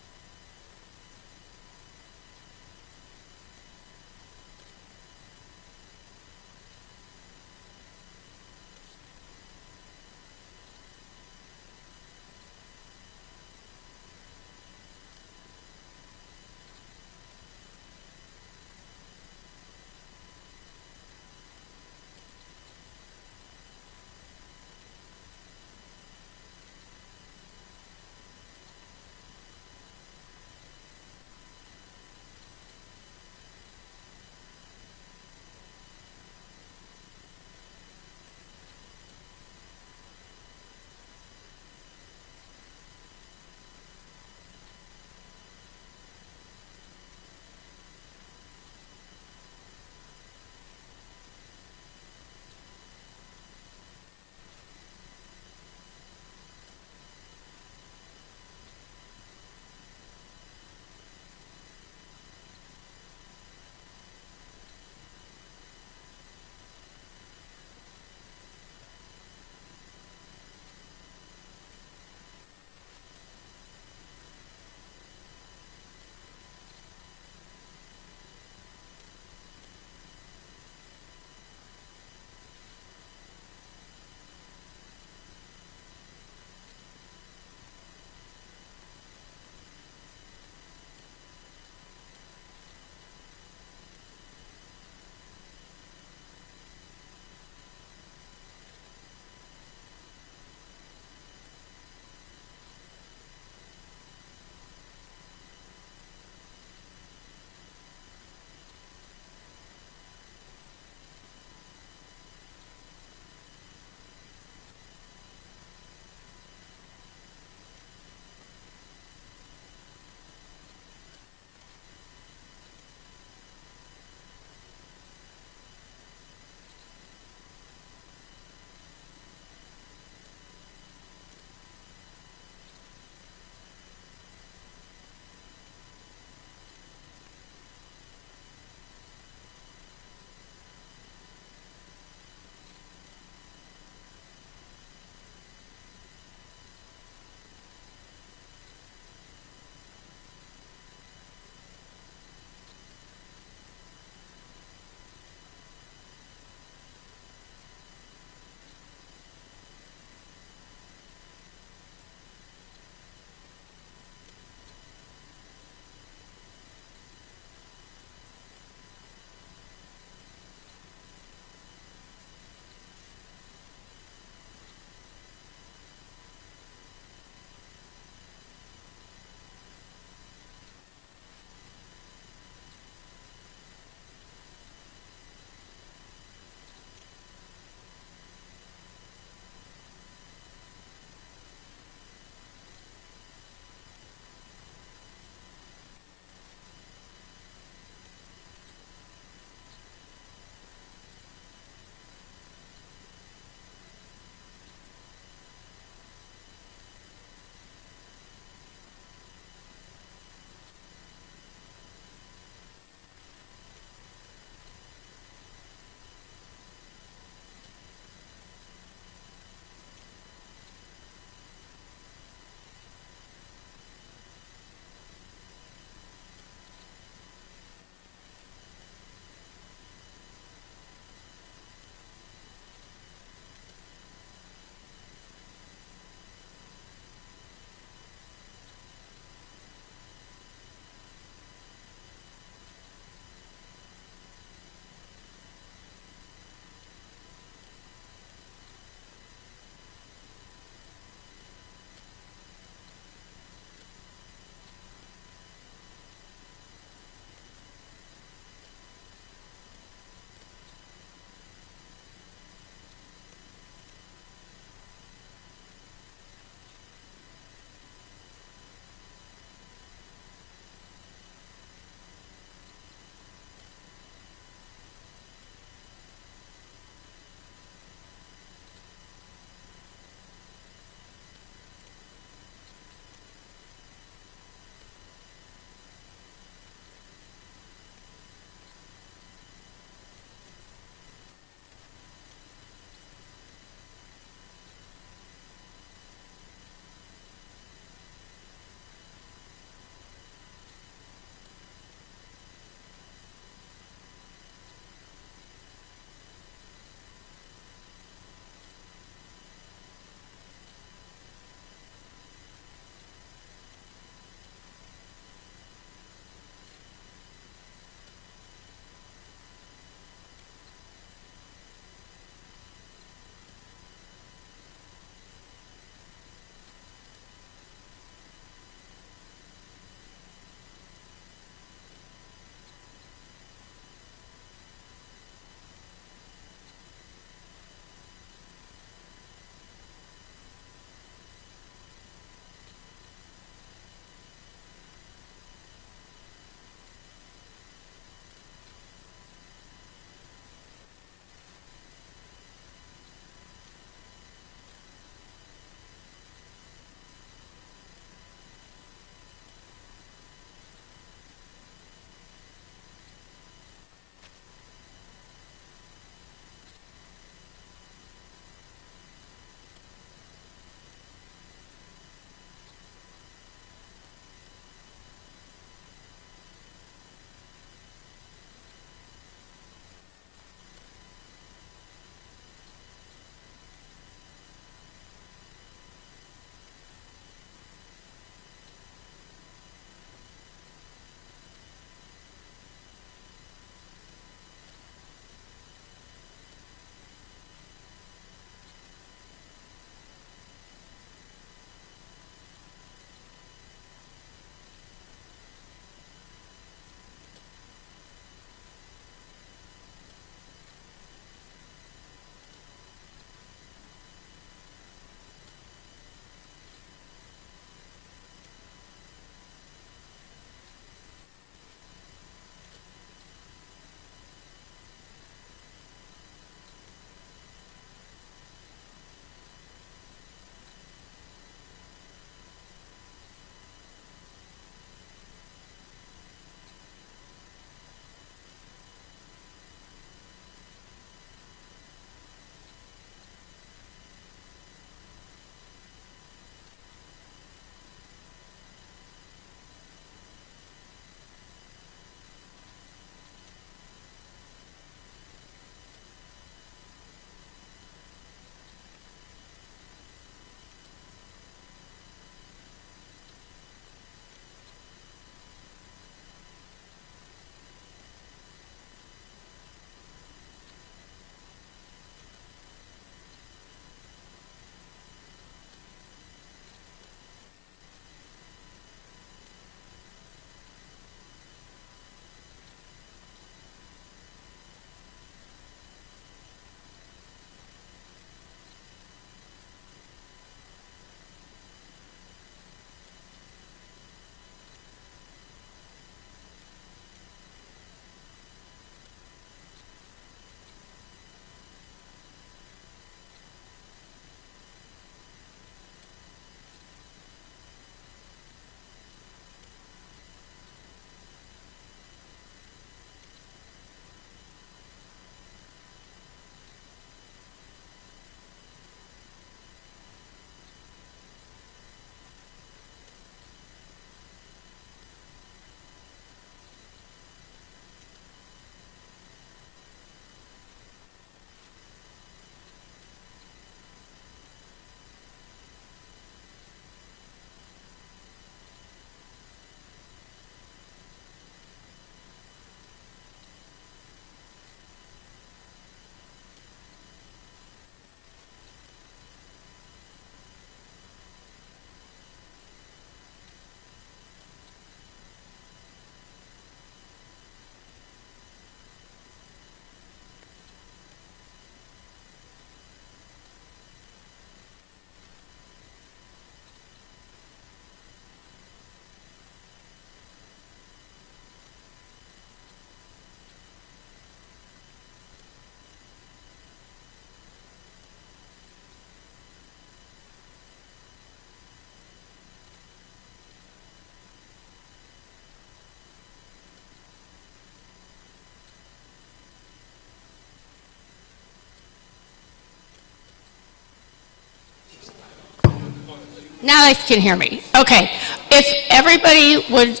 Now they can hear me. Okay. If everybody would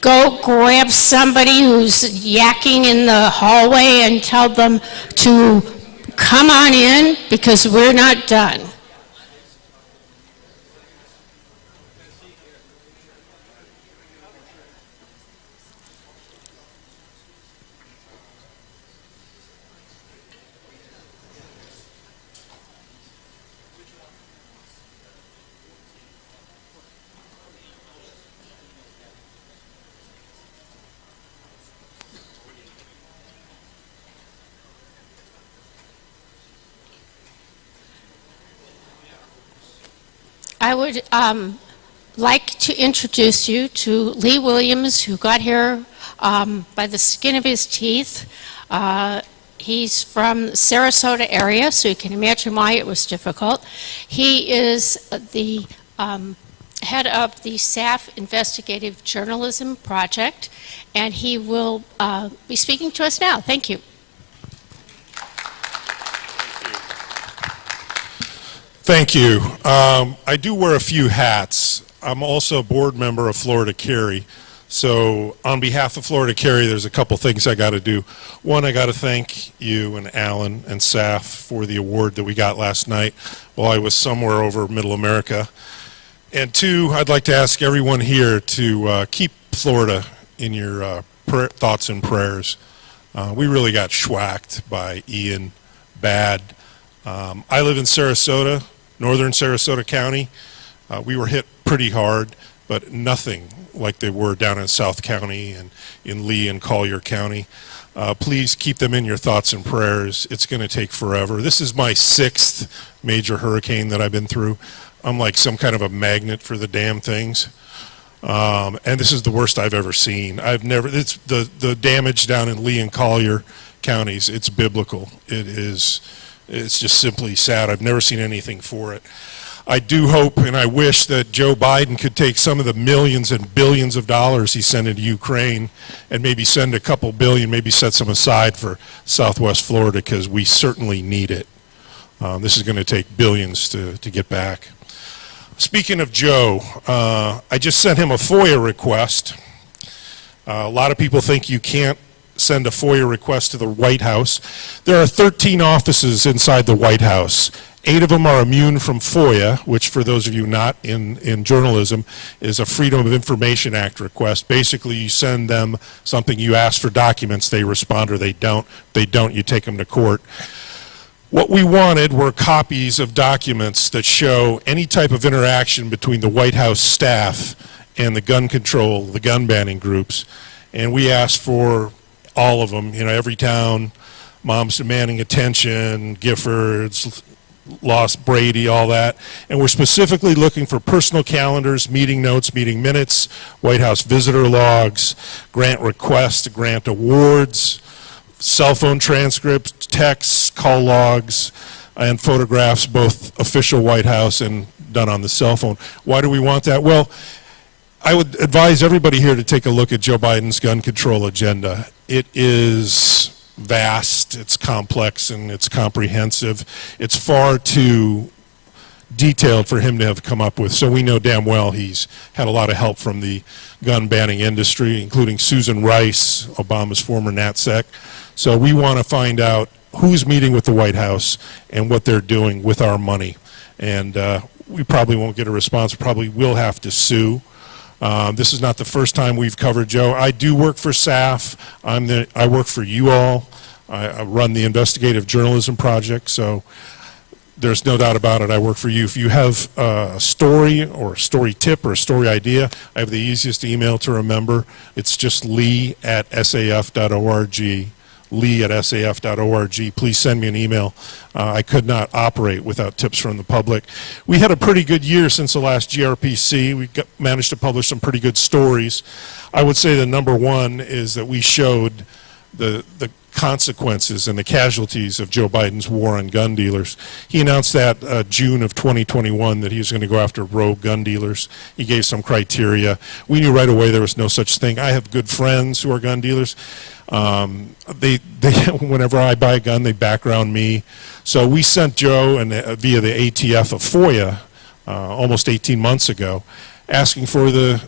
go grab somebody who's yakking in the hallway and tell them to come on in because we're not done. I would like to introduce you to Lee Williams, who got here by the skin of his teeth. He's from the Sarasota area, so you can imagine why it was difficult. He is the head of the SAF Investigative Journalism Project, and he will be speaking to us now. Thank you. Thank you. I do wear a few hats. I'm also a board member of Florida Carry. So on behalf of Florida Carry, there's a couple things I got to do. One, I got to thank you and Alan and SAF for the award that we got last night while I was somewhere over Middle America. And two, I'd like to ask everyone here to keep Florida in your thoughts and prayers. We really got schwacked by Ian bad. I live in Sarasota, northern Sarasota County. We were hit pretty hard, but nothing like they were down in South County and in Lee and Collier County. Please keep them in your thoughts and prayers. It's going to take forever. This is my 6th major hurricane that I've been through. I'm like some kind of a magnet for the damn things. And this is the worst I've ever seen. It's the damage down in Lee and Collier counties, it's biblical. It's just simply sad. I've never seen anything for it. I do hope and I wish that Joe Biden could take some of the millions and billions of dollars he sent into Ukraine and maybe send a couple billion, maybe set some aside for Southwest Florida, because we certainly need it. This is going to take billions to get back. Speaking of Joe, I just sent him a FOIA request. A lot of people think you can't send a FOIA request to the White House. There are 13 offices inside the White House. 8 of them are immune from FOIA, which for those of you not in journalism is a Freedom of Information Act request. Basically, you send them something, you ask for documents, they respond or they don't. They don't, you take them to court. What we wanted were copies of documents that show any type of interaction between the White House staff and the gun control, the gun banning groups. And we asked for all of them, Everytown, Moms Demanding Attention, Giffords, Lost Brady, all that. And we're specifically looking for personal calendars, meeting notes, meeting minutes, White House visitor logs, grant requests, grant awards, cell phone transcripts, texts, call logs, and photographs, both official White House and done on the cell phone. Why do we want that? Well, I would advise everybody here to take a look at Joe Biden's gun control agenda. It is vast, it's complex, and it's comprehensive. It's far too detailed for him to have come up with, so we know damn well he's had a lot of help from the gun banning industry, including Susan Rice, Obama's former NatSec. So we want to find out who's meeting with the White House and what they're doing with our money. And we probably won't get a response, probably will have to sue. This is not the first time we've covered Joe. I do work for SAF. I work for you all. I run the Investigative Journalism Project, so there's no doubt about it. I work for you. If you have a story or a story tip or a story idea, I have the easiest email to remember. It's just lee@saf.org. lee@saf.org. Please send me an email. I could not operate without tips from the public. We had a pretty good year since the last GRPC. We managed to publish some pretty good stories. I would say the number one is that we showed the consequences and the casualties of Joe Biden's war on gun dealers. He announced that June of 2021 that he was going to go after rogue gun dealers. He gave some criteria. We knew right away there was no such thing. I have good friends who are gun dealers. Whenever I buy a gun, they background me. So we sent Joe and via the ATF a FOIA almost 18 months ago, asking for the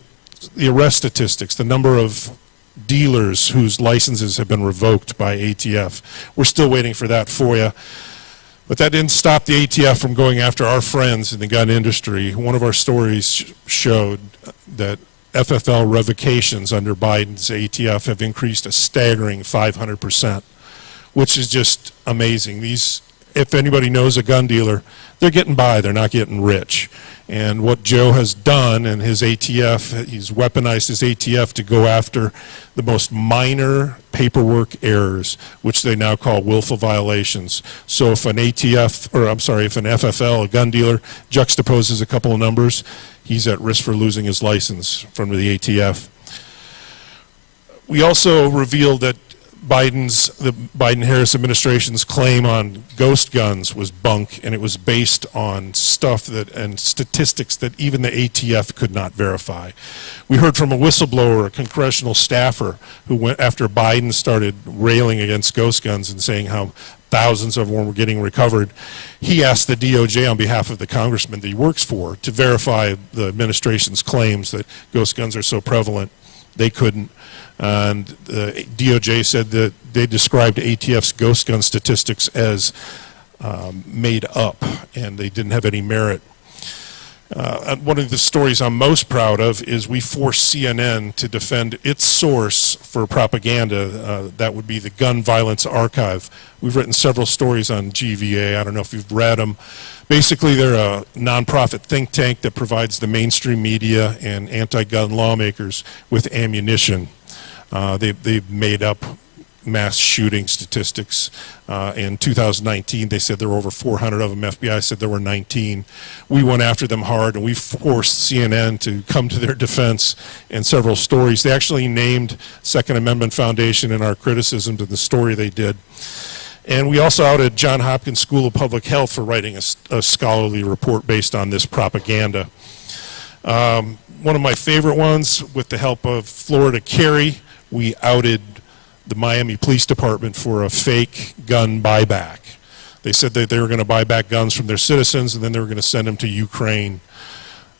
arrest statistics, the number of dealers whose licenses have been revoked by ATF. We're still waiting for that FOIA. But that didn't stop the ATF from going after our friends in the gun industry. One of our stories showed that FFL revocations under Biden's ATF have increased a staggering 500%, which is just amazing. These, if anybody knows a gun dealer, they're getting by, they're not getting rich. And what Joe has done in his ATF, he's weaponized his ATF to go after the most minor paperwork errors, which they now call willful violations. So if an ATF, or I'm sorry, if an FFL, a gun dealer, juxtaposes a couple of numbers, he's at risk for losing his license from the ATF. We also revealed that the Biden-Harris administration's claim on ghost guns was bunk, and it was based on stuff and statistics that even the ATF could not verify. We heard from a whistleblower, a congressional staffer, who went after Biden started railing against ghost guns and saying how thousands of them were getting recovered. He asked the DOJ on behalf of the congressman that he works for to verify the administration's claims that ghost guns are so prevalent. They couldn't. And the DOJ said that they described ATF's ghost gun statistics as made up, and they didn't have any merit. One of the stories I'm most proud of is we forced CNN to defend its source for propaganda. That would be the Gun Violence Archive. We've written several stories on GVA. I don't know if you've read them. Basically, they're a nonprofit think tank that provides the mainstream media and anti-gun lawmakers with ammunition. They've made up mass shooting statistics. In 2019, they said there were over 400 of them. FBI said there were 19. We went after them hard, and we forced CNN to come to their defense in several stories. They actually named Second Amendment Foundation in our criticism to the story they did. And we also outed Johns Hopkins School of Public Health for writing a scholarly report based on this propaganda. One of my favorite ones, with the help of Florida Carry, we outed the Miami Police Department for a fake gun buyback. They said that they were going to buy back guns from their citizens, and then they were going to send them to Ukraine.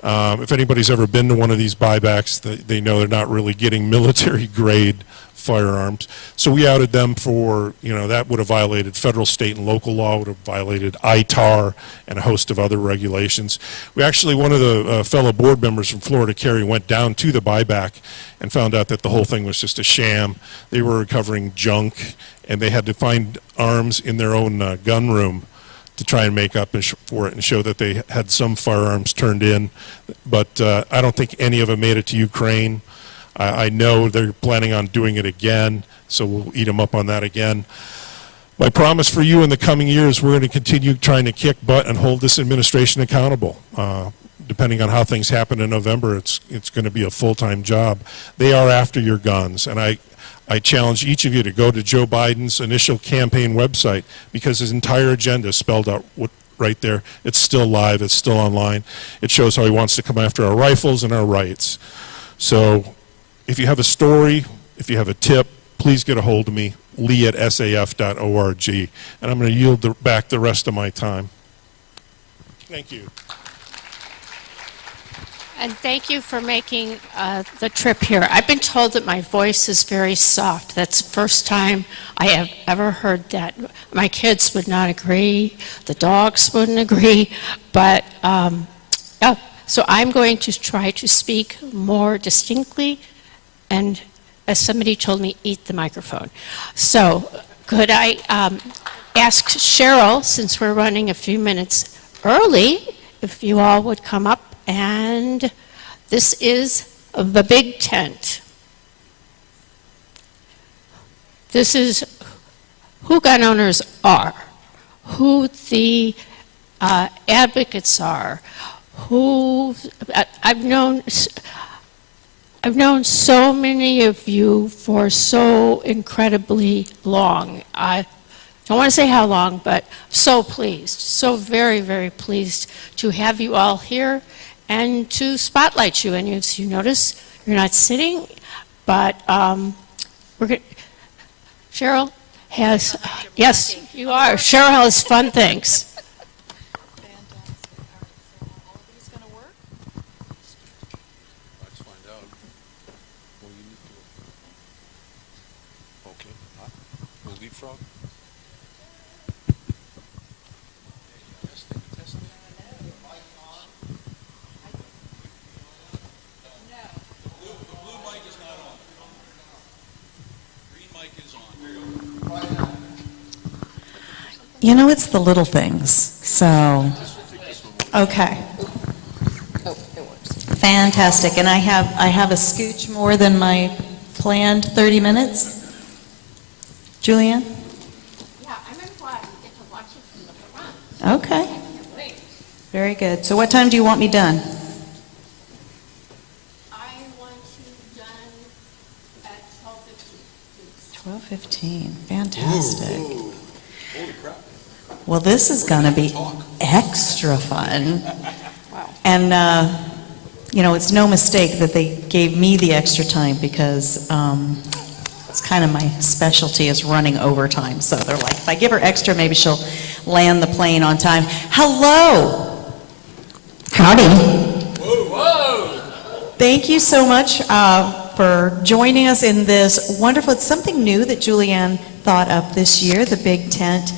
If anybody's ever been to one of these buybacks, they know they're not really getting military-grade firearms. So we outed them for, that would have violated federal, state, and local law, would have violated ITAR and a host of other regulations. We actually, one of the fellow board members from Florida Carry went down to the buyback and found out that the whole thing was just a sham. They were recovering junk, and they had to find arms in their own gun room to try and make up for it and show that they had some firearms turned in. But I don't think any of them made it to Ukraine. I know they're planning on doing it again, so we'll eat them up on that again. My promise for you in the coming years, we're going to continue trying to kick butt and hold this administration accountable. Depending on how things happen in November, it's going to be a full-time job. They are after your guns, and I challenge each of you to go to Joe Biden's initial campaign website, because his entire agenda is spelled out right there. It's still live. It's still online. It shows how he wants to come after our rifles and our rights. So if you have a story, if you have a tip, please get a hold of me, lee@saf.org, and I'm going to yield back the rest of my time. Thank you. And thank you for making the trip here. I've been told that my voice is very soft. That's the first time I have ever heard that. My kids would not agree. The dogs wouldn't agree. But, so I'm going to try to speak more distinctly and, as somebody told me, eat the microphone. So could I ask Cheryl, since we're running a few minutes early, if you all would come up. And this is the big tent. This is who gun owners are, who the advocates are, who I've known so many of you for so incredibly long. I don't want to say how long, but so pleased, so very, very pleased to have you all here and to spotlight you. And as you notice, you're not sitting, but Cheryl has, yes, you are. Cheryl has fun things. Fantastic. All right, so all of these You know, it's the little things, so, okay. Fantastic, and I have a scooch more than my planned 30 minutes. Julianne? Yeah, I'm glad we get to watch it from the front. Okay. Very good. So what time do you want me done? I want you done at 12:15. 12:15. Fantastic. Well, this is going to be extra fun. And, you know, it's no mistake that they gave me the extra time because it's kind of my specialty is running overtime. So they're like, if I give her extra, maybe she'll land the plane on time. Hello. Howdy. Thank you so much for joining us in this wonderful, it's something new that Julianne thought up this year, the Big Tent,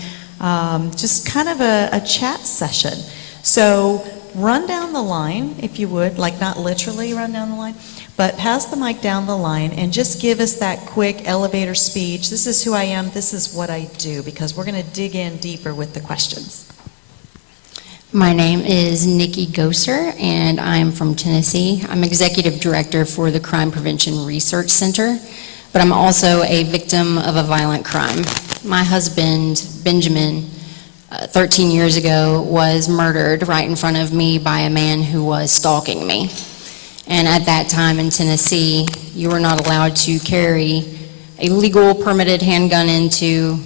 just kind of a chat session. So run down the line, if you would, like not literally run down the line, but pass the mic down the line and just give us that quick elevator speech. This is who I am, this is what I do, because we're going to dig in deeper with the questions. My name is Nikki Gosser, and I'm from Tennessee. I'm Executive Director for the Crime Prevention Research Center, but I'm also a victim of a violent crime. My husband, Benjamin, 13 years ago, was murdered right in front of me by a man who was stalking me. And at that time in Tennessee, you were not allowed to carry a legal permitted handgun into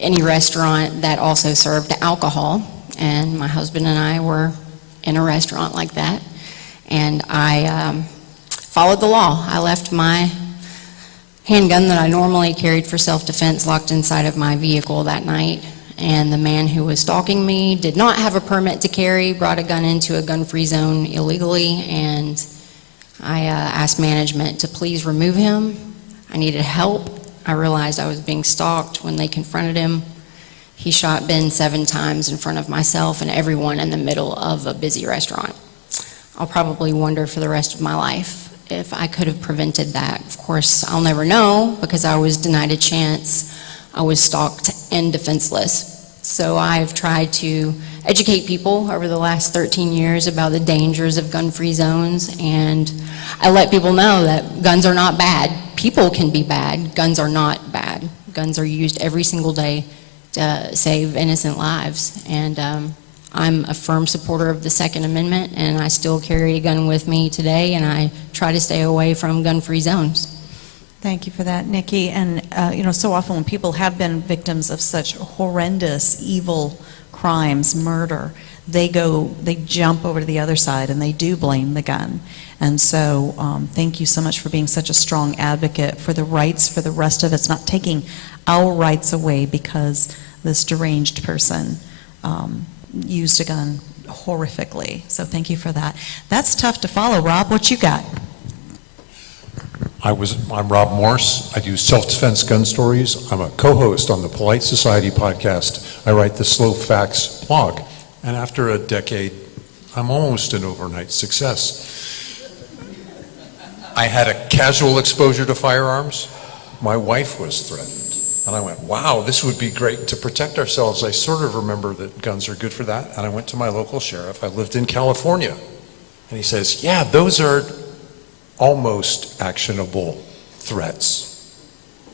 any restaurant that also served alcohol. And my husband and I were in a restaurant like that, and I followed the law. I left my handgun that I normally carried for self-defense locked inside of my vehicle that night, and the man who was stalking me did not have a permit to carry, brought a gun into a gun-free zone illegally, and I asked management to please remove him. I needed help. I realized I was being stalked when they confronted him. He shot Ben 7 times in front of myself and everyone in the middle of a busy restaurant. I'll probably wonder for the rest of my life if I could have prevented that. Of course, I'll never know because I was denied a chance. I was stalked and defenseless. So I've tried to educate people over the last 13 years about the dangers of gun-free zones, and I let people know that guns are not bad. People can be bad. Guns are not bad. Guns are used every single day to save innocent lives, and I'm a firm supporter of the Second Amendment, and I still carry a gun with me today, and I try to stay away from gun-free zones. Thank you for that, Nikki. And you know, so often when people have been victims of such horrendous, evil crimes, murder, they jump over to the other side and they do blame the gun. And so thank you so much for being such a strong advocate for the rights for the rest of us, not taking our rights away because this deranged person used a gun horrifically. So thank you for that. That's tough to follow. Rob, what you got? I'm Rob Morse. I do self-defense gun stories. I'm a co-host on the Polite Society podcast. I write the Slow Facts blog. And after a decade, I'm almost an overnight success. I had a casual exposure to firearms. My wife was threatened. And I went, wow, this would be great to protect ourselves. I sort of remember that guns are good for that. And I went to my local sheriff. I lived in California. And he says, yeah, those are almost actionable threats.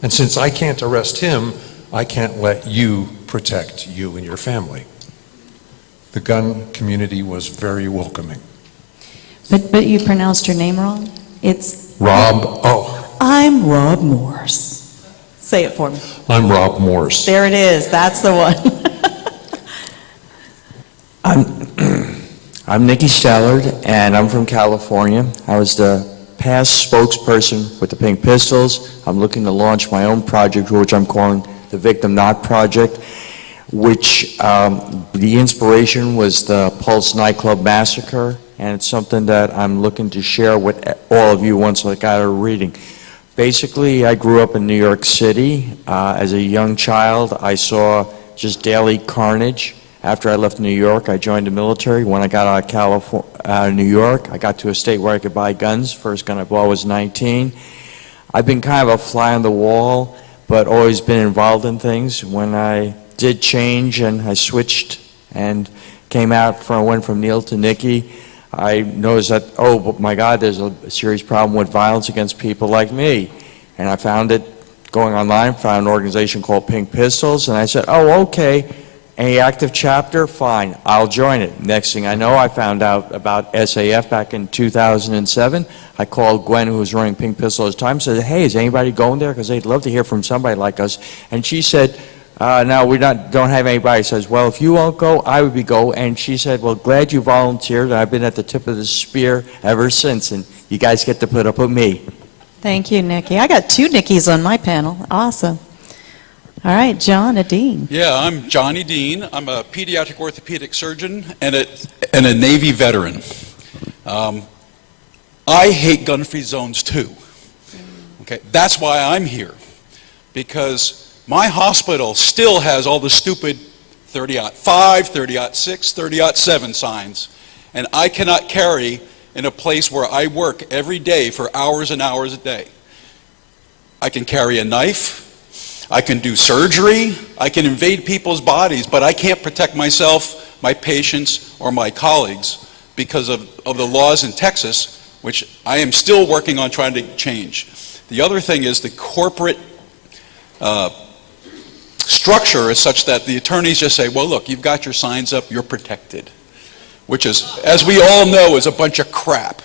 And since I can't arrest him, I can't let you protect you and your family. The gun community was very welcoming. But you pronounced your name wrong? It's Rob, I'm Rob Morse. Say it for me. I'm Rob Morse. There it is. That's the one. I'm Nikki Stallard, and I'm from California. I was the past spokesperson with the Pink Pistols. I'm looking to launch my own project, which I'm calling the Victim Not Project, which the inspiration was the Pulse nightclub massacre, and it's something that I'm looking to share with all of you once I got a reading. Basically, I grew up in New York City. As a young child, I saw just daily carnage. After I left New York, I joined the military. When I got out of New York, I got to a state where I could buy guns. First gun I bought was 19. I've been kind of a fly on the wall, but always been involved in things. When I did change and I switched and went from Neil to Nikki, I noticed that, oh my God, there's a serious problem with violence against people like me. And I found it going online, found an organization called Pink Pistols, and I said, oh, okay, any active chapter? Fine, I'll join it. Next thing I know, I found out about SAF back in 2007. I called Gwen, who was running Pink Pistols at the time, said, hey, is anybody going there? Because they'd love to hear from somebody like us. And she said, no, don't have anybody. I says, well, if you won't go, I would be go. And she said, well, glad you volunteered. I've been at the tip of the spear ever since, and you guys get to put up with me. Thank you, Nikki. I got 2 Nikkis on my panel. Awesome. All right, John Adine. Yeah, I'm Johnny Dean. I'm a pediatric orthopedic surgeon and a Navy veteran. I hate gun-free zones too. Okay, that's why I'm here, because my hospital still has all the stupid 30-5, 30-6, 30-7 signs, and I cannot carry in a place where I work every day for hours and hours a day. I can carry a knife, I can do surgery, I can invade people's bodies, but I can't protect myself, my patients, or my colleagues because of the laws in Texas, which I am still working on trying to change. The other thing is the corporate structure is such that the attorneys just say, well, look, you've got your signs up, you're protected, which is, as we all know, is a bunch of crap.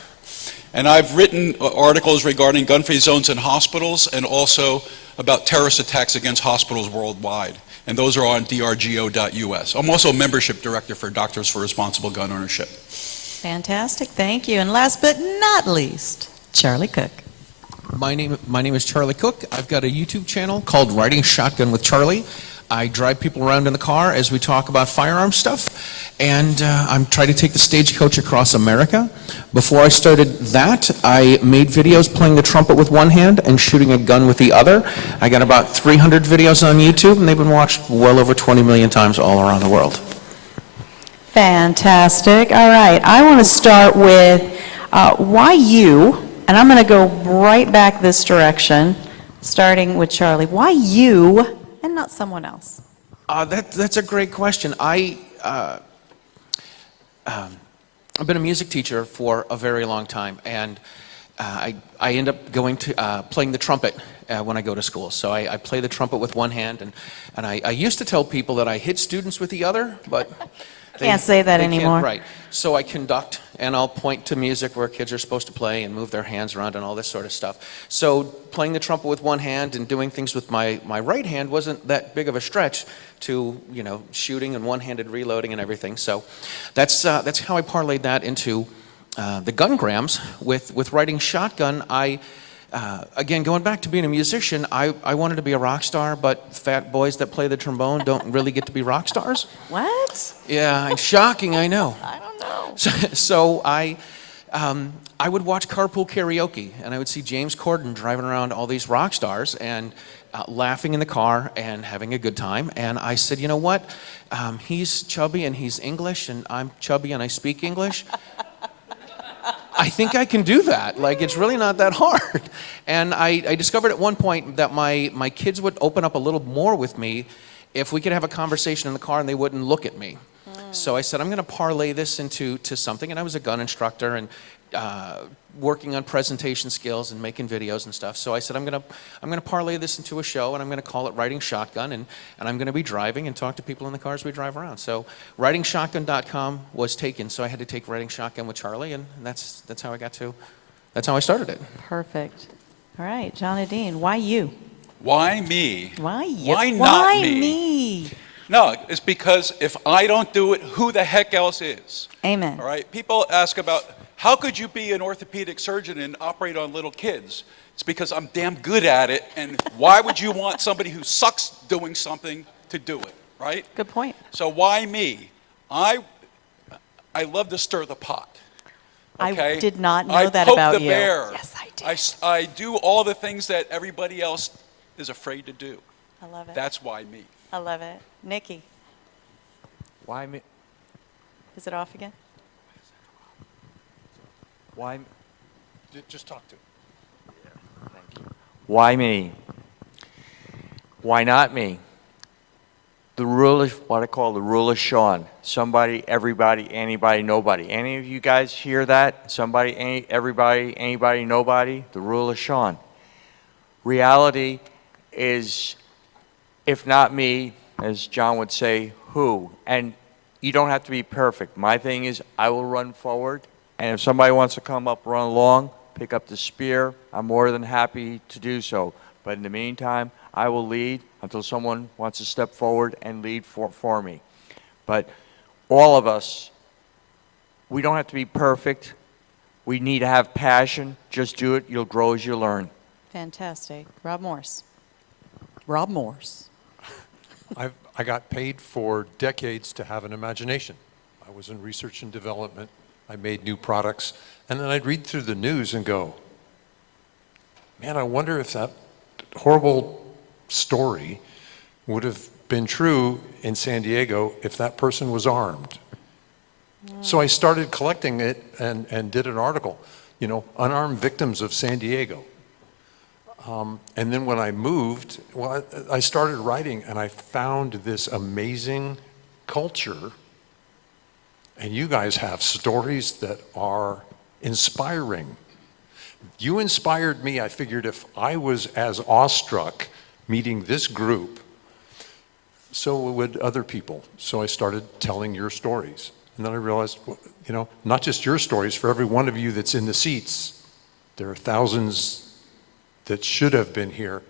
And I've written articles regarding gun-free zones in hospitals and also about terrorist attacks against hospitals worldwide. And those are on drgo.us. I'm also a membership director for Doctors for Responsible Gun Ownership. Fantastic. Thank you. And last but not least, Charlie Cook. My name is Charlie Cook. I've got a YouTube channel called Riding Shotgun with Charlie. I drive people around in the car as we talk about firearm stuff. And I'm trying to take the stagecoach across America. Before I started that, I made videos playing the trumpet with one hand and shooting a gun with the other. I got about 300 videos on YouTube, and they've been watched well over 20 million times all around the world. Fantastic. All right. I want to start with why you, and I'm going to go right back this direction, starting with Charlie. Why you and not someone else? That's a great question. I've been a music teacher for a very long time, and I end up going to playing the trumpet when I go to school. So I play the trumpet with one hand, and I used to tell people that I hit students with the other, but Can't say that anymore. Right. So I conduct, and I'll point to music where kids are supposed to play and move their hands around and all this sort of stuff. So playing the trumpet with one hand and doing things with my right hand wasn't that big of a stretch to, shooting and one-handed reloading and everything. So that's how I parlayed that into the gungrams. With writing Shotgun, again, going back to being a musician, I wanted to be a rock star, but fat boys that play the trombone don't really get to be rock stars. What? Yeah, shocking, I know. I don't know. So I would watch Carpool Karaoke, and I would see James Corden driving around all these rock stars and laughing in the car and having a good time. And I said, you know what? He's chubby and he's English, and I'm chubby and I speak English. I think I can do that. Like, it's really not that hard. And I discovered at one point that my kids would open up a little more with me if we could have a conversation in the car and they wouldn't look at me. So I said, I'm going to parlay this into something. And I was a gun instructor and working on presentation skills and making videos and stuff. So I said, I'm going to parlay this into a show, and I'm going to call it Riding Shotgun, and I'm going to be driving and talk to people in the cars we drive around. So writingshotgun.com was taken, so I had to take Riding Shotgun with Charlie, and that's how I started it. Perfect. All right, John Adine, why you? Why me? Why you? Why not Why me? me? No, it's because if I don't do it, who the heck else is? Amen. All right, people ask about, how could you be an orthopedic surgeon and operate on little kids? It's because I'm damn good at it, and why would you want somebody who sucks doing something to do it, right? Good point. So why me? I love to stir the pot. Okay? I did not know I that poke about the you. bear. Yes, I did. I do all the things that everybody else is afraid to do. I love it. That's why me. I love it. Nikki, Why me? is it off again? Why? Just talk to. Why me? Why not me? the rule of, what I call the rule of Sean. Somebody, everybody, anybody, nobody. Any of you guys hear that? Somebody, everybody, anybody, nobody? The rule of Sean. Reality is, if not me, as John would say, who? And you don't have to be perfect. My thing is, I will run forward, and if somebody wants to come up, run along, pick up the spear, I'm more than happy to do so. But in the meantime, I will lead until someone wants to step forward and lead for me. But all of us, we don't have to be perfect. We need to have passion. Just do it. You'll grow as you learn. Fantastic. Rob Morse. Rob Morse. I got paid for decades to have an imagination. I was in research and development. I made new products. And then I'd read through the news and go, man, I wonder if that horrible story would have been true in San Diego if that person was armed. So I started collecting it and did an article, you know, unarmed victims of San Diego. And then when I moved, well, I started writing and I found this amazing culture. And you guys have stories that are inspiring. You inspired me. I figured if I was as awestruck meeting this group, so would other people. So I started telling your stories. And then I realized, you know, not just your stories, for every one of you that's in the seats, there are thousands that should have been here.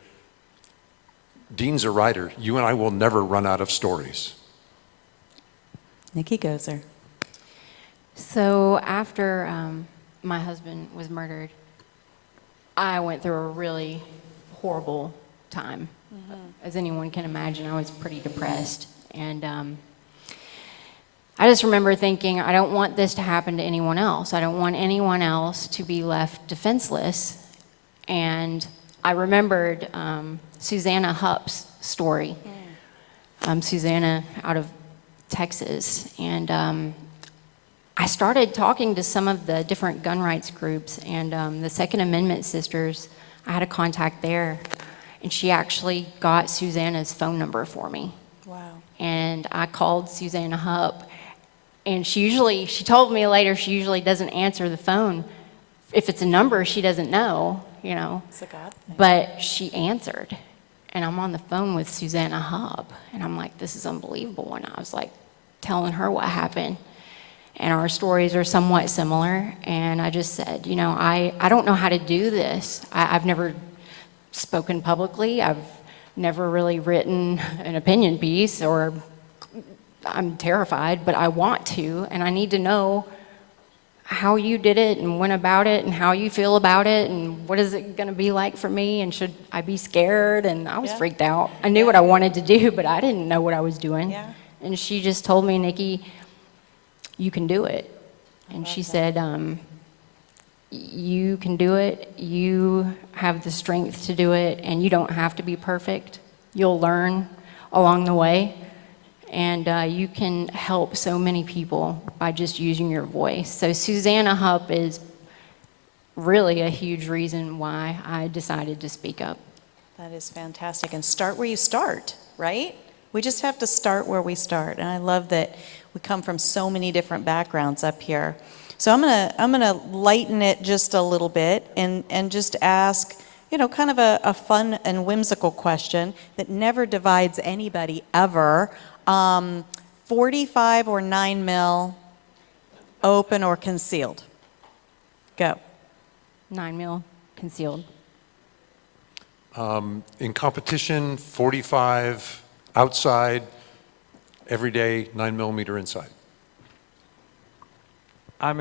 Dean's a writer. You and I will never run out of stories. Nikki Gozer. So after my husband was murdered, I went through a really horrible time. As anyone can imagine, I was pretty depressed. And I just remember thinking, I don't want this to happen to anyone else. I don't want anyone else to be left defenseless. And I remembered Susanna Hupp's story. Susanna out of Texas. And I started talking to some of the different gun rights groups, and the Second Amendment Sisters, I had a contact there, and she actually got Susanna's phone number for me. Wow. And I called Susanna Hupp, and she told me later she usually doesn't answer the phone. If it's a number she doesn't know, you know. It's a God thing. But she answered, and I'm on the phone with Susanna Hupp, and I'm like, this is unbelievable. And I was like telling her what happened. And our stories are somewhat similar. And I just said, you know, I don't know how to do this. I've never spoken publicly. I've never really written an opinion piece, or I'm terrified, but I want to. And I need to know how you did it and went about it and how you feel about it and what is it going to be like for me, and should I be scared? And I was freaked out. I knew what I wanted to do, but I didn't know what I was doing. Yeah. And she just told me, Nikki, you can do it. And she said, you can do it. You have the strength to do it, and you don't have to be perfect. You'll learn along the way, and you can help so many people by just using your voice. So Susanna Hupp is really a huge reason why I decided to speak up. That is fantastic. And start where you start, right? We just have to start where we start. And I love that we come from so many different backgrounds up here. So I'm gonna lighten it just a little bit and just ask, you know, kind of a fun and whimsical question that never divides anybody ever. 45 or 9 mil, open or concealed? Go. 9 mil concealed. In competition, 45 outside, every day, 9mm inside. I'm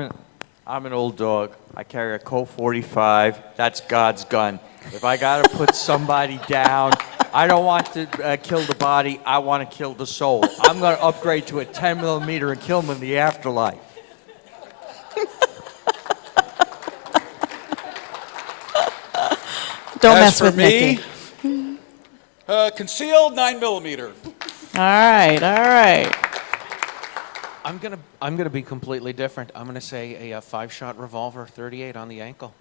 an old dog. I carry a Colt 45. That's God's gun. If I got to put somebody down, I don't want to kill the body. I want to kill the soul. I'm going to upgrade to a 10mm and kill them in the afterlife. Don't As mess for with me, Nikki. Concealed 9mm. All right, all right. I'm gonna be completely different. I'm gonna say a 5-shot revolver, 38 on the ankle.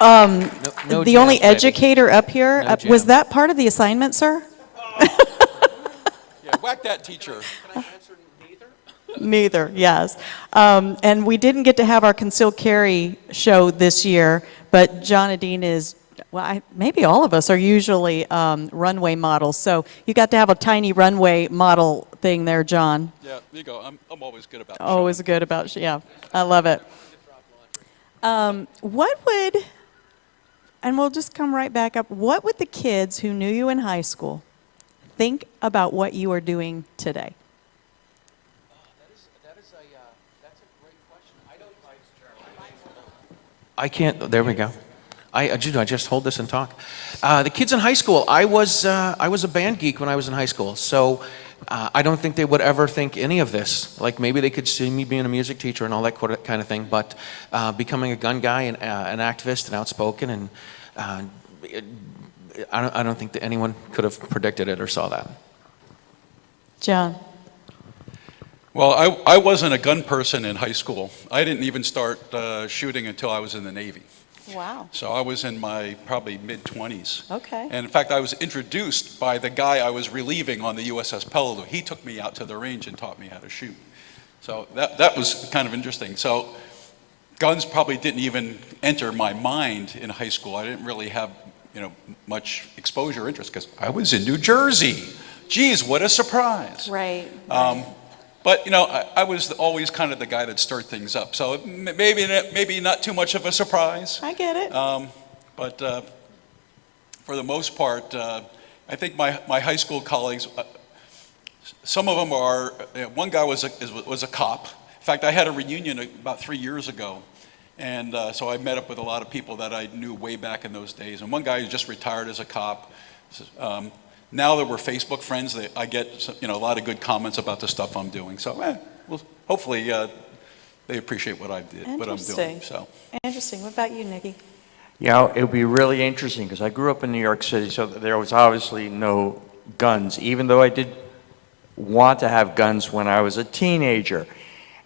No The only jams, baby. educator up here, No was jams. that part of the assignment, sir? Yeah, whack that teacher. Neither, yes. And we didn't get to have our concealed carry show this year, but John Adine is, well, maybe all of us are usually runway models. So you got to have a tiny runway model thing there, John. Yeah, there you go. I'm always good about Always good about, yeah, I love it. What would, and we'll just come right back up, what would the kids who knew you in high school think about what you are doing today? I can't, there we go. I just hold this and talk. The kids in high school, I was a band geek when I was in high school, so I don't think they would ever think any of this. Like maybe they could see me being a music teacher and all that kind of thing, but becoming a gun guy and an activist and outspoken, and I don't think that anyone could have predicted it or saw that. John? Well, I wasn't a gun person in high school. I didn't even start shooting until I was in the Navy. Wow. So I was in my probably mid-20s. Okay. And in fact, I was introduced by the guy I was relieving on the USS Peleliu. He took me out to the range and taught me how to shoot. So that was kind of interesting. So guns probably didn't even enter my mind in high school. I didn't really have, much exposure or interest because I was in New Jersey. Geez, what a surprise. Right. But, I was always kind of the guy that stirred things up. So maybe not too much of a surprise. I get it. But for the most part, I think my high school colleagues, some of them are, one guy was a cop. In fact, I had a reunion about 3 years ago. And so I met up with a lot of people that I knew way back in those days. And one guy who just retired as a cop. Now that we're Facebook friends, I get a lot of good comments about the stuff I'm doing. So, well, hopefully they appreciate what I'm doing. So. Interesting. What about you, Nikki? It would be really interesting because I grew up in New York City, so there was obviously no guns, even though I did want to have guns when I was a teenager.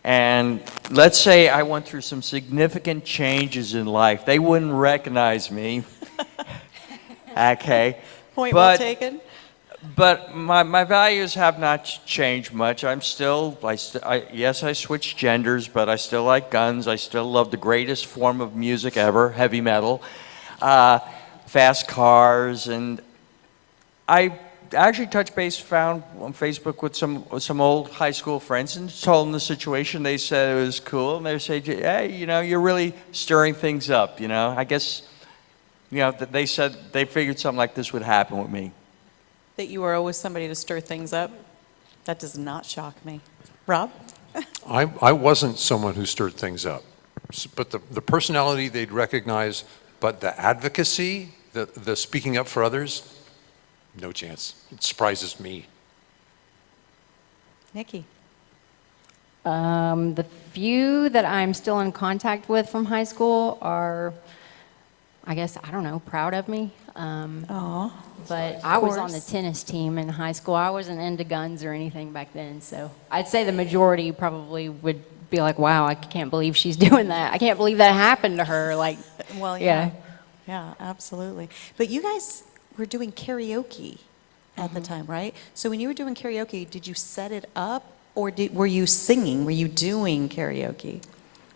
And let's say I went through some significant changes in life. They wouldn't recognize me. Okay. Point well taken. But my values have not changed much. Yes, I switched genders, but I still like guns. I still love the greatest form of music ever, heavy metal, fast cars, and I actually touched base, found on Facebook with some old high school friends and told them the situation. They said it was cool, and they said, "Hey, you're really stirring things up." I guess, they said they figured something like this would happen with me. That you were always somebody to stir things up? That does not shock me. Rob? I wasn't someone who stirred things up, but the personality they'd recognize, but the advocacy, the speaking up for others, no chance. It surprises me. Nikki? The few that I'm still in contact with from high school are, I guess, I don't know, proud of me. But I was on the tennis team in high school. I wasn't into guns or anything back then, so I'd say the majority probably would be like, wow, I can't believe she's doing that. I can't believe that happened to her. Like, well, yeah. Yeah, absolutely. But you guys were doing karaoke at the time, right? So when you were doing karaoke, did you set it up, or were you singing? Were you doing karaoke?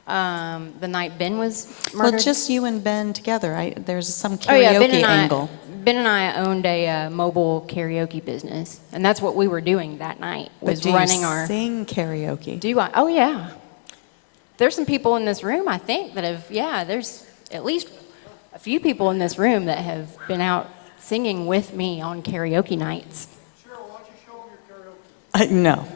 The night Ben was murdered. Well, just you and Ben together. There's some karaoke angle. Ben and I owned a mobile karaoke business, and that's what we were doing that night. Was running our sing karaoke? Do I? Oh yeah. There's some people in this room, I think, that have. Yeah, there's at least a few people in this room that have been out singing with me on karaoke nights. Cheryl, why don't you show them your karaoke? No.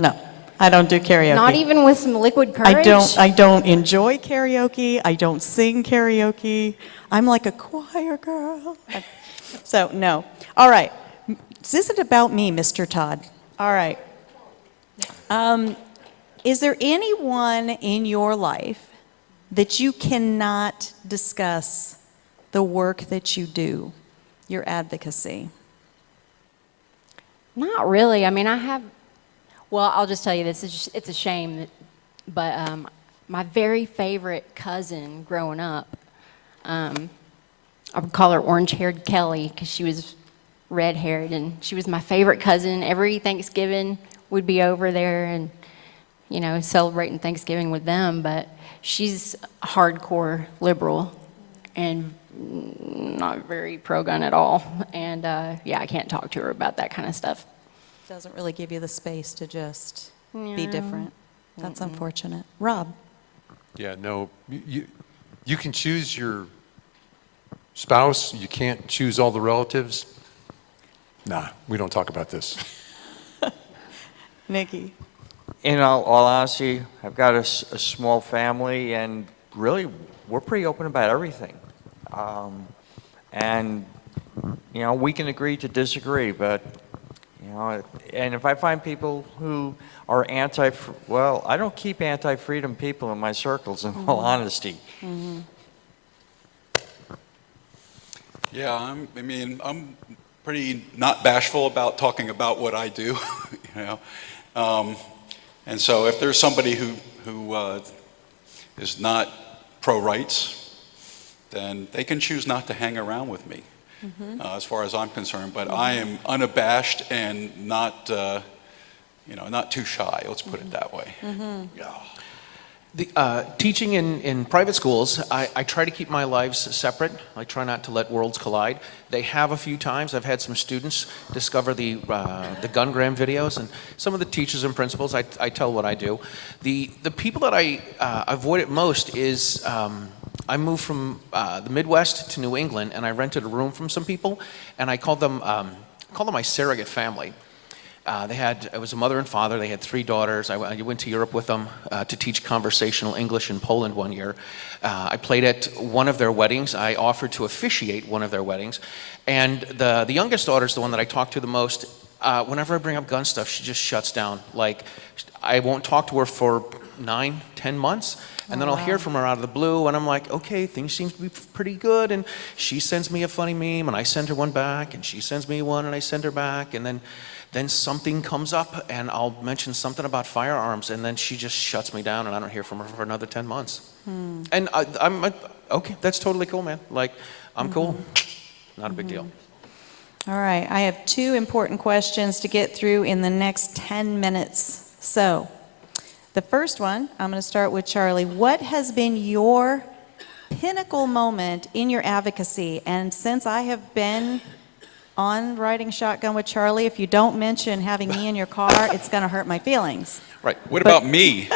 No. I don't do karaoke. Not even with some liquid courage? I don't enjoy karaoke. I don't sing karaoke. I'm like a choir girl. So, no. All right. This isn't about me, Mr. Todd. All right. Is there anyone in your life that you cannot discuss the work that you do, your advocacy? Not really. I mean, well, I'll just tell you this. It's a shame, but my very favorite cousin growing up, I would call her orange-haired Kelly because she was red-haired, and she was my favorite cousin. Every Thanksgiving, we'd be over there and, you know, celebrating Thanksgiving with them, but she's hardcore liberal and not very pro-gun at all. And, yeah, I can't talk to her about that kind of stuff. Doesn't really give you the space to just be Yeah. different. That's unfortunate. Rob? Yeah, no, you can choose your spouse, you can't choose all the relatives. Nah, we don't talk about this. Nikki? In all honesty, I've got a small family, and really, we're pretty open about everything. And, you know, we can agree to disagree, but, you know, and if I find people who are well, I don't keep anti-freedom people in my circles, in all honesty. Yeah, I'm pretty not bashful about talking about what I do, you know. And so if there's somebody who is not pro-rights, then they can choose not to hang around with me, as far as I'm concerned. But I am unabashed and not, you know, not too shy. Let's put it that way. Yeah. Teaching in private schools, I try to keep my lives separate. I try not to let worlds collide. They have a few times. I've had some students discover the gun gram videos, and some of the teachers and principals, I tell what I do. The people that I avoid it most is I moved from the Midwest to New England, and I rented a room from some people, and I called them my surrogate family. It was a mother and father. They had 3 daughters. I went to Europe with them to teach conversational English in Poland one year. I played at one of their weddings. I offered to officiate one of their weddings. And the youngest daughter is the one that I talk to the most. Whenever I bring up gun stuff, she just shuts down. Like, I won't talk to her for 9, 10 months. And then I'll hear from her out of the blue, and I'm like, okay, things seem to be pretty good. And she sends me a funny meme, and I send her one back, and she sends me one, and I send her back. And then something comes up, and I'll mention something about firearms, and then she just shuts me down, and I don't hear from her for another 10 months. And I'm okay, that's totally cool, man. Like, I'm cool. Not a big deal. All right, I have 2 important questions to get through in the next 10 minutes. So, the first one, I'm going to start with Charlie. What has been your pinnacle moment in your advocacy? And since I have been on riding shotgun with Charlie, if you don't mention having me in your car, it's going to hurt my feelings. Right. What about me?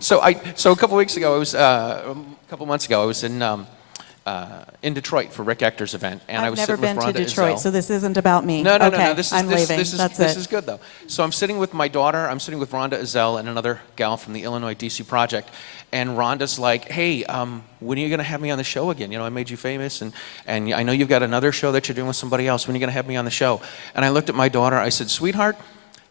So a couple weeks ago, a couple months ago, I was in Detroit for Rick Ector's event, and I I've was never sitting with been to Rhonda Detroit, Izell. so this isn't about me. No, Okay, this I'm leaving. That's this it. is good though. So I'm sitting with my daughter. I'm sitting with Rhonda Izell and another gal from the Illinois DC Project, and Rhonda's like, "Hey, when are you going to have me on the show again? You know, I made you famous, and I know you've got another show that you're doing with somebody else. When are you going to have me on the show?" And I looked at my daughter. I said, "Sweetheart,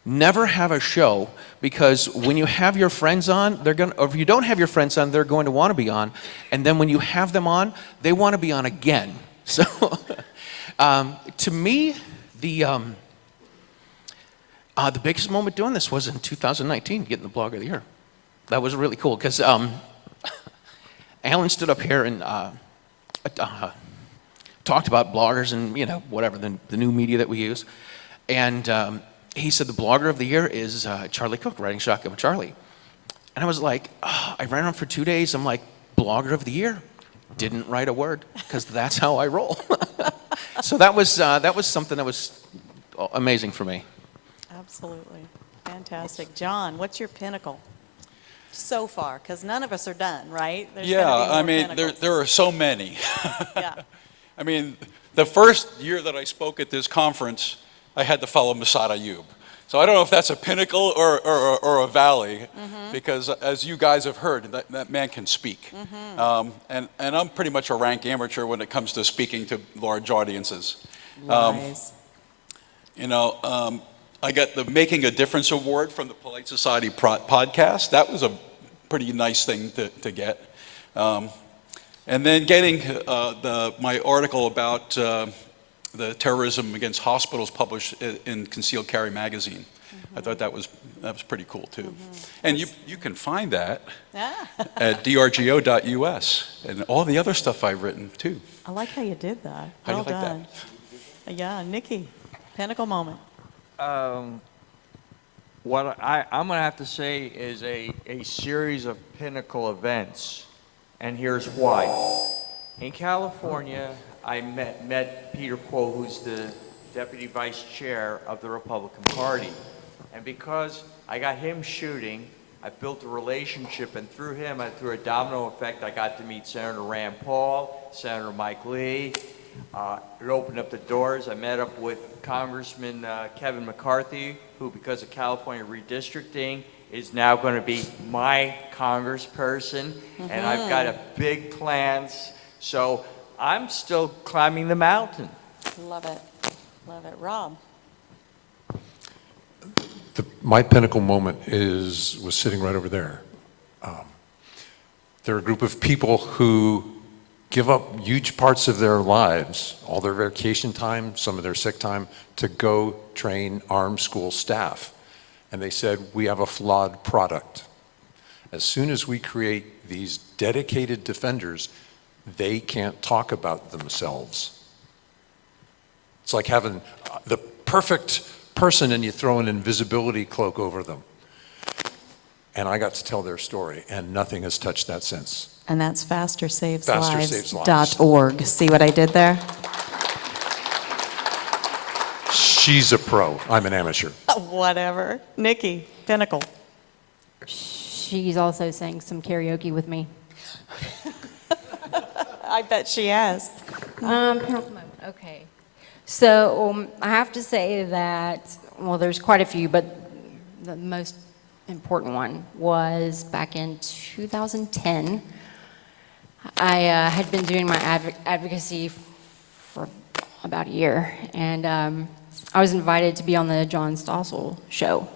never have a show, because when you have your friends on, or if you don't have your friends on, they're going to want to be on, and then when you have them on, they want to be on again." So, to me, the biggest moment doing this was in 2019, getting the Blogger of the Year. That was really cool, because Alan stood up here and talked about bloggers and, you know, whatever, the new media that we use, and he said the Blogger of the Year is Charlie Cook, Riding Shotgun with Charlie. And I was like, I ran around for 2 days. I'm like, Blogger of the Year. Didn't write a word, because that's how I roll. So that was something that was amazing for me. Absolutely. Fantastic. John, what's your pinnacle so far? Because none of us are done, right? There's Yeah, gotta be more I mean, pinnacles. there are so many. Yeah. I mean, the first year that I spoke at this conference, I had to follow Masad Ayub. So I don't know if that's a pinnacle or a valley, because as you guys have heard, that man can speak. And I'm pretty much a rank amateur when it comes to speaking to large audiences. You know, I got the Making a Difference Award from the Polite Society podcast. That was a pretty nice thing to get. And then getting my article about the terrorism against hospitals published in Concealed Carry magazine. I thought that was pretty cool too. And you can find that Ah. at drgo.us and all the other stuff I've written too. I like how you did that. How do Well you like that? done. Yeah, Nikki, pinnacle moment. What I'm going to have to say is a series of pinnacle events, and here's why. In California, I met Peter Quo, who's the deputy vice chair of the Republican Party. And because I got him shooting, I built a relationship, and through him, through a domino effect, I got to meet Senator Rand Paul, Senator Mike Lee. It opened up the doors. I met up with Congressman Kevin McCarthy, who, because of California redistricting, is now going to be my congressperson. And I've got a big plans. So I'm still climbing the mountain. Love it. Love it. Rob. My pinnacle moment was sitting right over there. There are a group of people who give up huge parts of their lives, all their vacation time, some of their sick time, to go train armed school staff. And they said, we have a flawed product. As soon as we create these dedicated defenders, they can't talk about themselves. It's like having the perfect person and you throw an invisibility cloak over them. And I got to tell their story, and nothing has touched that since. And that's FasterSavesLives.org. FasterSavesLives. See what I did there? She's a pro. I'm an amateur. Whatever. Nikki, pinnacle. She's also sang some karaoke with me. I bet she has. Okay. So I have to say that, well, there's quite a few, but the most important one was back in 2010. I had been doing my advocacy for about a year, and I was invited to be on the John Stossel show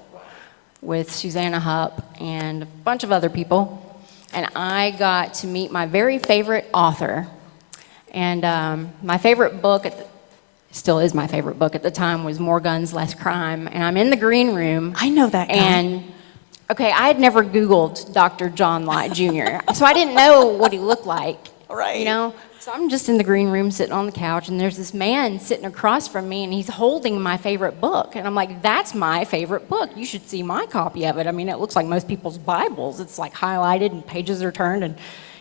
with Susanna Hupp and a bunch of other people, and I got to meet my very favorite author. And my favorite book, still is my favorite book at the time, was More Guns, Less Crime. And I'm in the green room. I know that guy. And, okay, I had never Googled Dr. John Lott Jr., so I didn't know what he looked like. Right. You know? So I'm just in the green room sitting on the couch, and there's this man sitting across from me, and he's holding my favorite book. And I'm like, that's my favorite book. You should see my copy of it. I mean, it looks like most people's Bibles. It's like highlighted, and pages are turned, and,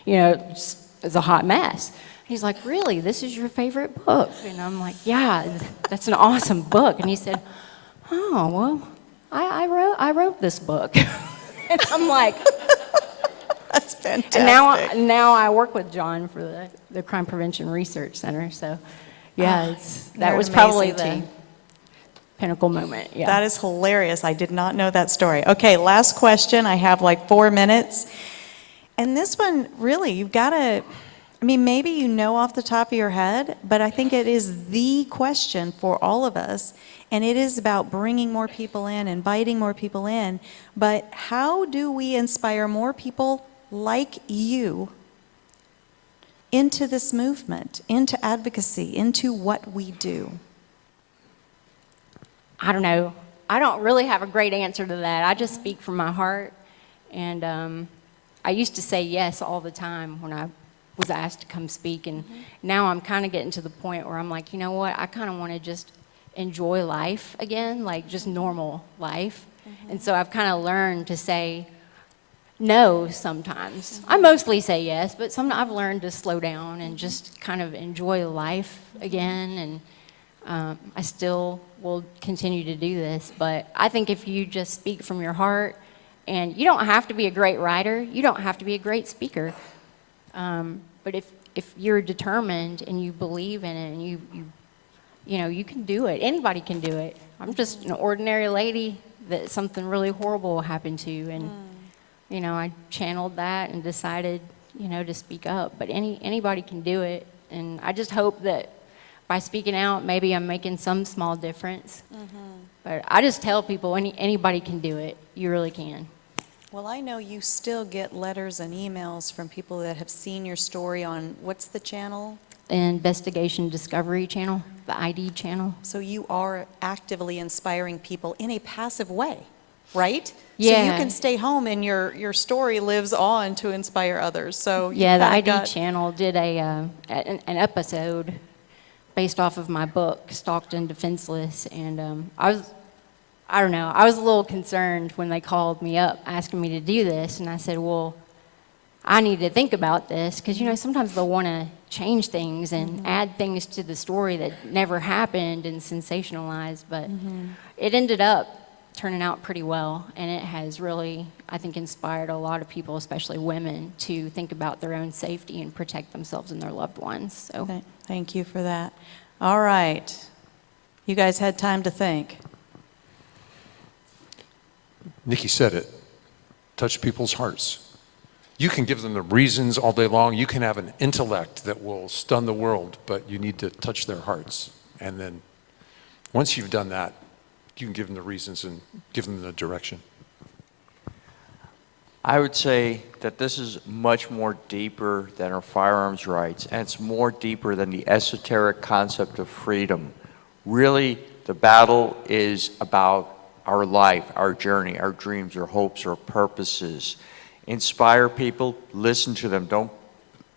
you know, it's a hot mess. He's like, really, this is your favorite book? And I'm like, yeah, that's an awesome book. And he said, oh, well, I wrote this book. And I'm like, that's fantastic. And now I work with John for the Crime Prevention Research Center. So, yeah, that was probably the pinnacle moment. Yeah. That is hilarious. I did not know that story. Okay, last question. I have like 4 minutes. And this one, really, you've got to... I mean, maybe you know off the top of your head, but I think it is the question for all of us, and it is about bringing more people in, inviting more people in. But how do we inspire more people like you into this movement, into advocacy, into what we do? I don't know. I don't really have a great answer to that. I just speak from my heart, and I used to say yes all the time when I was asked to come speak, and now I'm kind of getting to the point where I'm like, you know what, I kind of want to just enjoy life again, like just normal life. And so I've kind of learned to say no sometimes. I mostly say yes, but I've learned to slow down and just kind of enjoy life again, and I still will continue to do this, but I think if you just speak from your heart, and you don't have to be a great writer, you don't have to be a great speaker, but if you're determined and you believe in it, and you know, you can do it. Anybody can do it. I'm just an ordinary lady that something really horrible happened to, and you know, I channeled that and decided, you know, to speak up. But anybody can do it, and I just hope that by speaking out, maybe I'm making some small difference. But I just tell people, anybody can do it. You really can. Well, I know you still get letters and emails from people that have seen your story on, what's the channel? Investigation Discovery channel. the ID channel. So you are actively inspiring people in a passive way, right? So Yeah. you can stay home and your story lives on to inspire others. So you Yeah, the kinda ID channel did an episode based off of my book, Stalked and Defenseless, and I don't know, I was a little concerned when they called me up asking me to do this, and I said, well, I need to think about this, because, sometimes they'll want to change things and add things to the story that never happened and sensationalize, but it ended up turning out pretty well, and it has really, I think, inspired a lot of people, especially women, to think about their own safety and protect themselves and their loved ones. So Thank you for that. All right. You guys had time to think. Nikki said it. Touch people's hearts. You can give them the reasons all day long. You can have an intellect that will stun the world, but you need to touch their hearts. And then once you've done that, you can give them the reasons and give them the direction. I would say that this is much more deeper than our firearms rights, and it's more deeper than the esoteric concept of freedom. Really, the battle is about our life, our journey, our dreams, our hopes, our purposes. Inspire people, listen to them. Don't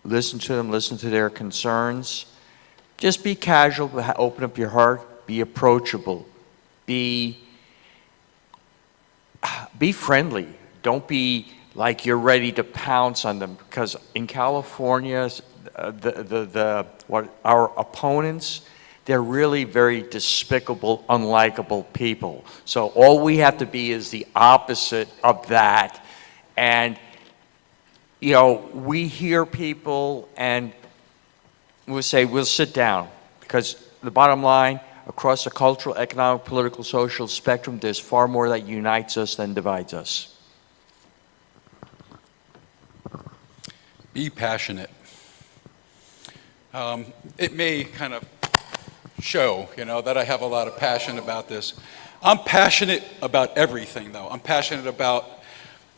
listen to them, listen to their concerns. Just be casual, open up your heart, be approachable, be friendly. Don't be like you're ready to pounce on them, because in California, our opponents, they're really very despicable, unlikable people. So all we have to be is the opposite of that. And, we hear people and we'll say, we'll sit down, because the bottom line, across the cultural, economic, political, social spectrum, there's far more that unites us than divides us. Be passionate. It may kind of show, that I have a lot of passion about this. I'm passionate about everything, though. I'm passionate about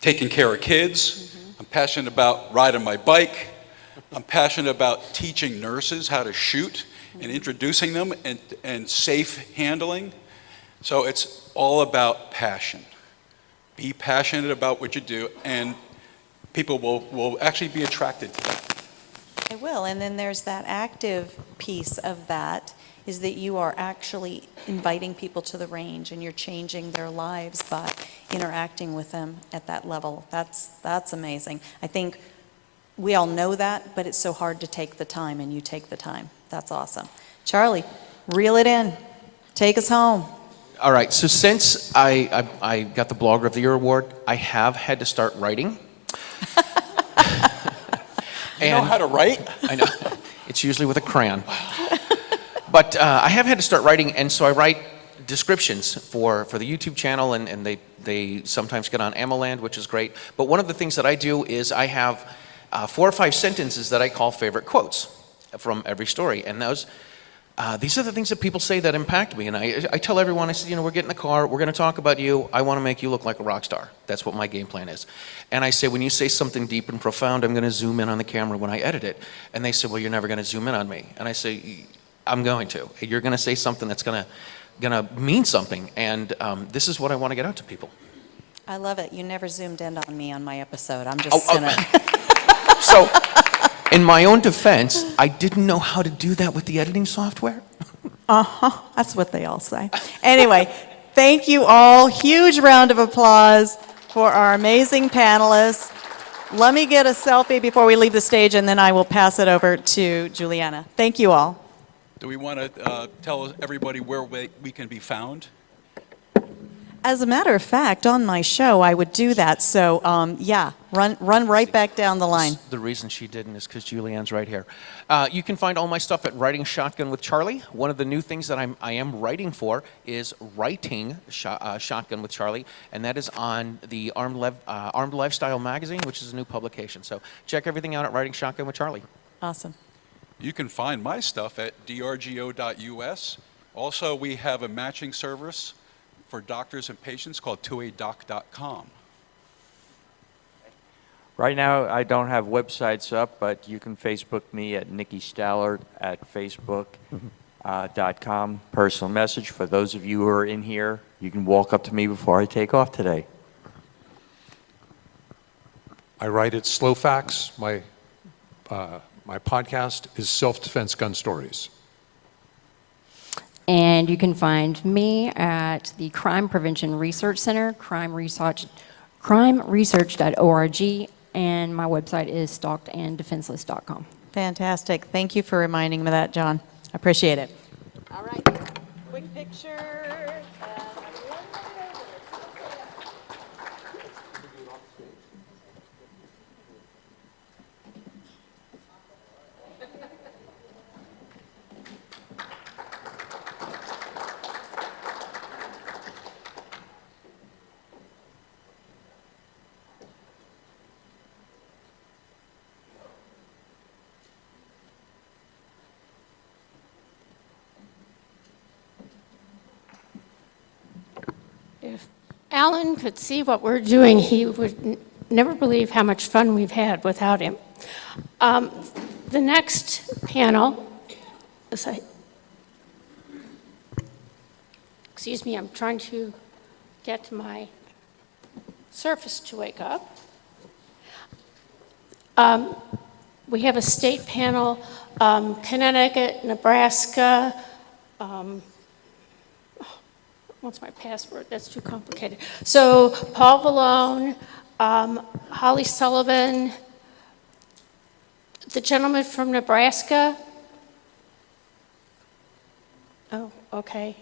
taking care of kids. I'm passionate about riding my bike. I'm passionate about teaching nurses how to shoot and introducing them and safe handling. So it's all about passion. Be passionate about what you do, and people will actually be attracted to that. I will, and then there's that active piece of that, is that you are actually inviting people to the range and you're changing their lives by interacting with them at that level. That's amazing. I think we all know that, but it's so hard to take the time, and you take the time. That's awesome. Charlie, reel it in. Take us home. All right, so since I got the Blogger of the Year award, I have had to start writing. You know how to write? I know. It's usually with a crayon. But I have had to start writing, and so I write descriptions for the YouTube channel, and they sometimes get on Amaland, which is great. But one of the things that I do is I have 4 or 5 sentences that I call favorite quotes from every story. And these are the things that people say that impact me. And I tell everyone, I said, we're getting in the car, we're going to talk about you. I want to make you look like a rock star. That's what my game plan is. And I say, when you say something deep and profound, I'm going to zoom in on the camera when I edit it. And they say, well, you're never going to zoom in on me. And I say, I'm going to. You're going to say something that's going to mean something. And this is what I want to get out to people. I love it. You never zoomed in on me on my episode. I'm just gonna. So, in my own defense, I didn't know how to do that with the editing software. That's what they all say. Anyway, thank you all. Huge round of applause for our amazing panelists. Let me get a selfie before we leave the stage, and then I will pass it over to Juliana. Thank you all. Do we want to tell everybody where we can be found? As a matter of fact, on my show, I would do that. So, yeah, run right back down the line. The reason she didn't is because Julianne's right here. You can find all my stuff at Writing Shotgun with Charlie. One of the new things that I am writing for is Writing Shotgun with Charlie, and that is on the Armed Lifestyle magazine, which is a new publication. So check everything out at Writing Shotgun with Charlie. Awesome. You can find my stuff at drgo.us. Also, we have a matching service for doctors and patients called 2adoc.com. Right now, I don't have websites up, but you can Facebook me at Nikki Stallard at Facebook. .com, personal message. For those of you who are in here, you can walk up to me before I take off today. I write at Slow Facts. My podcast is Self-Defense Gun Stories. And you can find me at the Crime Prevention Research Center, crimeresearch.org, and my website is stalkedanddefenseless.com. Fantastic. Thank you for reminding me of that, John. I appreciate it. All right, quick picture. If Alan could see what we're doing, he would never believe how much fun we've had without him. The next panel is excuse me, I'm trying to get my Surface to wake up. We have a state panel, Connecticut, Nebraska, what's my password? That's too complicated. So Paul Vallone, Holly Sullivan, the gentleman from Nebraska. Oh, okay.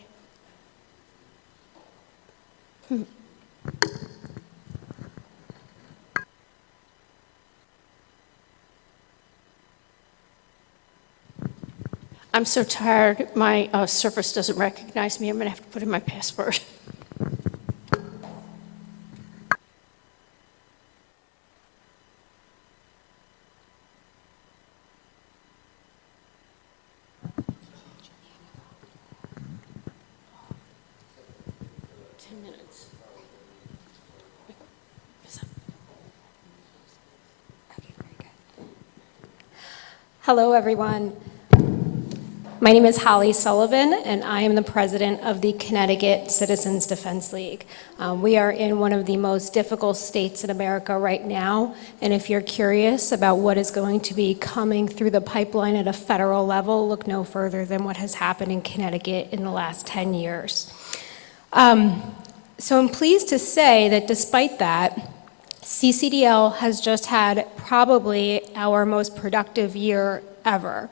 I'm so tired, my Surface doesn't recognize me. I'm going to have to put in my password. Hello, everyone. My name is Holly Sullivan, and I am the president of the Connecticut Citizens Defense League. We are in one of the most difficult states in America right now, and if you're curious about what is going to be coming through the pipeline at a federal level, look no further than what has happened in Connecticut in the last 10 years. So I'm pleased to say that despite that, CCDL has just had probably our most productive year ever.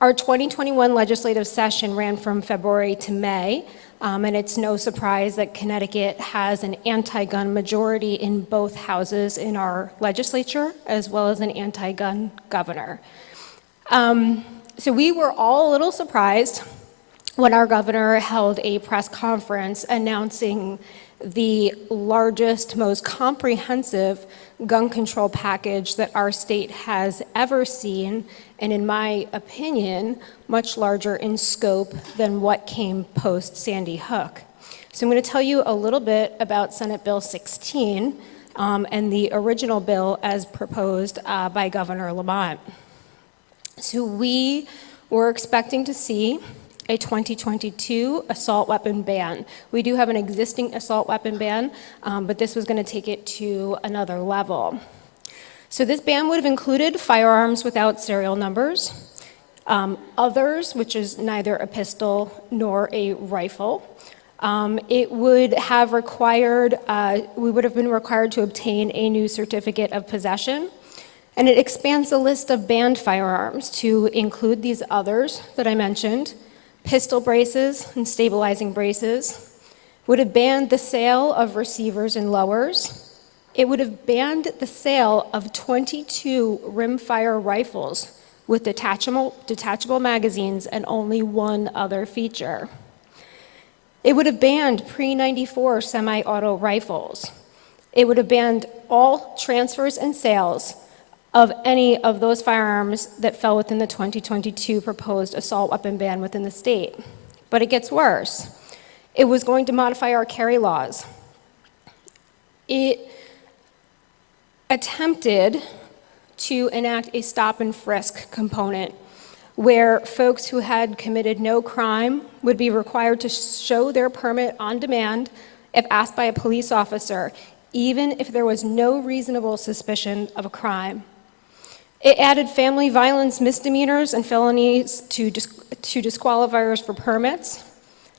Our 2021 legislative session ran from February to May, and it's no surprise that Connecticut has an anti-gun majority in both houses in our legislature, as well as an anti-gun governor. So we were all a little surprised when our governor held a press conference announcing the largest, most comprehensive gun control package that our state has ever seen, and in my opinion, much larger in scope than what came post Sandy Hook. So I'm going to tell you a little bit about Senate Bill 16 and the original bill as proposed by Governor Lamont. So we were expecting to see a 2022 assault weapon ban. We do have an existing assault weapon ban, but this was going to take it to another level. So this ban would have included firearms without serial numbers, others, which is neither a pistol nor a rifle. It would have required, we would have been required to obtain a new certificate of possession, and it expands the list of banned firearms to include these others that I mentioned: pistol braces and stabilizing braces, would have banned the sale of receivers and lowers. It would have banned the sale of 22 rimfire rifles with detachable magazines and only one other feature. It would have banned pre-94 semi-auto rifles. It would have banned all transfers and sales of any of those firearms that fell within the 2022 proposed assault weapon ban within the state. But it gets worse. It was going to modify our carry laws. It attempted to enact a stop and frisk component where folks who had committed no crime would be required to show their permit on demand if asked by a police officer, even if there was no reasonable suspicion of a crime. It added family violence misdemeanors and felonies to disqualifiers for permits.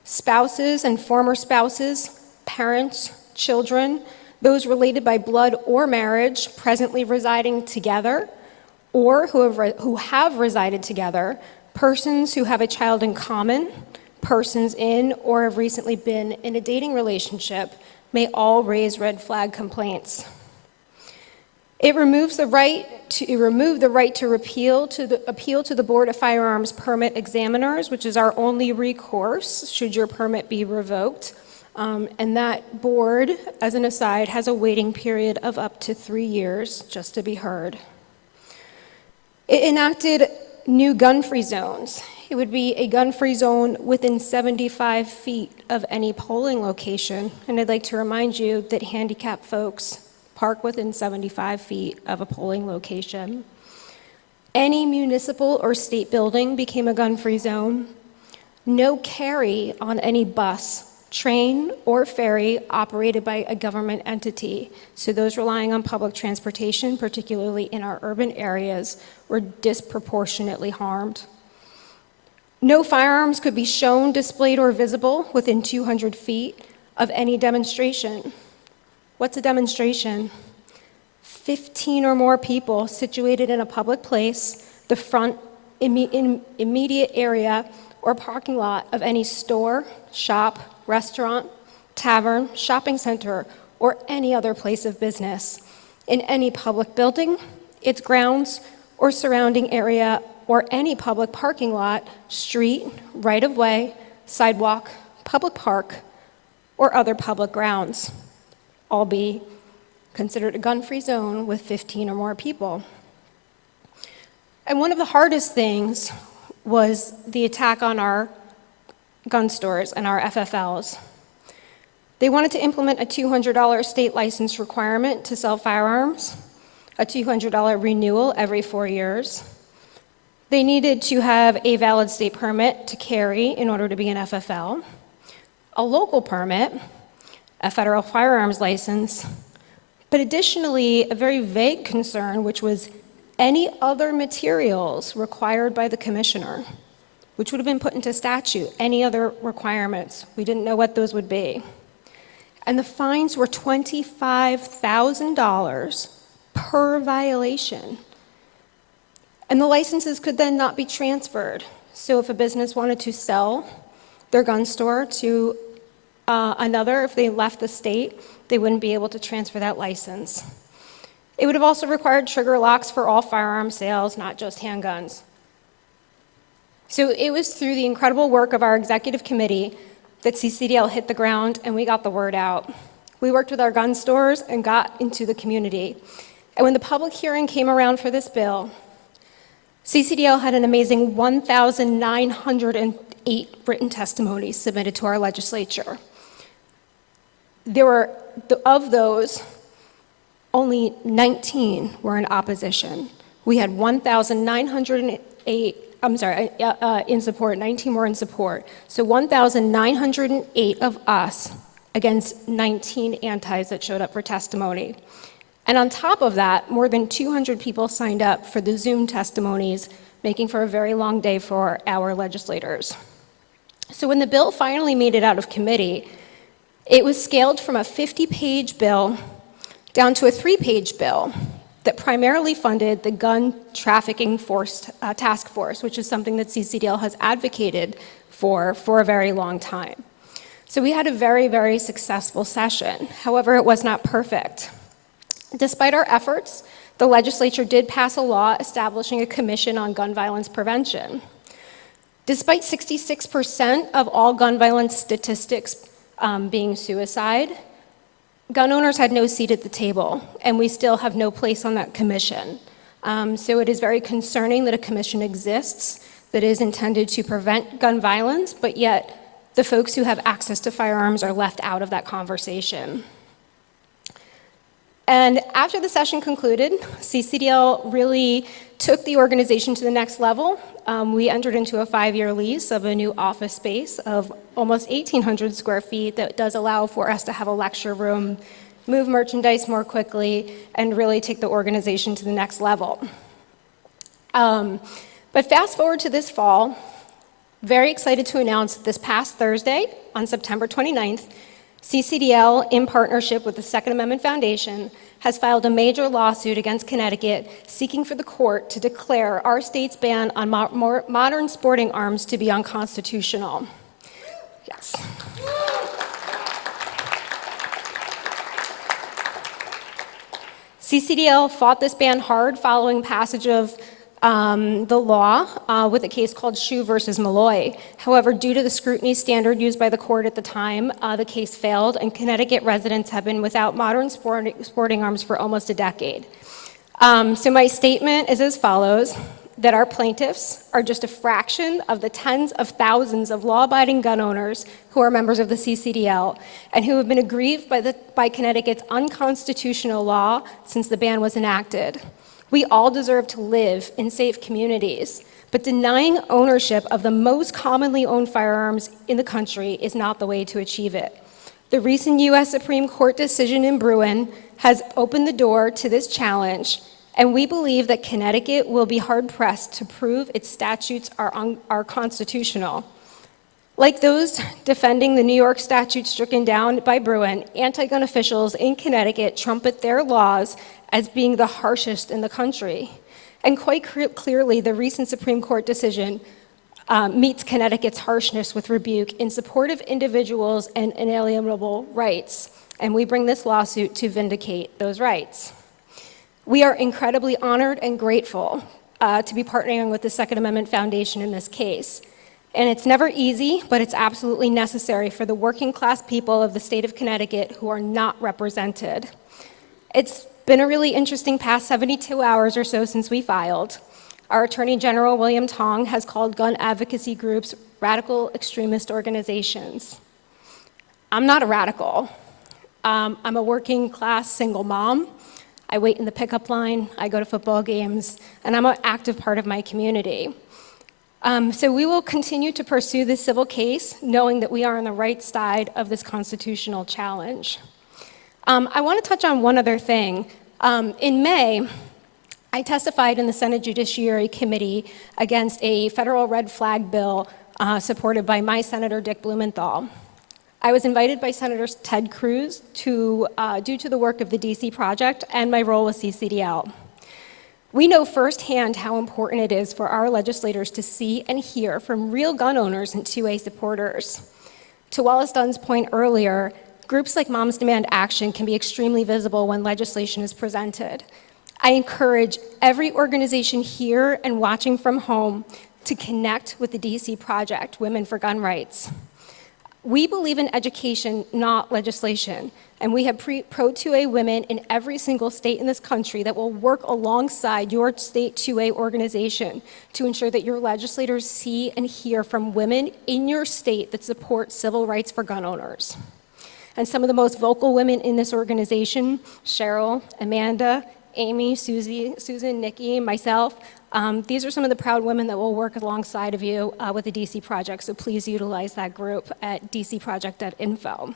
Spouses and former spouses, parents, children, those related by blood or marriage presently residing together or who have resided together, persons who have a child in common, persons in or have recently been in a dating relationship may all raise red flag complaints. It removed the right to appeal to the Board of Firearms Permit Examiners, which is our only recourse should your permit be revoked. And that board, as an aside, has a waiting period of up to 3 years just to be heard. It enacted new gun-free zones. It would be a gun-free zone within 75 feet of any polling location. And I'd like to remind you that handicapped folks park within 75 feet of a polling location. Any municipal or state building became a gun-free zone. No carry on any bus, train, or ferry operated by a government entity. So those relying on public transportation, particularly in our urban areas, were disproportionately harmed. No firearms could be shown, displayed, or visible within 200 feet of any demonstration. What's a demonstration? 15 or more people situated in a public place, the front immediate area or parking lot of any store, shop, restaurant, tavern, shopping center, or any other place of business, in any public building, its grounds, or surrounding area, or any public parking lot, street, right-of-way, sidewalk, public park, or other public grounds, all be considered a gun-free zone with 15 or more people. And one of the hardest things was the attack on our gun stores and our FFLs. They wanted to implement a $200 state license requirement to sell firearms, a $200 renewal every 4 years. They needed to have a valid state permit to carry in order to be an FFL, a local permit, a federal firearms license, but additionally, a very vague concern, which was any other materials required by the commissioner, which would have been put into statute, any other requirements. We didn't know what those would be. And the fines were $25,000 per violation. And the licenses could then not be transferred. So if a business wanted to sell their gun store to another, if they left the state, they wouldn't be able to transfer that license. It would have also required trigger locks for all firearm sales, not just handguns. So it was through the incredible work of our executive committee that CCDL hit the ground and we got the word out. We worked with our gun stores and got into the community. And when the public hearing came around for this bill, CCDL had an amazing 1,908 written testimonies submitted to our legislature. Of those, only 19 were in opposition. We had 1,908, in support, 19 were in support. So 1,908 of us against 19 antis that showed up for testimony. And on top of that, more than 200 people signed up for the Zoom testimonies, making for a very long day for our legislators. So when the bill finally made it out of committee, it was scaled from a 50-page bill down to a 3-page bill that primarily funded the gun trafficking task force, which is something that CCDL has advocated for a very long time. So we had a very, very successful session. However, it was not perfect. Despite our efforts, the legislature did pass a law establishing a commission on gun violence prevention. Despite 66% of all gun violence statistics being suicide, gun owners had no seat at the table, and we still have no place on that commission. So it is very concerning that a commission exists that is intended to prevent gun violence, but yet the folks who have access to firearms are left out of that conversation. And after the session concluded, CCDL really took the organization to the next level. We entered into a 5-year lease of a new office space of almost 1,800 square feet that does allow for us to have a lecture room, move merchandise more quickly, and really take the organization to the next level. But fast forward to this fall, very excited to announce that this past Thursday, on September 29th, CCDL, in partnership with the Second Amendment Foundation, has filed a major lawsuit against Connecticut seeking for the court to declare our state's ban on modern sporting arms to be unconstitutional. Yes. CCDL fought this ban hard following passage of the law with a case called Shue versus Malloy. However, due to the scrutiny standard used by the court at the time, the case failed, and Connecticut residents have been without modern sporting arms for almost a decade. So my statement is as follows, that our plaintiffs are just a fraction of the tens of thousands of law-abiding gun owners who are members of the CCDL and who have been aggrieved by Connecticut's unconstitutional law since the ban was enacted. We all deserve to live in safe communities, but denying ownership of the most commonly owned firearms in the country is not the way to achieve it. The recent U.S. Supreme Court decision in Bruin has opened the door to this challenge, and we believe that Connecticut will be hard-pressed to prove its statutes are constitutional. Like those defending the New York statute stricken down by Bruin, anti-gun officials in Connecticut trumpet their laws as being the harshest in the country. And quite clearly, the recent Supreme Court decision meets Connecticut's harshness with rebuke in support of individuals and inalienable rights. And we bring this lawsuit to vindicate those rights. We are incredibly honored and grateful to be partnering with the Second Amendment Foundation in this case. And it's never easy, but it's absolutely necessary for the working class people of the state of Connecticut who are not represented. It's been a really interesting past 72 hours or so since we filed. Our Attorney General, William Tong, has called gun advocacy groups radical extremist organizations. I'm not a radical. I'm a working class single mom. I wait in the pickup line, I go to football games, and I'm an active part of my community. So we will continue to pursue this civil case, knowing that we are on the right side of this constitutional challenge. I want to touch on one other thing. In May, I testified in the Senate Judiciary Committee against a federal red flag bill supported by my Senator Dick Blumenthal. I was invited by Senator Ted Cruz due to the work of the DC Project and my role with CCDL. We know firsthand how important it is for our legislators to see and hear from real gun owners and 2A supporters. To Wallace Dunn's point earlier, groups like Moms Demand Action can be extremely visible when legislation is presented. I encourage every organization here and watching from home to connect with the DC Project, Women for Gun Rights. We believe in education, not legislation, and we have pro-2A women in every single state in this country that will work alongside your state 2A organization to ensure that your legislators see and hear from women in your state that support civil rights for gun owners. And some of the most vocal women in this organization, Cheryl, Amanda, Amy, Susan, Nikki, myself, these are some of the proud women that will work alongside of you with the DC Project, so please utilize that group at dcproject.info.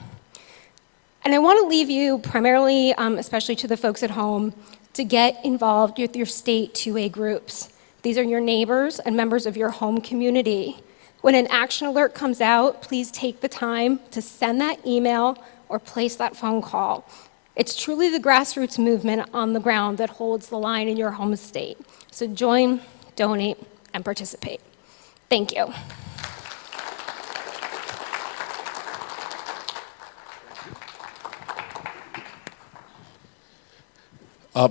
And I want to leave you primarily, especially to the folks at home, to get involved with your state 2A groups. These are your neighbors and members of your home community. When an action alert comes out, please take the time to send that email or place that phone call. It's truly the grassroots movement on the ground that holds the line in your home state. So join, donate, and participate. Thank you.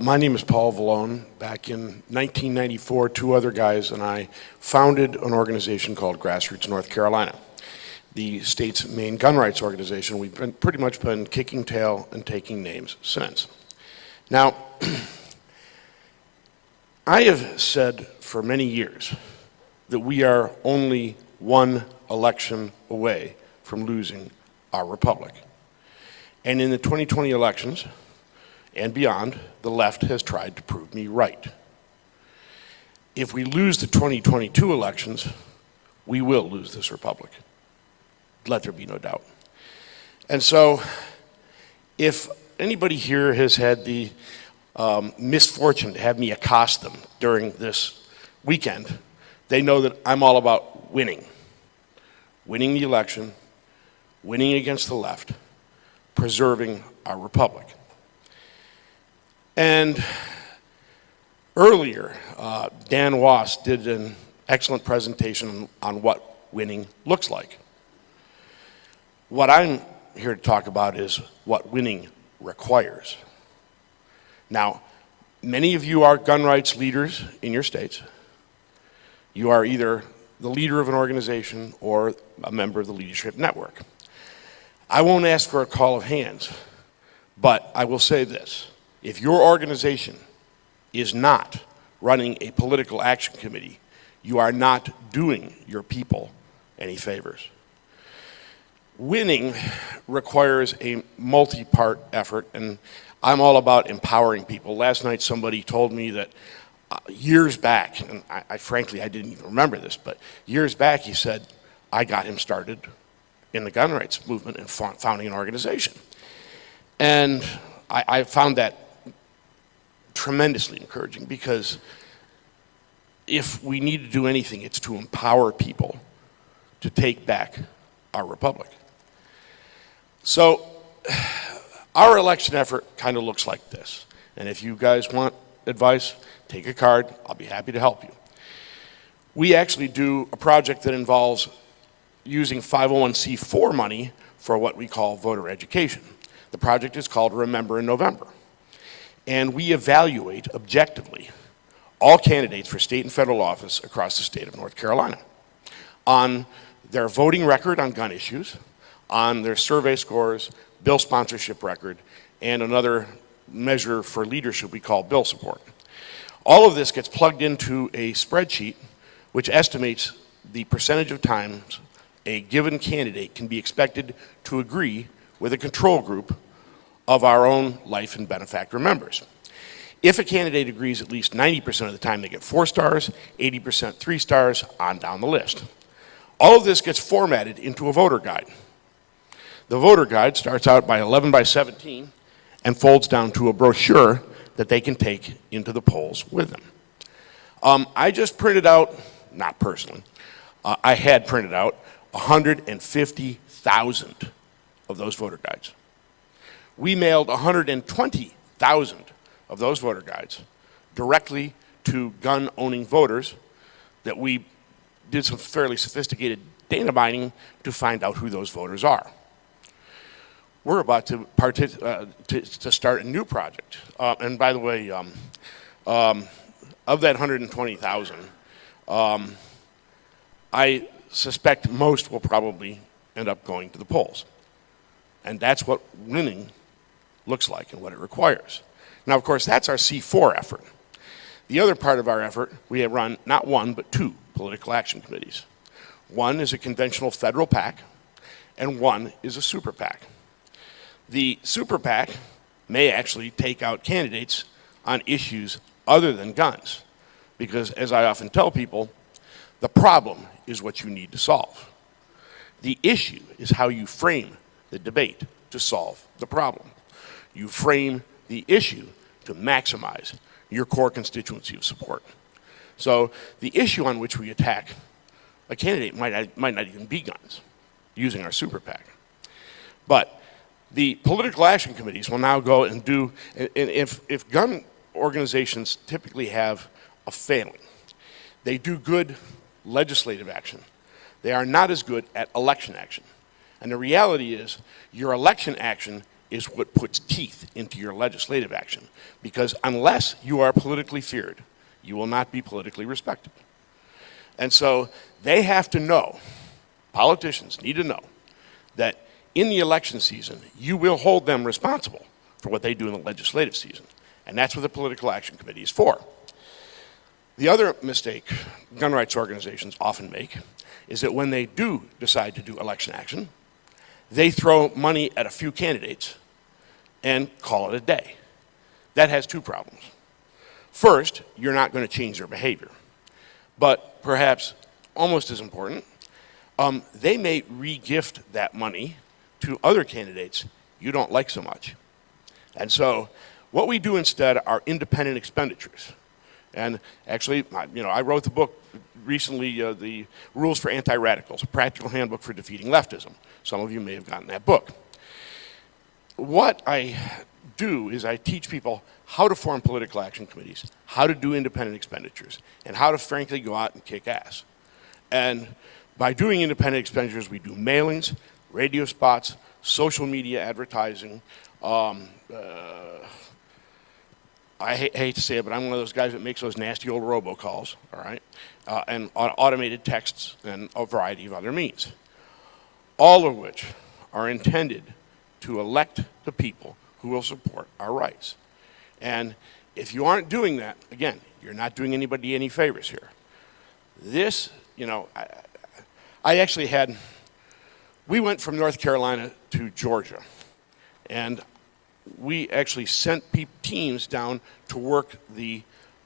My name is Paul Vallone. Back in 1994, two other guys and I founded an organization called Grassroots North Carolina, the state's main gun rights organization. We've pretty much been kicking tail and taking names since. Now, I have said for many years that we are only one election away from losing our republic. And in the 2020 elections, and beyond, the left has tried to prove me right. If we lose the 2022 elections, we will lose this republic. Let there be no doubt. And so, if anybody here has had the misfortune to have me accost them during this weekend, they know that I'm all about winning. Winning the election, winning against the left, preserving our republic. And earlier, Dan Wass did an excellent presentation on what winning looks like. What I'm here to talk about is what winning requires. Now, many of you are gun rights leaders in your states. You are either the leader of an organization or a member of the leadership network. I won't ask for a call of hands, but I will say this. If your organization is not running a political action committee, you are not doing your people any favors. Winning requires a multi-part effort, and I'm all about empowering people. Last night somebody told me that years back, and frankly I didn't even remember this, but years back he said, I got him started in the gun rights movement and founding an organization. And I found that tremendously encouraging, because if we need to do anything, it's to empower people to take back our republic. So our election effort kind of looks like this. And if you guys want advice, take a card. I'll be happy to help you. We actually do a project that involves using 501c4 money for what we call voter education. The project is called Remember in November. And we evaluate objectively all candidates for state and federal office across the state of North Carolina on their voting record on gun issues, on their survey scores, bill sponsorship record, and another measure for leadership we call bill support. All of this gets plugged into a spreadsheet which estimates the percentage of times a given candidate can be expected to agree with a control group of our own life and benefactor members. If a candidate agrees at least 90% of the time, they get 4 stars, 80% 3 stars, on down the list. All of this gets formatted into a voter guide. The voter guide starts out by 11 by 17 and folds down to a brochure that they can take into the polls with them. I just printed out, not personally, I had printed out 150,000 of those voter guides. We mailed 120,000 of those voter guides directly to gun-owning voters that we did some fairly sophisticated data mining to find out who those voters are. We're about to start a new project. And by the way, of that 120,000, I suspect most will probably end up going to the polls. And that's what winning looks like and what it requires. Now, of course, that's our C4 effort. The other part of our effort, we have run not one, but 2 political action committees. One is a conventional federal PAC, and one is a super PAC. The super PAC may actually take out candidates on issues other than guns, because as I often tell people, the problem is what you need to solve. The issue is how you frame the debate to solve the problem. You frame the issue to maximize your core constituency of support. So the issue on which we attack a candidate might not even be guns, using our super PAC. But the political action committees will now go and do, and if gun organizations typically have a failing, they do good legislative action. They are not as good at election action. And the reality is, your election action is what puts teeth into your legislative action. Because unless you are politically feared, you will not be politically respected. And so they have to know, politicians need to know, that in the election season, you will hold them responsible for what they do in the legislative season. And that's what the Political Action Committee is for. The other mistake gun rights organizations often make is that when they do decide to do election action, they throw money at a few candidates and call it a day. that has two problems. First, you're not going to change their behavior. But perhaps almost as important, they may re-gift that money to other candidates you don't like so much. And so what we do instead are independent expenditures. And actually, I wrote the book recently, The Rules for Anti-Radicals, a practical handbook for defeating leftism. Some of you may have gotten that book. What I do is I teach people how to form political action committees, how to do independent expenditures, and how to frankly go out and kick ass. And by doing independent expenditures, we do mailings, radio spots, social media advertising. I hate to say it, but I'm one of those guys that makes those nasty old robocalls, all right? And automated texts and a variety of other means. All of which are intended to elect the people who will support our rights. And if you aren't doing that, again, you're not doing anybody any favors here. This, I actually we went from North Carolina to Georgia, and we actually sent teams down to work the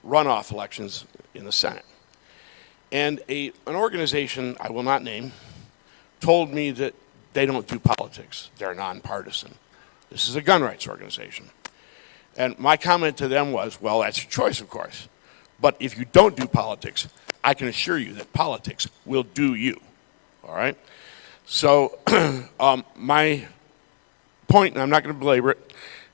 runoff elections in the Senate. And an organization I will not name told me that they don't do politics. They're nonpartisan. This is a gun rights organization. And my comment to them was, well, that's your choice, of course. But if you don't do politics, I can assure you that politics will do you, all right? So my point, and I'm not going to belabor it,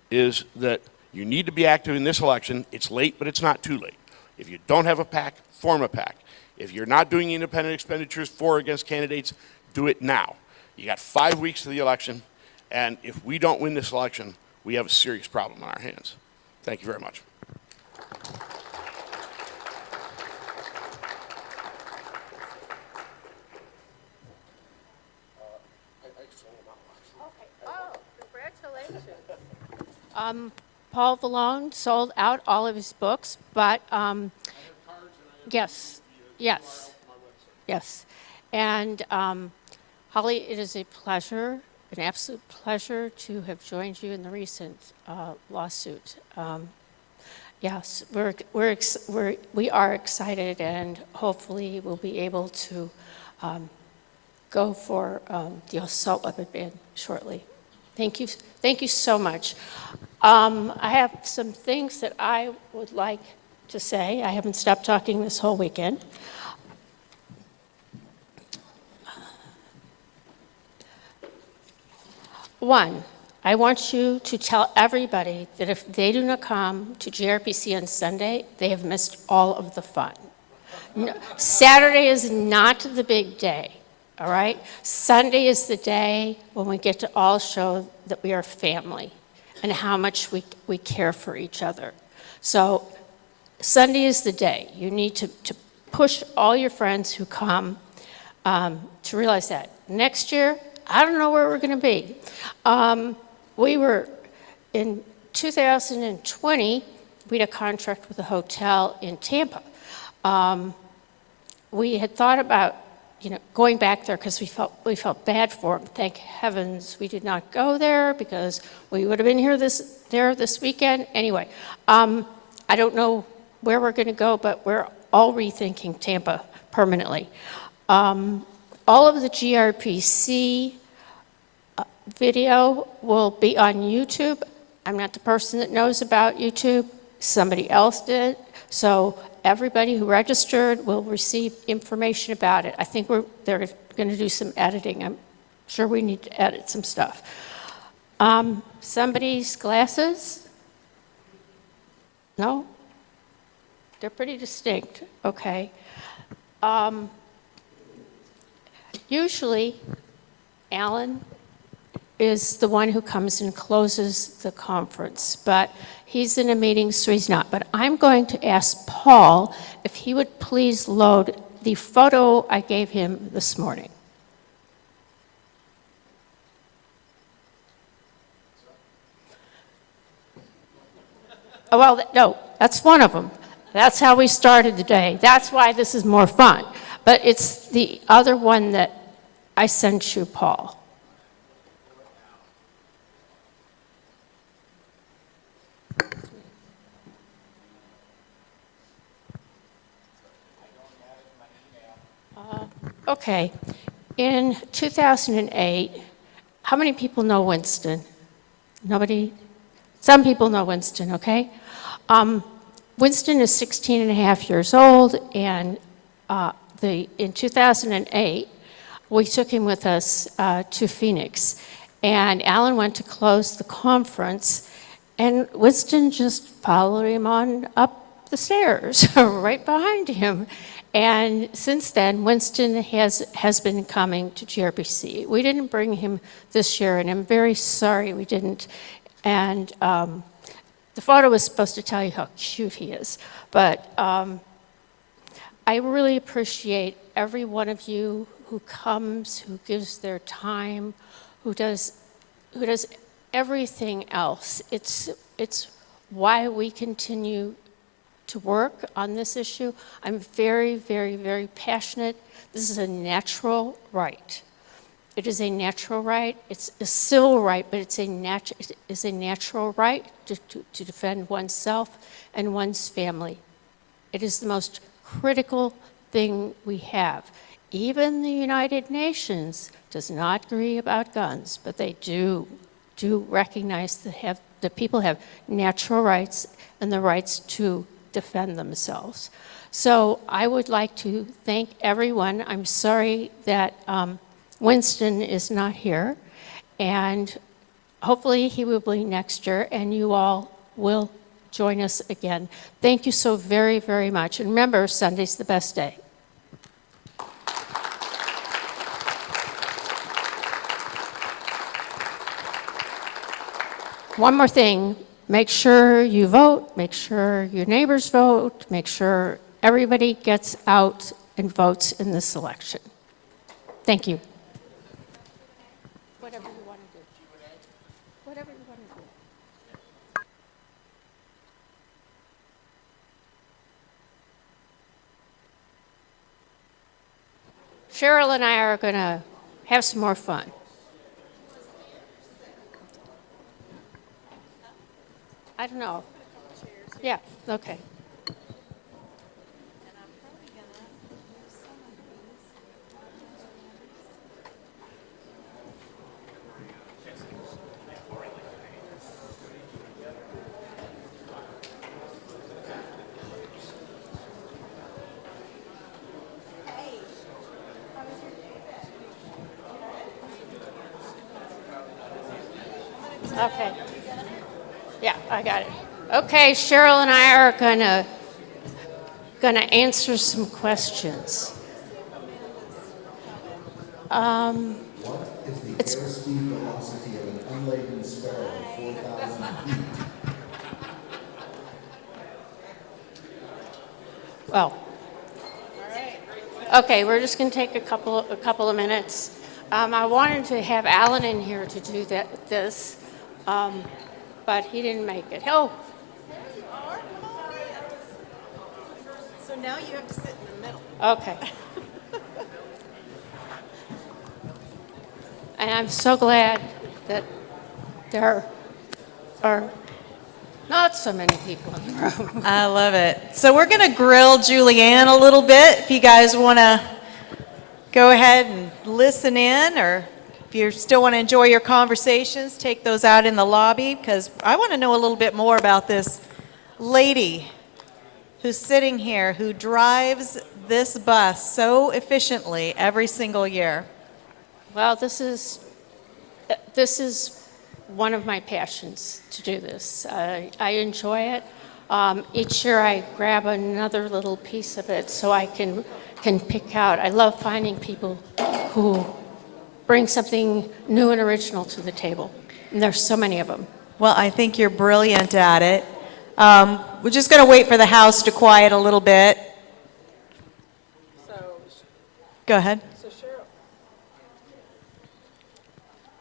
is that you need to be active in this election. It's late, but it's not too late. If you don't have a PAC, form a PAC. If you're not doing independent expenditures for or against candidates, do it now. You got 5 weeks to the election, and if we don't win this election, we have a serious problem on our hands. Thank you very much. Paul Vallone sold out all of his books, but yes. And Holly, it is a pleasure, an absolute pleasure to have joined you in the recent lawsuit. Yes, we are excited, and hopefully we'll be able to go for the assault weapon ban shortly. Thank you so much. I have some things that I would like to say. I haven't stopped talking this whole weekend. One, I want you to tell everybody that if they do not come to GRPC on Sunday, they have missed all of the fun. No, Saturday is not the big day, all right? Sunday is the day when we get to all show that we are family and how much we care for each other. So Sunday is the day. You need to push all your friends who come to realize that. Next year, I don't know where we're going to be. We were, in 2020, we had a contract with a hotel in Tampa. We had thought about, going back there because we felt bad for them. Thank heavens we did not go there because we would have been there this weekend. Anyway, I don't know where we're going to go, but we're all rethinking Tampa permanently. All of the GRPC video will be on YouTube. I'm not the person that knows about YouTube. Somebody else did. So everybody who registered will receive information about it. I think they're going to do some editing. I'm sure we need to edit some stuff. Somebody's glasses? No? They're pretty distinct. Okay. Usually, Alan is the one who comes and closes the conference, but he's in a meeting, so he's not. But I'm going to ask Paul if he would please load the photo I gave him this morning. Oh, well, no, that's one of them. That's how we started the day. That's why this is more fun. But it's the other one that I sent you, Paul. Okay. In 2008, how many people know Winston? Nobody? Some people know Winston, okay? Winston is 16 and a half years old, and in 2008, we took him with us to Phoenix. And Alan went to close the conference, and Winston just followed him on up the stairs, right behind him. And since then, Winston has been coming to GRPC. We didn't bring him this year, and I'm very sorry we didn't. And the photo was supposed to tell you how cute he is. But I really appreciate every one of you who comes, who gives their time, who does everything else. It's why we continue to work on this issue. I'm very, very, very passionate. This is a natural right. It is a natural right. It's a civil right, but it's a natural right to defend oneself and one's family. It is the most critical thing we have. Even the United Nations does not agree about guns, but they do recognize that people have natural rights and the rights to defend themselves. So I would like to thank everyone. I'm sorry that Winston is not here, and hopefully he will be next year, and you all will join us again. Thank you so very, very much. And remember, Sunday's the best day. One more thing, make sure you vote, make sure your neighbors vote, make sure everybody gets out and votes in this election. Thank you. Whatever you want to do. Whatever you want to do. Cheryl and I are going to have some more fun. I don't know. Yeah, okay. Okay. Yeah, I got it. Okay, Cheryl and I are gonna answer some questions. It's airspeed velocity of an unladen sparrow at 4,000 feet? well. Okay, we're just gonna take a couple of minutes. I wanted to have Alan in here to do this. But he didn't make it. Oh. So now you have to sit in the middle. Okay. And I'm so glad that there are not so many people in the room. I love it. So we're going to grill Julianne a little bit. If you guys want to go ahead and listen in, or if you still want to enjoy your conversations, take those out in the lobby, because I want to know a little bit more about this lady who's sitting here, who drives this bus so efficiently every single year. Well, this is one of my passions to do this. I enjoy it. Each year I grab another little piece of it so I can pick out. I love finding people who bring something new and original to the table. And there's so many of them. Well, I think you're brilliant at it. We're just going to wait for the house to quiet a little bit. Go ahead. So Cheryl,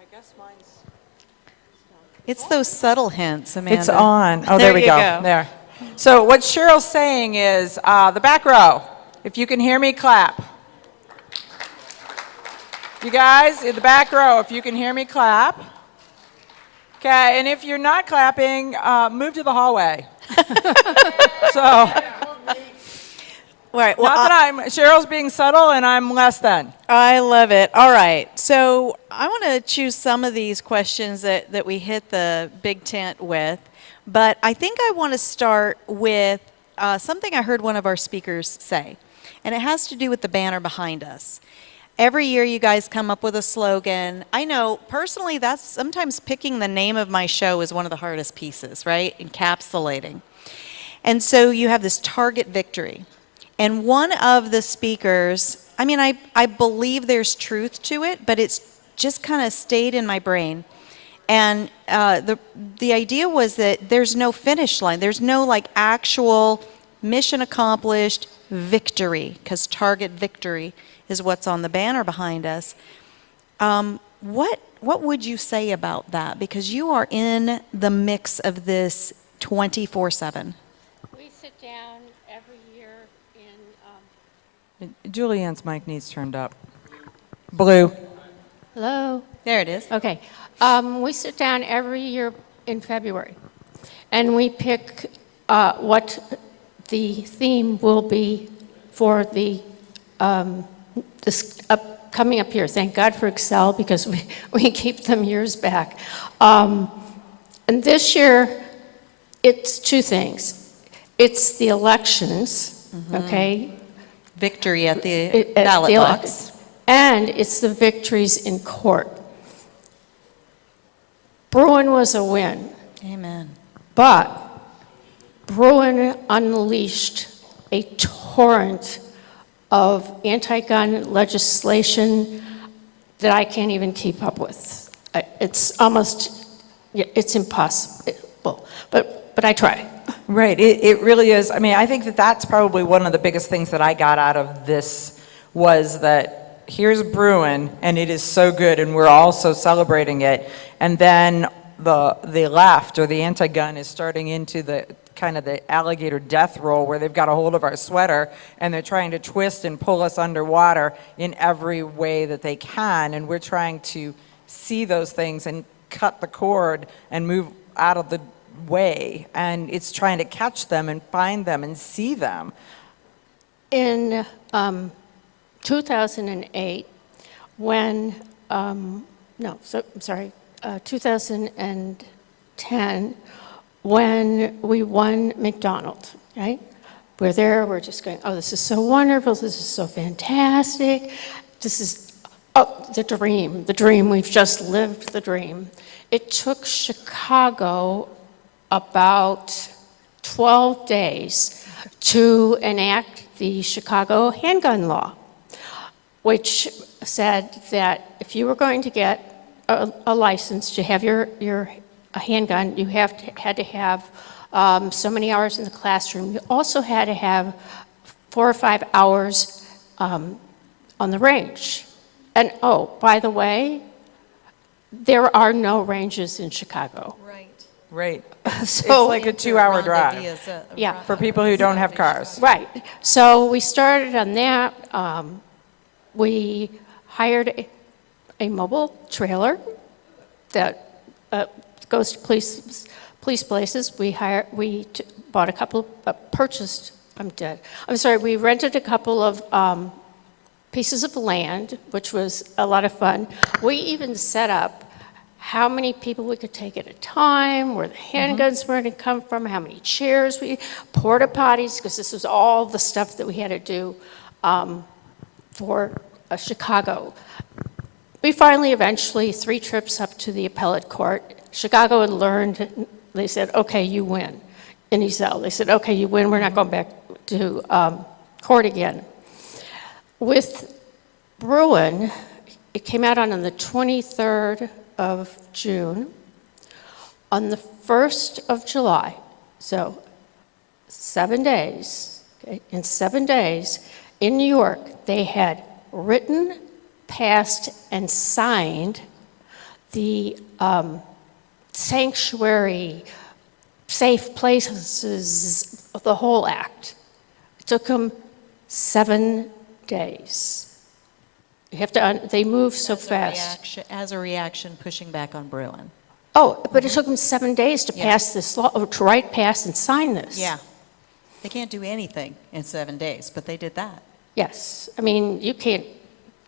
I guess mine's... It's those subtle hints, Amanda. It's on. Oh, there we you go. There. So what Cheryl's saying is, the back row, if you can hear me, clap. You guys in the back row, if you can hear me, clap. Okay, and if you're not clapping, move to the hallway. So, right. Well, Not that Cheryl's being subtle and I'm less than. I love it. All right. So I want to choose some of these questions that we hit the big tent with. But I think I want to start with something I heard one of our speakers say. And it has to do with the banner behind us. Every year you guys come up with a slogan. I know personally that's sometimes picking the name of my show is one of the hardest pieces, right? Encapsulating. And so you have this target victory. And one of the speakers, I mean, I believe there's truth to it, but it's just kind of stayed in my brain. And the idea was that there's no finish line. There's no like actual mission accomplished victory, because target victory is what's on the banner behind us. What would you say about that? Because you are in the mix of this 24/7. We sit down every year in... Julianne's mic needs turned up. Blue. Hello? There it is. Okay. We sit down every year in February, and we pick what the theme will be for the this coming up here. Thank God for Excel, because we keep them years back. And this year, it's two things. It's the elections, okay? Victory at the ballot box. And it's the victories in court. Bruin was a win. Amen. But Bruin unleashed a torrent of anti-gun legislation that I can't even keep up with. It's almost, it's impossible, but I try. Right, it really is. I mean, I think that that's probably one of the biggest things that I got out of this was that here's Bruin, and it is so good, and we're all so celebrating it, and then the left, or the anti-gun, is starting into the kind of the alligator death roll where they've got a hold of our sweater and they're trying to twist and pull us underwater in every way that they can, and we're trying to see those things and cut the cord and move out of the way, and it's trying to catch them and find them and see them. In 2008, when, 2010, when we won McDonald, right? We're there, we're just going, oh, this is so wonderful, this is so fantastic, this is, the dream, we've just lived the dream. It took Chicago about 12 days to enact the Chicago handgun law, which said that if you were going to get a license to have your a handgun, you had to have so many hours in the classroom. You also had to have 4 or 5 hours on the range. And oh, by the way, there are no ranges in Chicago. Right. So it's like a 2-hour drive. Yeah. For people who don't have cars. Right. So we started on that. We hired a mobile trailer that goes to police places. We bought a couple, we rented a couple of pieces of land, which was a lot of fun. We even set up how many people we could take at a time, where the handguns were going to come from, how many chairs, porta potties, because this was all the stuff that we had to do for Chicago. We finally, eventually, 3 trips up to the appellate court. Chicago had learned, they said, okay, you win. In Ezel, they said, okay, you win, we're not going back to court again. With Bruin, it came out on the 23rd of June. On the 1st of July, so 7 days, okay, in 7 days, in New York, they had written, passed, and signed the sanctuary, safe places, the whole act. It took them 7 days. You have to, they move so fast. As a reaction, pushing back on Bruin. Oh, but it took them 7 days to pass this law, or to write, pass, and sign this. Yeah. They can't do anything in 7 days, but they did that. Yes, I mean, you can't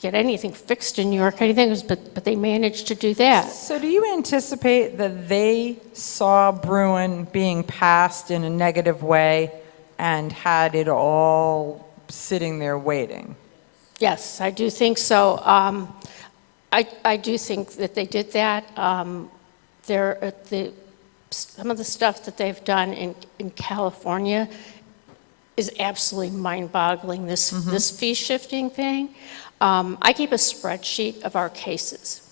get anything fixed in New York, anything, but they managed to do that. So do you anticipate that they saw Bruin being passed in a negative way and had it all sitting there waiting? Yes, I do think so. I do think that they did that. Some of the stuff that they've done in California is absolutely mind-boggling, this fee shifting thing. I keep a spreadsheet of our cases.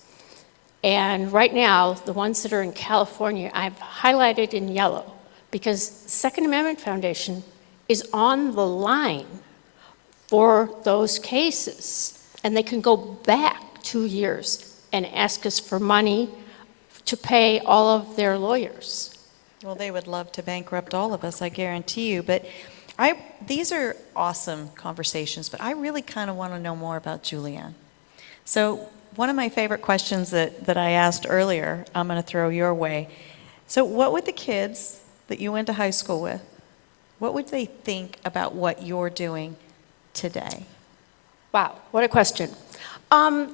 And right now, the ones that are in California, I've highlighted in yellow because Second Amendment Foundation is on the line for those cases. And they can go back 2 years and ask us for money to pay all of their lawyers. Well, they would love to bankrupt all of us, I guarantee you. But these are awesome conversations, but I really kind of want to know more about Julianne. So one of my favorite questions that I asked earlier, I'm going to throw your way. So what would the kids that you went to high school with, what would they think about what you're doing today? Wow, what a question.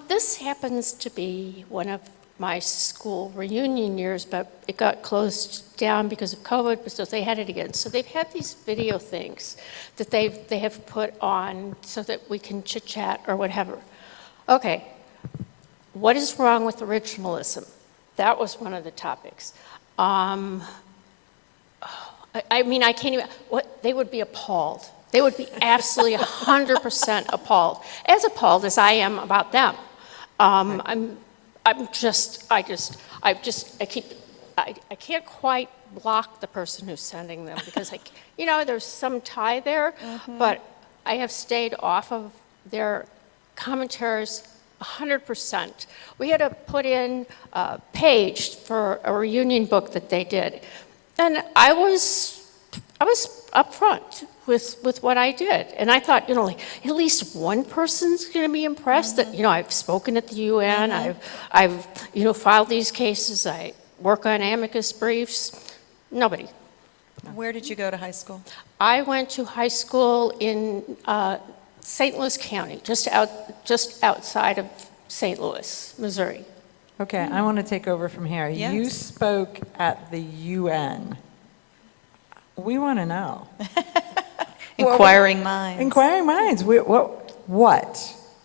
This happens to be one of my school reunion years, but it got closed down because of COVID, so they had it again. So they've had these video things that they have put on so that we can chit-chat or whatever. Okay, what is wrong with originalism? That was one of the topics. I mean, I can't even, they would be appalled. They would be absolutely 100% appalled as I am about them. I can't quite block the person who's sending them because there's some tie there, but I have stayed off of their commentaries 100%. We had to put in a page for a reunion book that they did, and I was upfront with what I did. And I thought, at least one person's going to be impressed that, I've spoken at the UN, I've filed these cases, I work on amicus briefs. Nobody. Where did you go to high school? I went to high school in St. Louis County, just outside of St. Louis, Missouri. Okay, I want to take over from here. Yes. You spoke at the UN. We want to know. Inquiring minds. Inquiring minds. What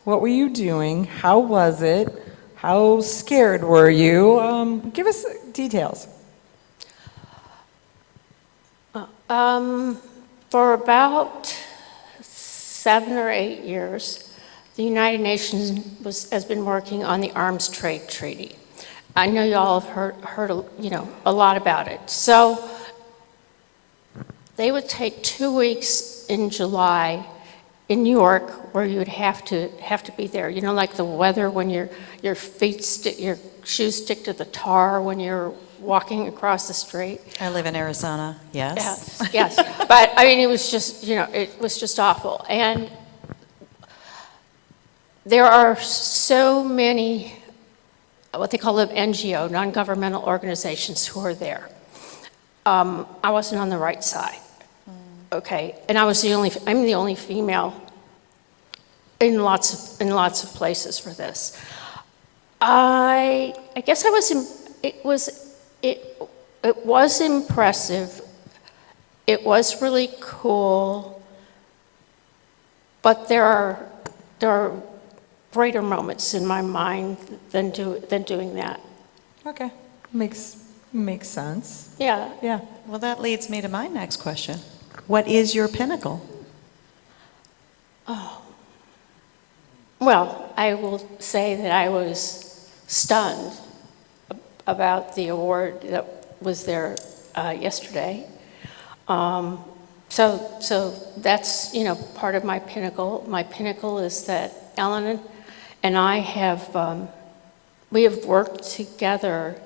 were you doing? How was it? How scared were you? Give us details. For about 7 or 8 years, the United Nations has been working on the Arms Trade Treaty. I know you all have heard a lot about it. So they would take 2 weeks in July in New York, where you would have to be there. Like the weather when your shoes stick to the tar when you're walking across the street. I live in Arizona. Yes. Yes. But I mean, it was just awful. And there are so many, what they call them NGO, non-governmental organizations, who are there. I wasn't on the right side. Okay, and I'm the only female in lots of places for this. I guess it was impressive. It was really cool, but there are greater moments in my mind than doing that. Okay, makes sense. Yeah. Yeah. Well, that leads me to my next question. What is your pinnacle? Oh. Well, I will say that I was stunned about the award that was there yesterday. So that's, part of my pinnacle. My pinnacle is that Ellen and I we have worked together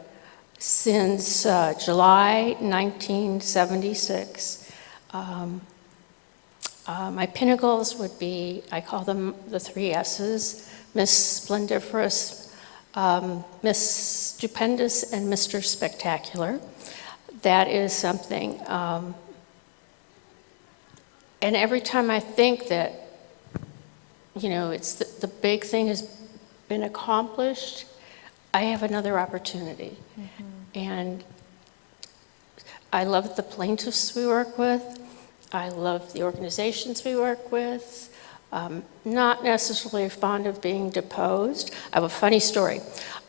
since July 1976. My pinnacles would be, I call them the 3 S's, Miss Splendiferous, Miss Stupendous, and Mr. Spectacular. That is something And every time I think that, it's the big thing has been accomplished, I have another opportunity. And I love the plaintiffs we work with. I love the organizations we work with. Not necessarily fond of being deposed. I have a funny story.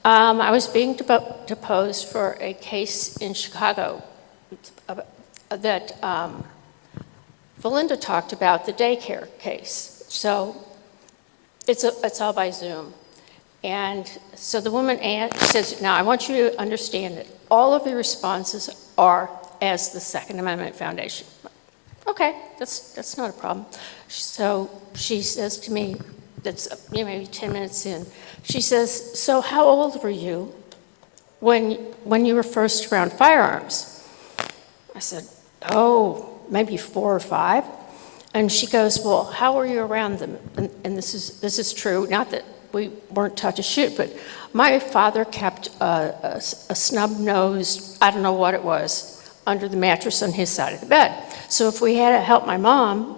I was being deposed for a case in Chicago that Belinda talked about, the daycare case. So it's all by Zoom. And so the woman says, now I want you to understand that all of your responses are as the Second Amendment Foundation. Okay, that's not a problem. So she says to me, that's maybe 10 minutes in, she says, so how old were you when you were first around firearms? I said, oh, maybe 4 or 5. And she goes, well, how were you around them? And this is true, not that we weren't taught to shoot, but my father kept a snub-nosed, I don't know what it was, under the mattress on his side of the bed. So if we had to help my mom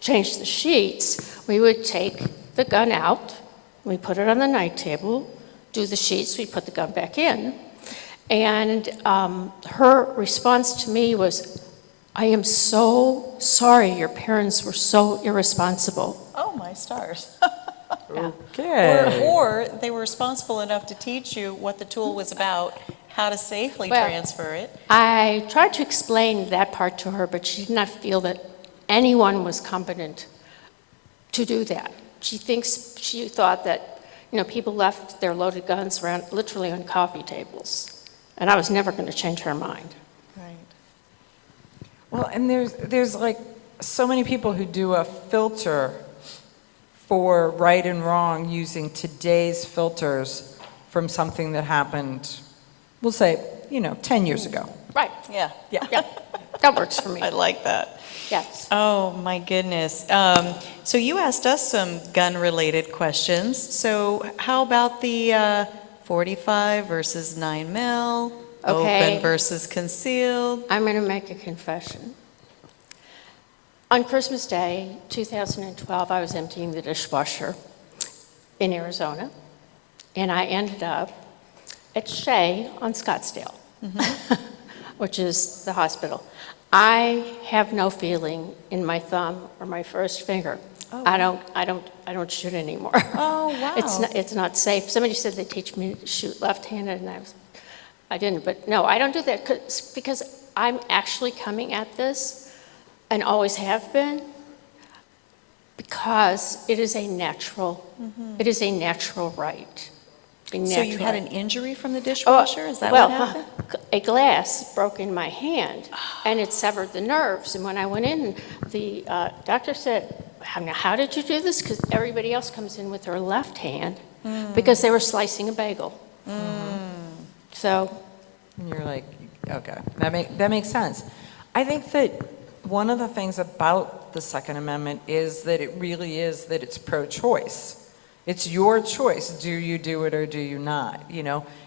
change the sheets, we would take the gun out, we put it on the night table, do the sheets, we put the gun back in. And her response to me was, I am so sorry your parents were so irresponsible. Oh, my stars. Okay. Or they were responsible enough to teach you what the tool was about, how to safely transfer it. I tried to explain that part to her, but she did not feel that anyone was competent to do that. She thought that, people left their loaded guns around literally on coffee tables. And I was never going to change her mind. Well, and there's like so many people who do a filter for right and wrong using today's filters from something that happened, we'll say, 10 years ago. Right. Yeah. Yeah. That works for me. I like that. Yes. Oh, my goodness. So you asked us some gun-related questions. So how about the 45 versus 9 mil? Okay. Open versus concealed? I'm going to make a confession. On Christmas Day, 2012, I was emptying the dishwasher in Arizona, and I ended up at Shea on Scottsdale, which is the hospital. I have no feeling in my thumb or my first finger. Oh. I don't shoot anymore. Oh, wow. It's not safe. Somebody said they teach me to shoot left-handed, and I didn't. But no, I don't do that because I'm actually coming at this, and always have been, because it is a natural. It is a natural right. So you had an injury from the dishwasher? Is that what happened? A glass broke in my hand, and it severed the nerves. And when I went in, the doctor said, how did you do this? Because everybody else comes in with their left hand because they were slicing a bagel. So. And you're like, okay, that makes sense. I think that one of the things about the Second Amendment is that it really is that it's pro-choice. It's your choice. Do you do it or do you not?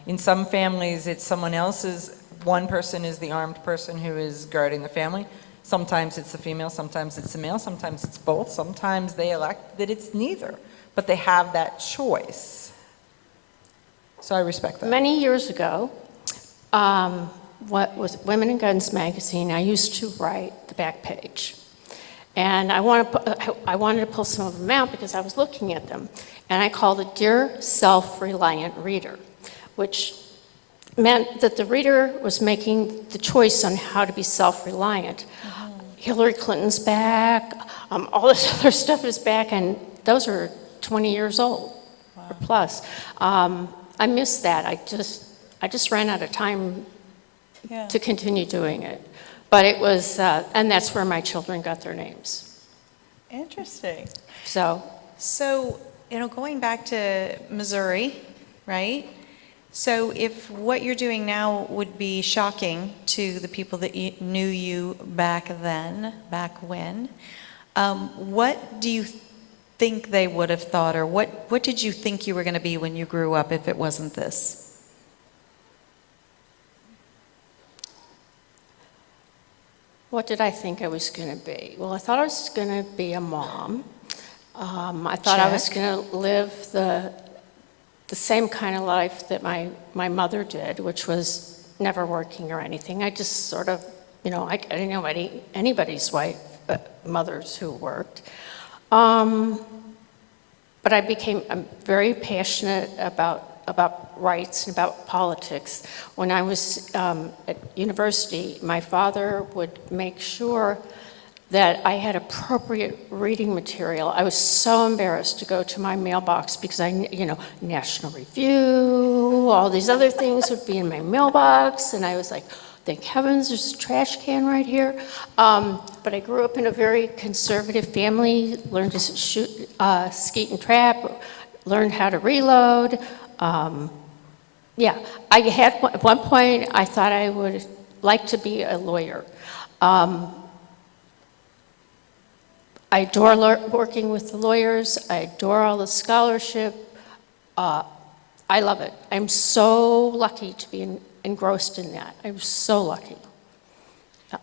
In some families, it's someone else's. One person is the armed person who is guarding the family. Sometimes it's the female, sometimes it's the male, sometimes it's both. Sometimes they elect that it's neither, but they have that choice. So I respect that. Many years ago, what was Women and Guns magazine, I used to write the back page. And I wanted to pull some of them out because I was looking at them. And I called it Dear Self-Reliant Reader, which meant that the reader was making the choice on how to be self-reliant. Hillary Clinton's back, all this other stuff is back, and those are 20 years old or plus. I miss that. I just ran out of time to continue doing it. But it was, and that's where my children got their names. Interesting. So, going back to Missouri, right? So if what you're doing now would be shocking to the people that knew you back when, what do you think they would have thought, or what did you think you were going to be when you grew up if it wasn't this? What did I think I was going to be? Well, I thought I was going to be a mom. I thought I was going to live the same kind of life that my mother did, which was never working or anything. I just sort of, I didn't know anybody's wife, mothers who worked. But I'm very passionate about rights and about politics. When I was at university, my father would make sure that I had appropriate reading material. I was so embarrassed to go to my mailbox because National Review, all these other things would be in my mailbox, and I was like, thank heavens there's a trash can right here. But I grew up in a very conservative family, learned to shoot, skeet and trap, learned how to reload. At one point I thought I would like to be a lawyer. I adore working with the lawyers. I adore all the scholarship. I love it. I'm so lucky to be engrossed in that. I'm so lucky.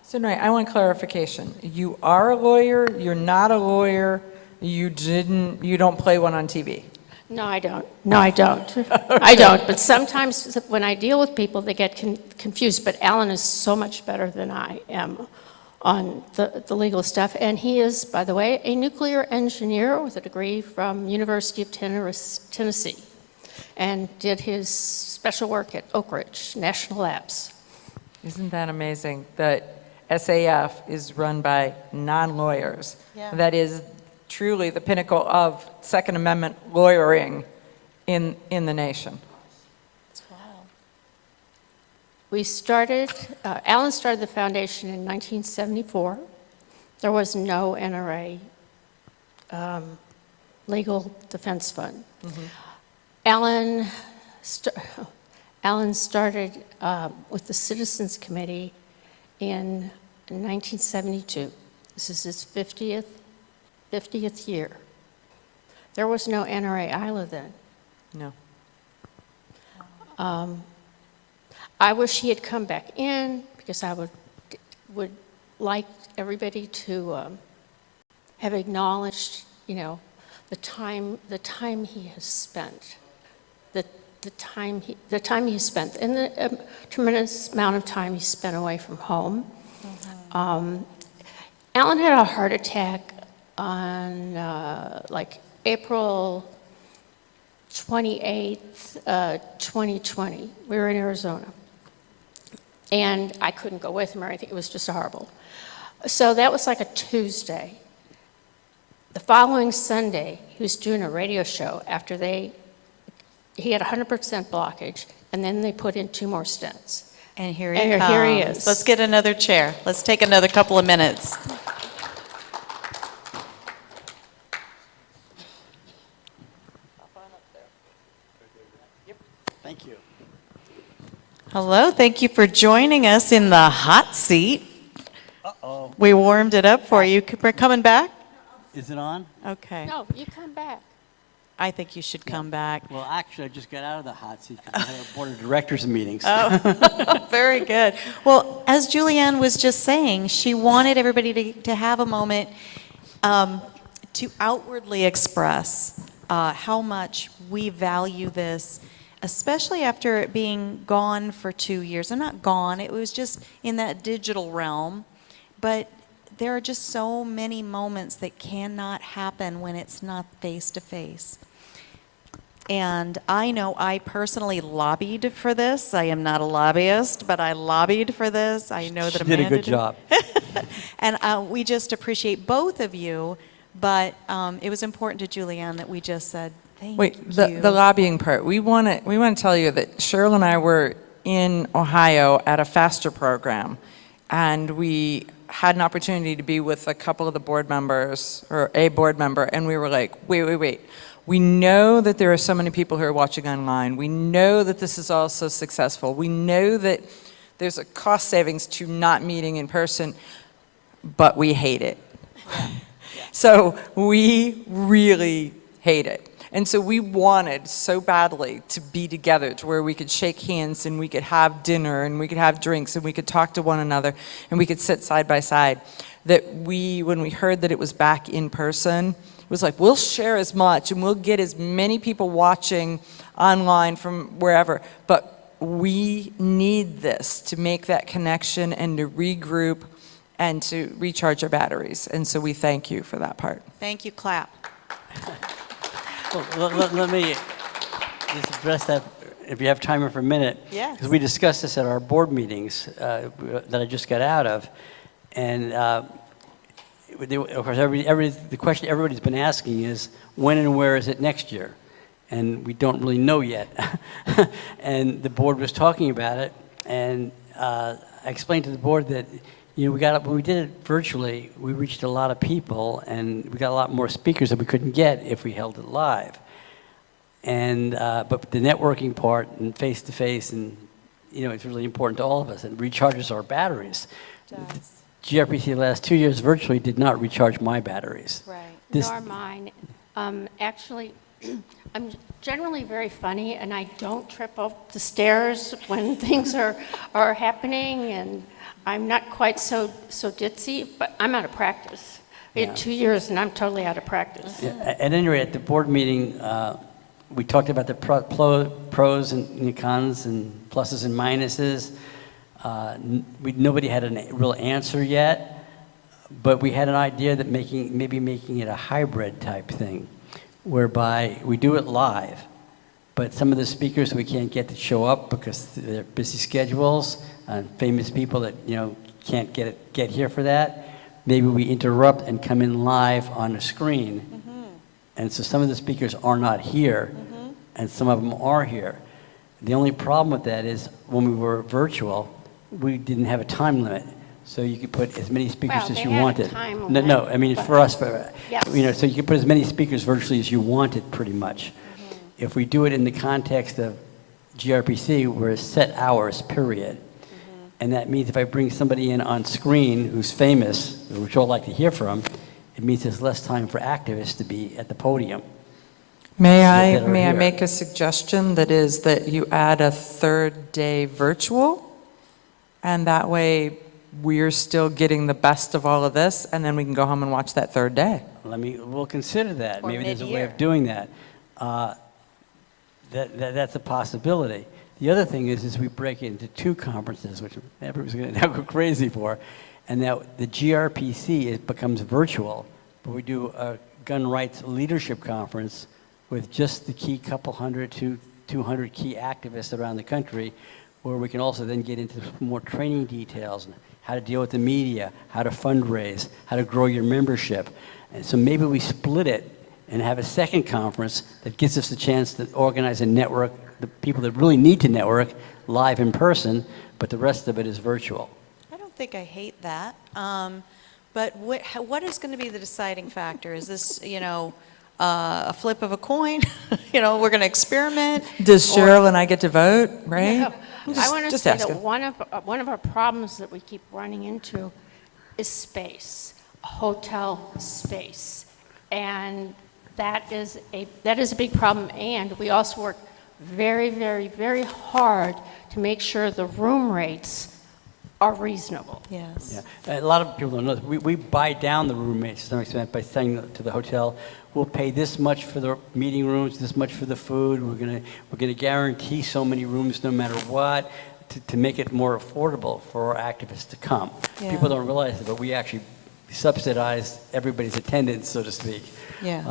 So, no, I want clarification. You are a lawyer, you're not a lawyer, you don't play one on TV. No, I don't. No, I don't. I don't. But sometimes when I deal with people, they get confused. But Alan is so much better than I am on the legal stuff. And he is, by the way, a nuclear engineer with a degree from University of Tennessee, and did his special work at Oak Ridge National Labs. Isn't that amazing that SAF is run by non-lawyers? Yeah. That is truly the pinnacle of Second Amendment lawyering in the nation. We started, Alan started the foundation in 1974. There was no NRA legal defense fund. Mm-hmm. Alan started with the Citizens Committee in 1972. This is his 50th year. There was no NRA ILA then. No. I wish he had come back in because I would like everybody to have acknowledged, the time he has spent, the time he has spent, and the tremendous amount of time he spent away from home. Alan had a heart attack on April 28th, 2020. We were in Arizona. And I couldn't go with him or anything. It was just horrible. So that was like a Tuesday. The following Sunday, he was doing a radio show after he had 100% blockage, and then they put in 2 more stents. And here he is. Let's get another chair. Let's take another couple of minutes. Thank you. Hello, thank you for joining us in the hot seat. Uh-oh. We warmed it up for you. We're coming back? Is it on? Okay. No, you come back. I think you should come back. Well, actually, I just got out of the hot seat because I had a board of directors meetings. Oh, very good. Well, as Julianne was just saying, she wanted everybody to have a moment to outwardly express how much we value this, especially after it being gone for 2 years. And not gone, it was just in that digital realm. But there are just so many moments that cannot happen when it's not face-to-face. And I know I personally lobbied for this. I am not a lobbyist, but I lobbied for this. I know that She did a Amanda good job. And we just appreciate both of you, but it was important to Julianne that we just said, thank Wait, you. the lobbying part. We want to tell you that Cheryl and I were in Ohio at a FASTER program, and we had an opportunity to be with a couple of the board members, or a board member, and we were like, wait. We know that there are so many people who are watching online. We know that this is all so successful. We know that there's a cost savings to not meeting in person, but we hate it. So we really hate it. And so we wanted so badly to be together to where we could shake hands and we could have dinner and we could have drinks and we could talk to one another and we could sit side by side, that when we heard that it was back in person, it was like, we'll share as much and we'll get as many people watching online from wherever, but we need this to make that connection and to regroup and to recharge our batteries. And so we thank you for that part. Thank you, clap. Well, let me just address that, if you have time for a minute. Yes. Because we discussed this at our board meetings that I just got out of. And of course, the question everybody's been asking is, when and where is it next year? And we don't really know yet. And the board was talking about it, and I explained to the board that, you know, when we did it virtually, we reached a lot of people, and we got a lot more speakers that we couldn't get if we held it live. And but the networking part and face-to-face, and you know, it's really important to all of us. It recharges our batteries. It does. GRPC the last 2 years virtually did not recharge my batteries. Right. Nor mine. Actually, I'm generally very funny, and I don't trip up the stairs when things are happening, and I'm not quite so ditzy, but I'm out of practice. I had 2 years, and I'm totally out of practice. Yeah, at any rate, at the board meeting, we talked about the pros and cons and pluses and minuses. Nobody had a real answer yet, but we had an idea that maybe making it a hybrid type thing, whereby we do it live, but some of the speakers we can't get to show up because they're busy schedules, famous people that, you know, can't get here for that. Maybe we interrupt and come in live on a screen. Mm-hmm. And so some of the speakers are not here, mm-hmm. and some of them are here. The only problem with that is when we were virtual, we didn't have a time limit. So you could put as many speakers as you wanted. No, I mean, for us, yes. You know, so you could put as many speakers virtually as you wanted, pretty much. Mm-hmm. If we do it in the context of GRPC, we're set hours, period. Mm-hmm. And that means if I bring somebody in on screen who's famous, which we'll like to hear from, it means there's less time for activists to be at the podium. May I make a suggestion that is that you add a third day virtual, and that way we're still getting the best of all of this, and then we can go home and watch that third day. We'll consider that. Or Maybe there's a way mid-year. of doing that. That's a possibility. The other thing is we break it into two conferences, which everybody's going to now go crazy for, and now the GRPC becomes virtual, but we do a gun rights leadership conference with just the key couple hundred to 200 key activists around the country, where we can also then get into more training details, how to deal with the media, how to fundraise, how to grow your membership. And so maybe we split it and have a second conference that gives us the chance to organize a network, the people that really need to network live in person, but the rest of it is virtual. I don't think I hate that. But what is going to be the deciding factor? Is this, you know, a flip of a coin? You know, we're going to experiment? Does Cheryl and I get to vote, right? No. I want to say that asking. one of our problems that we keep running into is space, hotel space, and that is a big problem. And we also work very, very, very hard to make sure the room rates are reasonable. Yes. Yeah. A lot of people don't know this. We buy down the room rates to some extent by saying to the hotel, we'll pay this much for the meeting rooms, this much for the food. We're gonna guarantee so many rooms no matter what, to make it more affordable for our activists to come. Yeah. People don't realize it, but we actually subsidize everybody's attendance, so to speak. Yes.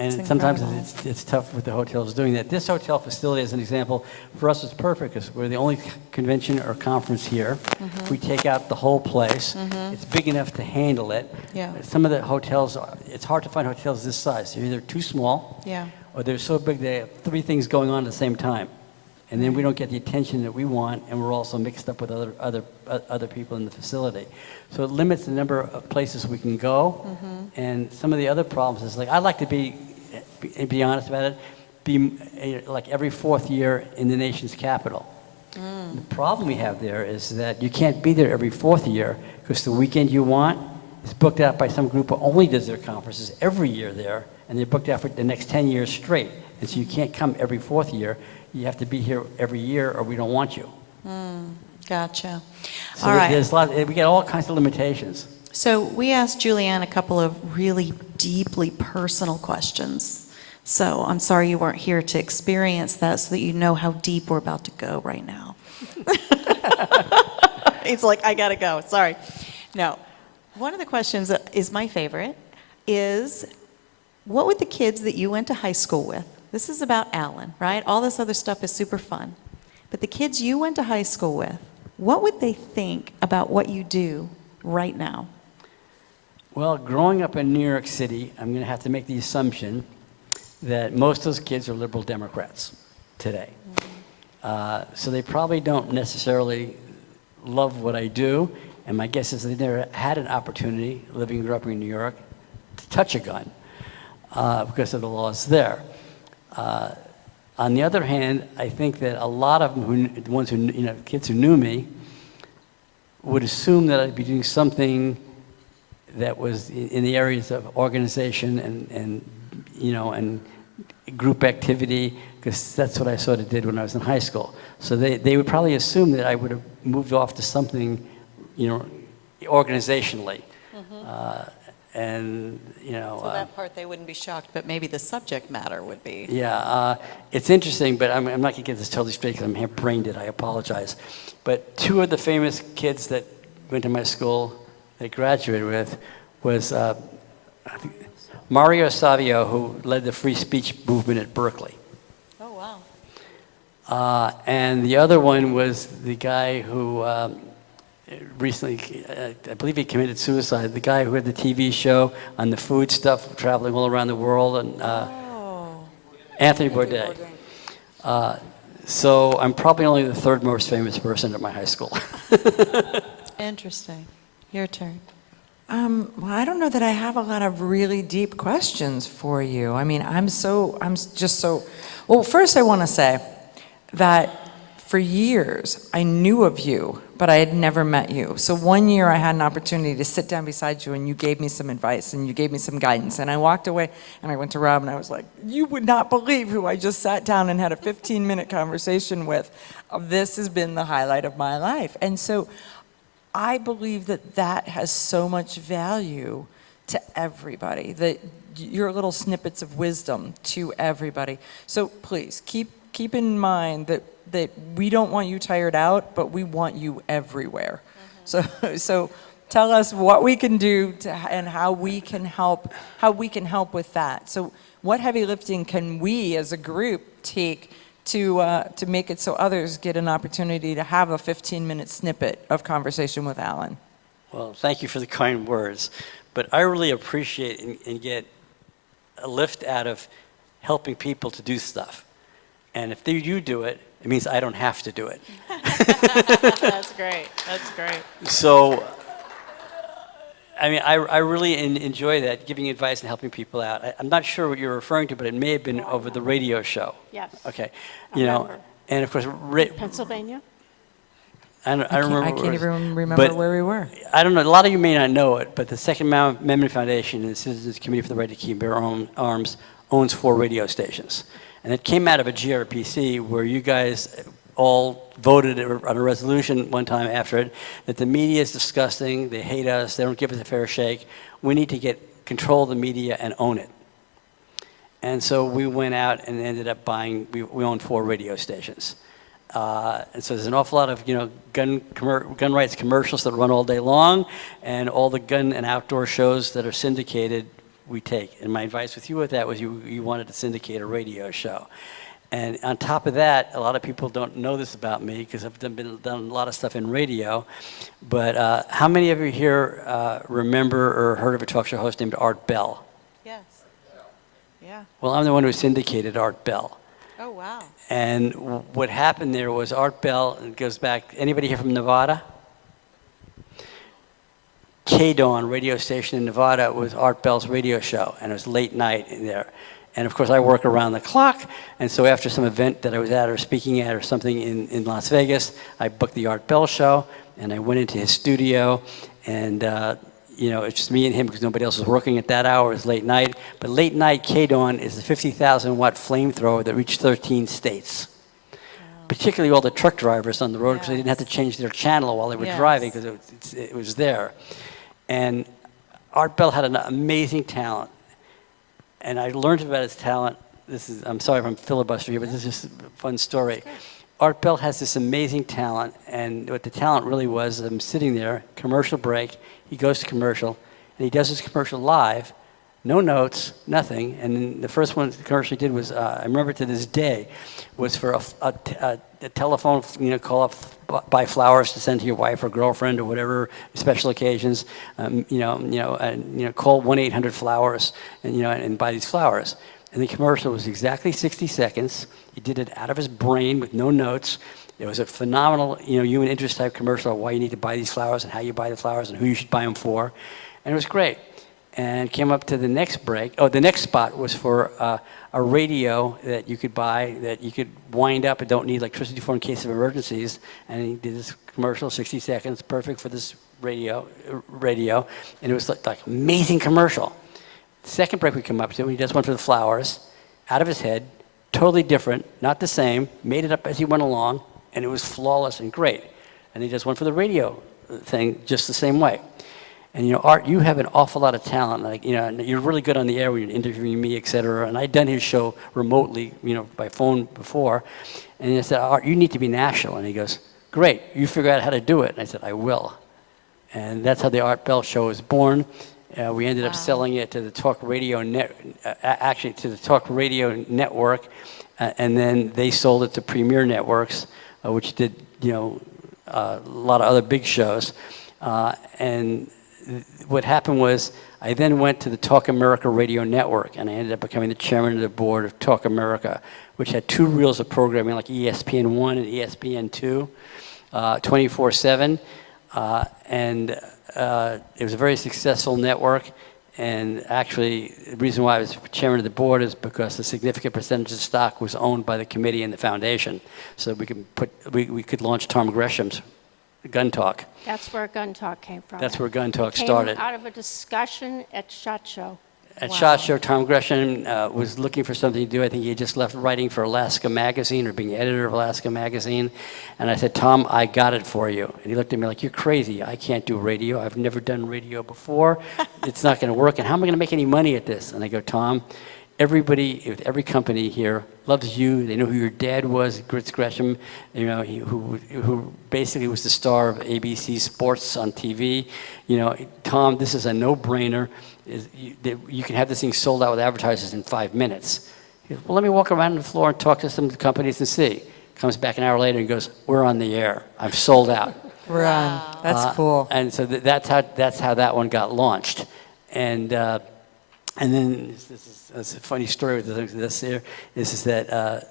And It's sometimes incredible. it's tough with the hotels doing that. This hotel facility, as an example, for us is perfect because we're the only convention or conference here. Mhm. We take out the whole place. Mhm. It's big enough to handle it. Yeah. Some of the hotels, it's hard to find hotels this size. They're either too small Yeah. or they're so big they have 3 things going on at the same time. And then we don't get the attention that we want, and we're also mixed up with other people in the facility. So it limits the number of places we can go. Mm-hmm. And some of the other problems is, like, I'd like to be honest about it, like every 4th year in the nation's capital. The problem we have there is that you can't be there every 4th year because the weekend you want is booked out by some group who only does their conferences every year there, and they're booked out for the next 10 years straight. And so you can't come every fourth year. You have to be here every year or we don't want you. Gotcha. So All right. there's we get all kinds of limitations. So we asked Julianne a couple of really deeply personal questions. So I'm sorry you weren't here to experience that so that you know how deep we're about to go right now. He's like, I gotta go, sorry. No, one of the questions that is my favorite is, what would the kids that you went to high school with, this is about Alan, right? All this other stuff is super fun. But the kids you went to high school with, what would they think about what you do right now? Well, growing up in New York City, I'm going to have to make the assumption that most of those kids are liberal Democrats today. So they probably don't necessarily love what I do, and my guess is they never had an opportunity, living and growing up in New York, to touch a gun because of the laws there. On the other hand, I think that a lot of them, the ones who, kids who knew me, would assume that I'd be doing something that was in the areas of organization and group activity, because that's what I sort of did when I was in high school. So they would probably assume that I would have moved off to something, organizationally. So that part they wouldn't be shocked, but maybe the subject matter would be. Yeah, it's interesting, but I'm not going to get this totally straight because I'm hair-brained it. I apologize. But two of the famous kids that went to my school that graduated with was I think Mario Savio, who led the free speech movement at Berkeley. Oh, wow. And the other one was the guy who recently, I believe he committed suicide, the guy who had the TV show on the food stuff, traveling all around the world, and Anthony Bourdain. So I'm probably only the third most famous person at my high school. Interesting. Your turn. Well, I don't know that I have a lot of really deep questions for you. I mean, well, first I want to say that for years I knew of you, but I had never met you. So one year I had an opportunity to sit down beside you and you gave me some advice and you gave me some guidance. And I walked away and I went to Rob and I was like, you would not believe who I just sat down and had a 15-minute conversation with. This has been the highlight of my life. And so I believe that that has so much value to everybody, that your little snippets of wisdom to everybody. So please keep in mind that we don't want you tired out, but we want you everywhere. So tell us what we can do and how we can help with that. So what heavy lifting can we as a group take to make it so others get an opportunity to have a 15-minute snippet of conversation with Alan? Well, thank you for the kind words, but I really appreciate and get a lift out of helping people to do stuff. And if you do it, it means I don't have to do it. That's great. That's great. So, I mean, I really enjoy that, giving advice and helping people out. I'm not sure what you're referring to, but it may have been over the radio show. Yes. Okay. Remember. And of course, Pennsylvania? I remember. I can't even remember where we were. I don't know. A lot of you may not know it, but the Second Amendment Foundation and the Citizens Committee for the Right to Keep and Bear Arms owns 4 radio stations. And it came out of a GRPC where you guys all voted on a resolution one time after it that the media is disgusting, they hate us, they don't give us a fair shake. We need to get control of the media and own it. And so we went out and ended up buying, we own 4 radio stations. And so there's an awful lot of gun rights commercials that run all day long, and all the gun and outdoor shows that are syndicated we take. And my advice with you with that was you wanted to syndicate a radio show. And on top of that, a lot of people don't know this about me because I've done a lot of stuff in radio. But how many of you here remember or heard of a talk show host named Art Bell? Yes. Yeah. Well, I'm the one who syndicated Art Bell. Oh, wow. And what happened there was Art Bell, it goes back, anybody here from Nevada? KDAWN radio station in Nevada was Art Bell's radio show, and it was late night in there. And of course, I work around the clock, and so after some event that I was at or speaking at or something in Las Vegas, I booked the Art Bell show, and I went into his studio, and it's just me and him because nobody else was working at that hour. It was late night. But late night KDON is a 50,000-watt flamethrower that reached 13 states. Particularly all the truck drivers on the road because they didn't have to change their channel while they were driving because it was there. And Art Bell had an amazing talent. And I learned about his talent. I'm sorry if I'm filibustering here, but this is just a fun story. Art Bell has this amazing talent, and what the talent really was, I'm sitting there, commercial break, he goes to commercial, and he does his commercial live, no notes, nothing, and then the first one the commercial he did was, I remember to this day, was for a telephone, call up, buy flowers to send to your wife or girlfriend or whatever, special occasions, call 1-800-FLOWERS, and buy these flowers. And the commercial was exactly 60 seconds. He did it out of his brain with no notes. It was a phenomenal, human interest type commercial on why you need to buy these flowers and how you buy the flowers and who you should buy them for. And it was great. And came up to the next break. Oh, the next spot was for a radio that you could buy that you could wind up and don't need electricity for in case of emergencies. And he did this commercial, 60 seconds, perfect for this radio. And it was like amazing commercial. Second break we come up to, he does one for the flowers, out of his head, totally different, not the same, made it up as he went along, and it was flawless and great. And he does one for the radio thing just the same way. And Art, you have an awful lot of talent. You're really good on the air when you're interviewing me, et cetera. And I'd done his show remotely, by phone before. And I said, Art, you need to be national. And he goes, great, you figure out how to do it. And I said, I will. And that's how the Art Bell Show was born. We ended up selling it to the talk radio to the talk radio network, and then they sold it to Premier Networks, which did a lot of other big shows. And what happened was I then went to the Talk America Radio Network, and I ended up becoming the chairman of the board of Talk America, which had two reels of programming like ESPN1 and ESPN2, 24/7, and it was a very successful network, and actually the reason why I was chairman of the board is because a significant percentage of stock was owned by the committee and the foundation, so we could launch Tom Gresham's Gun Talk. That's where Gun Talk came from. That's where Gun Talk Came started. out of a discussion at SHOT Show. At SHOT Show, Tom Gresham was looking for something to do. I think he had just left writing for Alaska Magazine or being editor of Alaska Magazine. And I said, Tom, I got it for you. And he looked at me like, you're crazy. I can't do radio. I've never done radio before. It's not going to work. And how am I going to make any money at this? And I go, Tom, every company here loves you. They know who your dad was, Gritz Gresham, who basically was the star of ABC Sports on TV. Tom, this is a no-brainer. You can have this thing sold out with advertisers in 5 minutes. He goes, well, let me walk around the floor and talk to some companies and see. Comes back an hour later and goes, we're on the air. I've sold out. We're on. That's cool. And so that's how that one got launched. And then this is a funny story with this here, is that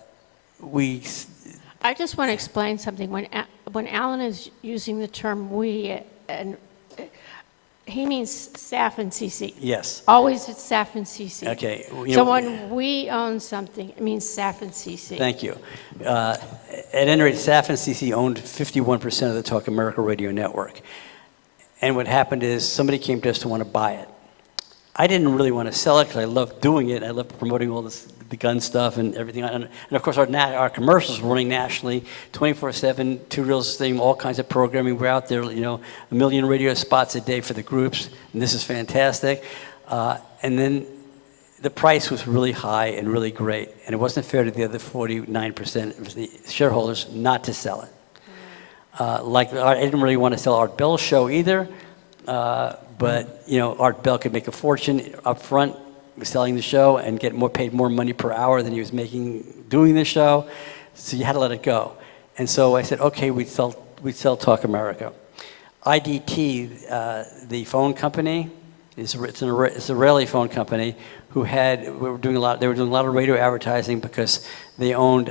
I just want to explain something. When Alan is using the term "we," and he means SAF and CC. Yes. Always it's SAF and CC. Okay. So when we own something, it means SAF and CC. Thank you. At any rate, SAF and CC owned 51% of the Talk America Radio Network. And what happened is somebody came to us to want to buy it. I didn't really want to sell it because I loved doing it. I loved promoting all the gun stuff and everything. And of course, our commercials were running nationally, 24/7, two reels thing, all kinds of programming. We're out there, 1 million radio spots a day for the groups, and this is fantastic. And then the price was really high and really great, and it wasn't fair to the other 49% of the shareholders not to sell it. I didn't really want to sell Art Bell's show either. But Art Bell could make a fortune up front selling the show and get paid more money per hour than he was making doing the show. So you had to let it go. And so I said, okay, we'd sell Talk America. IDT, the phone company, it's an Israeli phone company who they were doing a lot of radio advertising because they owned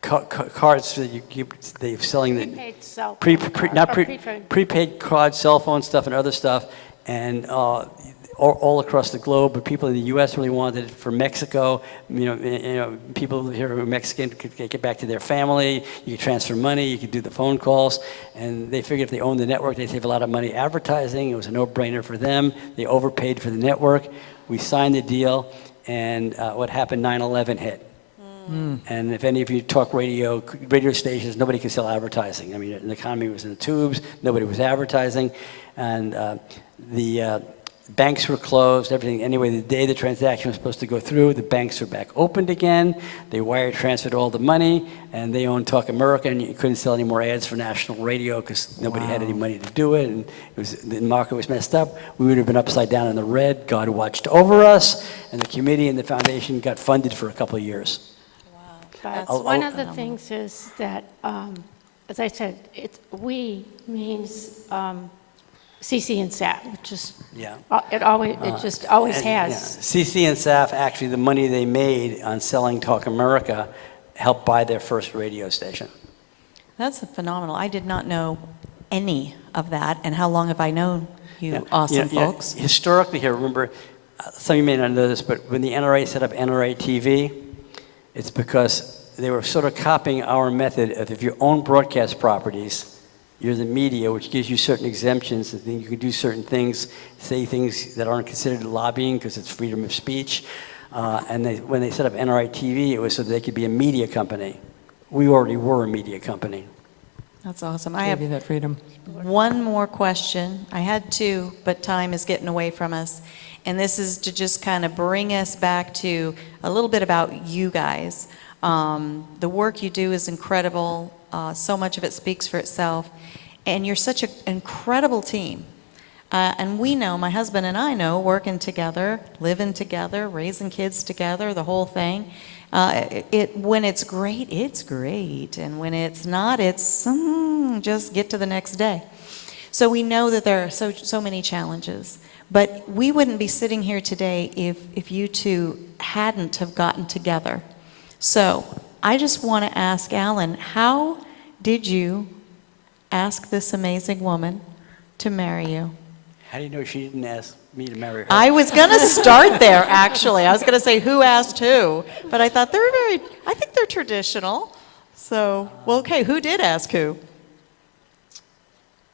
cards that they're selling prepaid cell phone prepaid card cell phone stuff and other stuff, and all across the globe, but people in the U.S. really wanted it for Mexico. People here who are Mexican could get back to their family. You could transfer money. You could do the phone calls. And they figured if they owned the network, they'd save a lot of money advertising. It was a no-brainer for them. They overpaid for the network. We signed the deal, and what happened? 9/11 hit. And if any of you talk radio stations, nobody can sell advertising. I mean, the economy was in the tubes. Nobody was advertising, and the banks were closed. Everything. Anyway, the day the transaction was supposed to go through, the banks were back opened again. They wire transferred all the money, and they owned Talk America, and you couldn't sell any more ads for national radio because nobody had any money to do it, and the market was messed up. We would have been upside down in the red. God watched over us, and the committee and the foundation got funded for a couple of years. But one of the things is that, as I said, we means CC and SAP, which is, it just always has. CC and SAF, actually, the money they made on selling Talk America helped buy their first radio station. That's phenomenal. I did not know any of that. And how long have I known you awesome folks? Historically here, remember, some of you may not know this, but when the NRA set up NRA TV, it's because they were sort of copying our method of if you own broadcast properties, you're the media, which gives you certain exemptions, and then you can do certain things, say things that aren't considered lobbying because it's freedom of speech. And when they set up NRA TV, it was so that they could be a media company. We already were a media company. That's awesome. I have that freedom. One more question. I had two, but time is getting away from us. And this is to just kind of bring us back to a little bit about you guys. The work you do is incredible. So much of it speaks for itself. And you're such an incredible team. And we know, my husband and I know, working together, living together, raising kids together, the whole thing. When it's great, it's great. And when it's not, it's just get to the next day. So we know that there are so many challenges. But we wouldn't be sitting here today if you two hadn't have gotten together. So I just want to ask Alan, how did you ask this amazing woman to marry you? How do you know she didn't ask me to marry her? I was going to start there, actually. I was going to say who asked who, but I thought I think they're traditional. So, well, okay, who did ask who?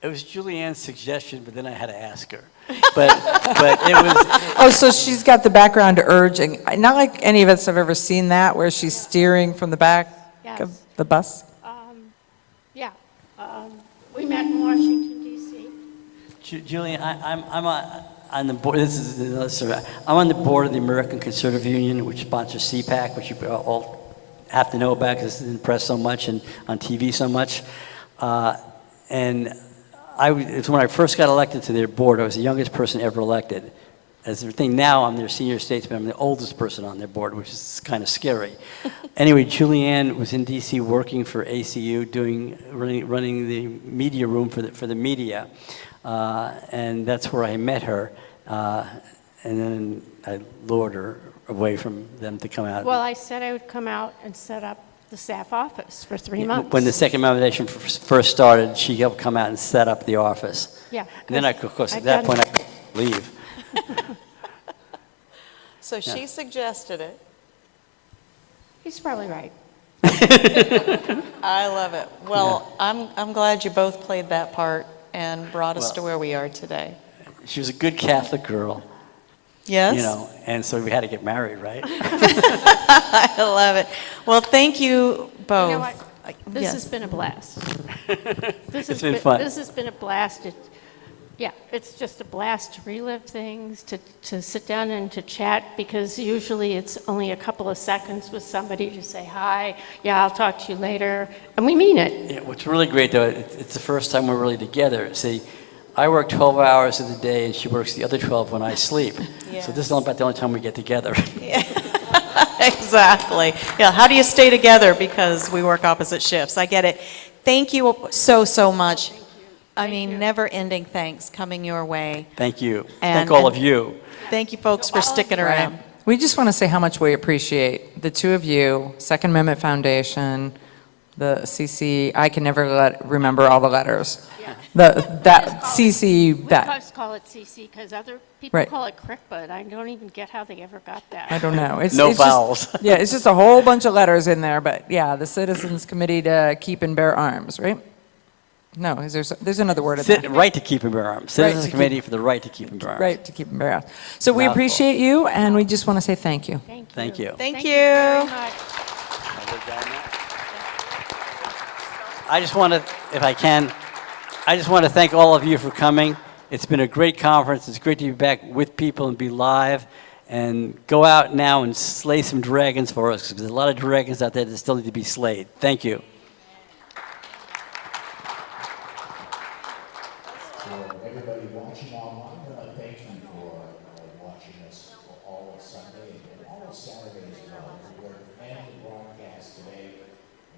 It was Julianne's suggestion, but then I had to ask her. But it was... Oh, so she's got the background urging. Not like any of us have ever seen that, where she's steering from the back of the bus. We met in Washington, D.C. Julian, I'm on the board. This is another survey. I'm on the board of the American Conservative Union, which sponsors CPAC, which you all have to know about because it's in the press so much and on TV so much. And it's when I first got elected to their board. I was the youngest person ever elected. As the thing now, I'm their senior statesman. I'm the oldest person on their board, which is kind of scary. Anyway, Julianne was in D.C. working for ACU, running the media room for the media, and that's where I met her. And then I lured her away from them to come out. Well, I said I would come out and set up the staff office for 3 months. When the Second Foundation first started, she helped come out and set up the office. Yeah. And then, of course, at that point, I couldn't leave. So she suggested it. He's probably right. I love it. Well, I'm glad you both played that part and brought us to where we are today. She was a good Catholic girl. Yes. You know, and so we had to get married, right? I love it. Well, thank you both. You know what? This has been a blast. It's been fun. This has been a blast. It's just a blast to relive things, to sit down and to chat, because usually it's only a couple of seconds with somebody to say hi, I'll talk to you later, and we mean it. Yeah, what's really great, though, it's the first time we're really together. See, I work 12 hours of the day, and she works the other 12 when I sleep. Yes. So this is not about the only time we get together. Exactly. Yeah, how do you stay together? Because we work opposite shifts. I get it. Thank you so much. I mean, never-ending thanks coming your way. Thank you. And- Thank all of you. Thank you, folks, for sticking around. We just want to say how much we appreciate the two of you, Second Amendment Foundation, The CC, I can never remember all the letters. That CC, We that, just call it CC because other people Right. call it CRIC, but I don't even get how they ever got that. I don't know. No it's just- vowels. Yeah, it's just a whole bunch of letters in there, but yeah, the Citizens Committee to Keep and Bear Arms, right? No, there's another word in there. Right to keep and bear arms. Right Citizens to Committee keep- for the right to keep and bear arms. Right, to keep and bear arms. So we Mouthful. appreciate you, and we just want to say thank you. Thank you. Thank you very you. much. I just want to, if I can, I just want to thank all of you for coming. It's been a great conference. It's great to be back with people and be live. And go out now and slay some dragons for us, because there's a lot of dragons out there that still need to be slayed. Thank you. Everybody watching online, thank you for watching us all Sunday and all Saturday as well. We're ending the broadcast today,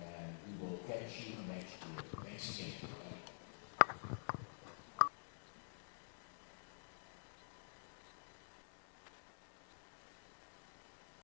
and we will catch you next year. Thanks again.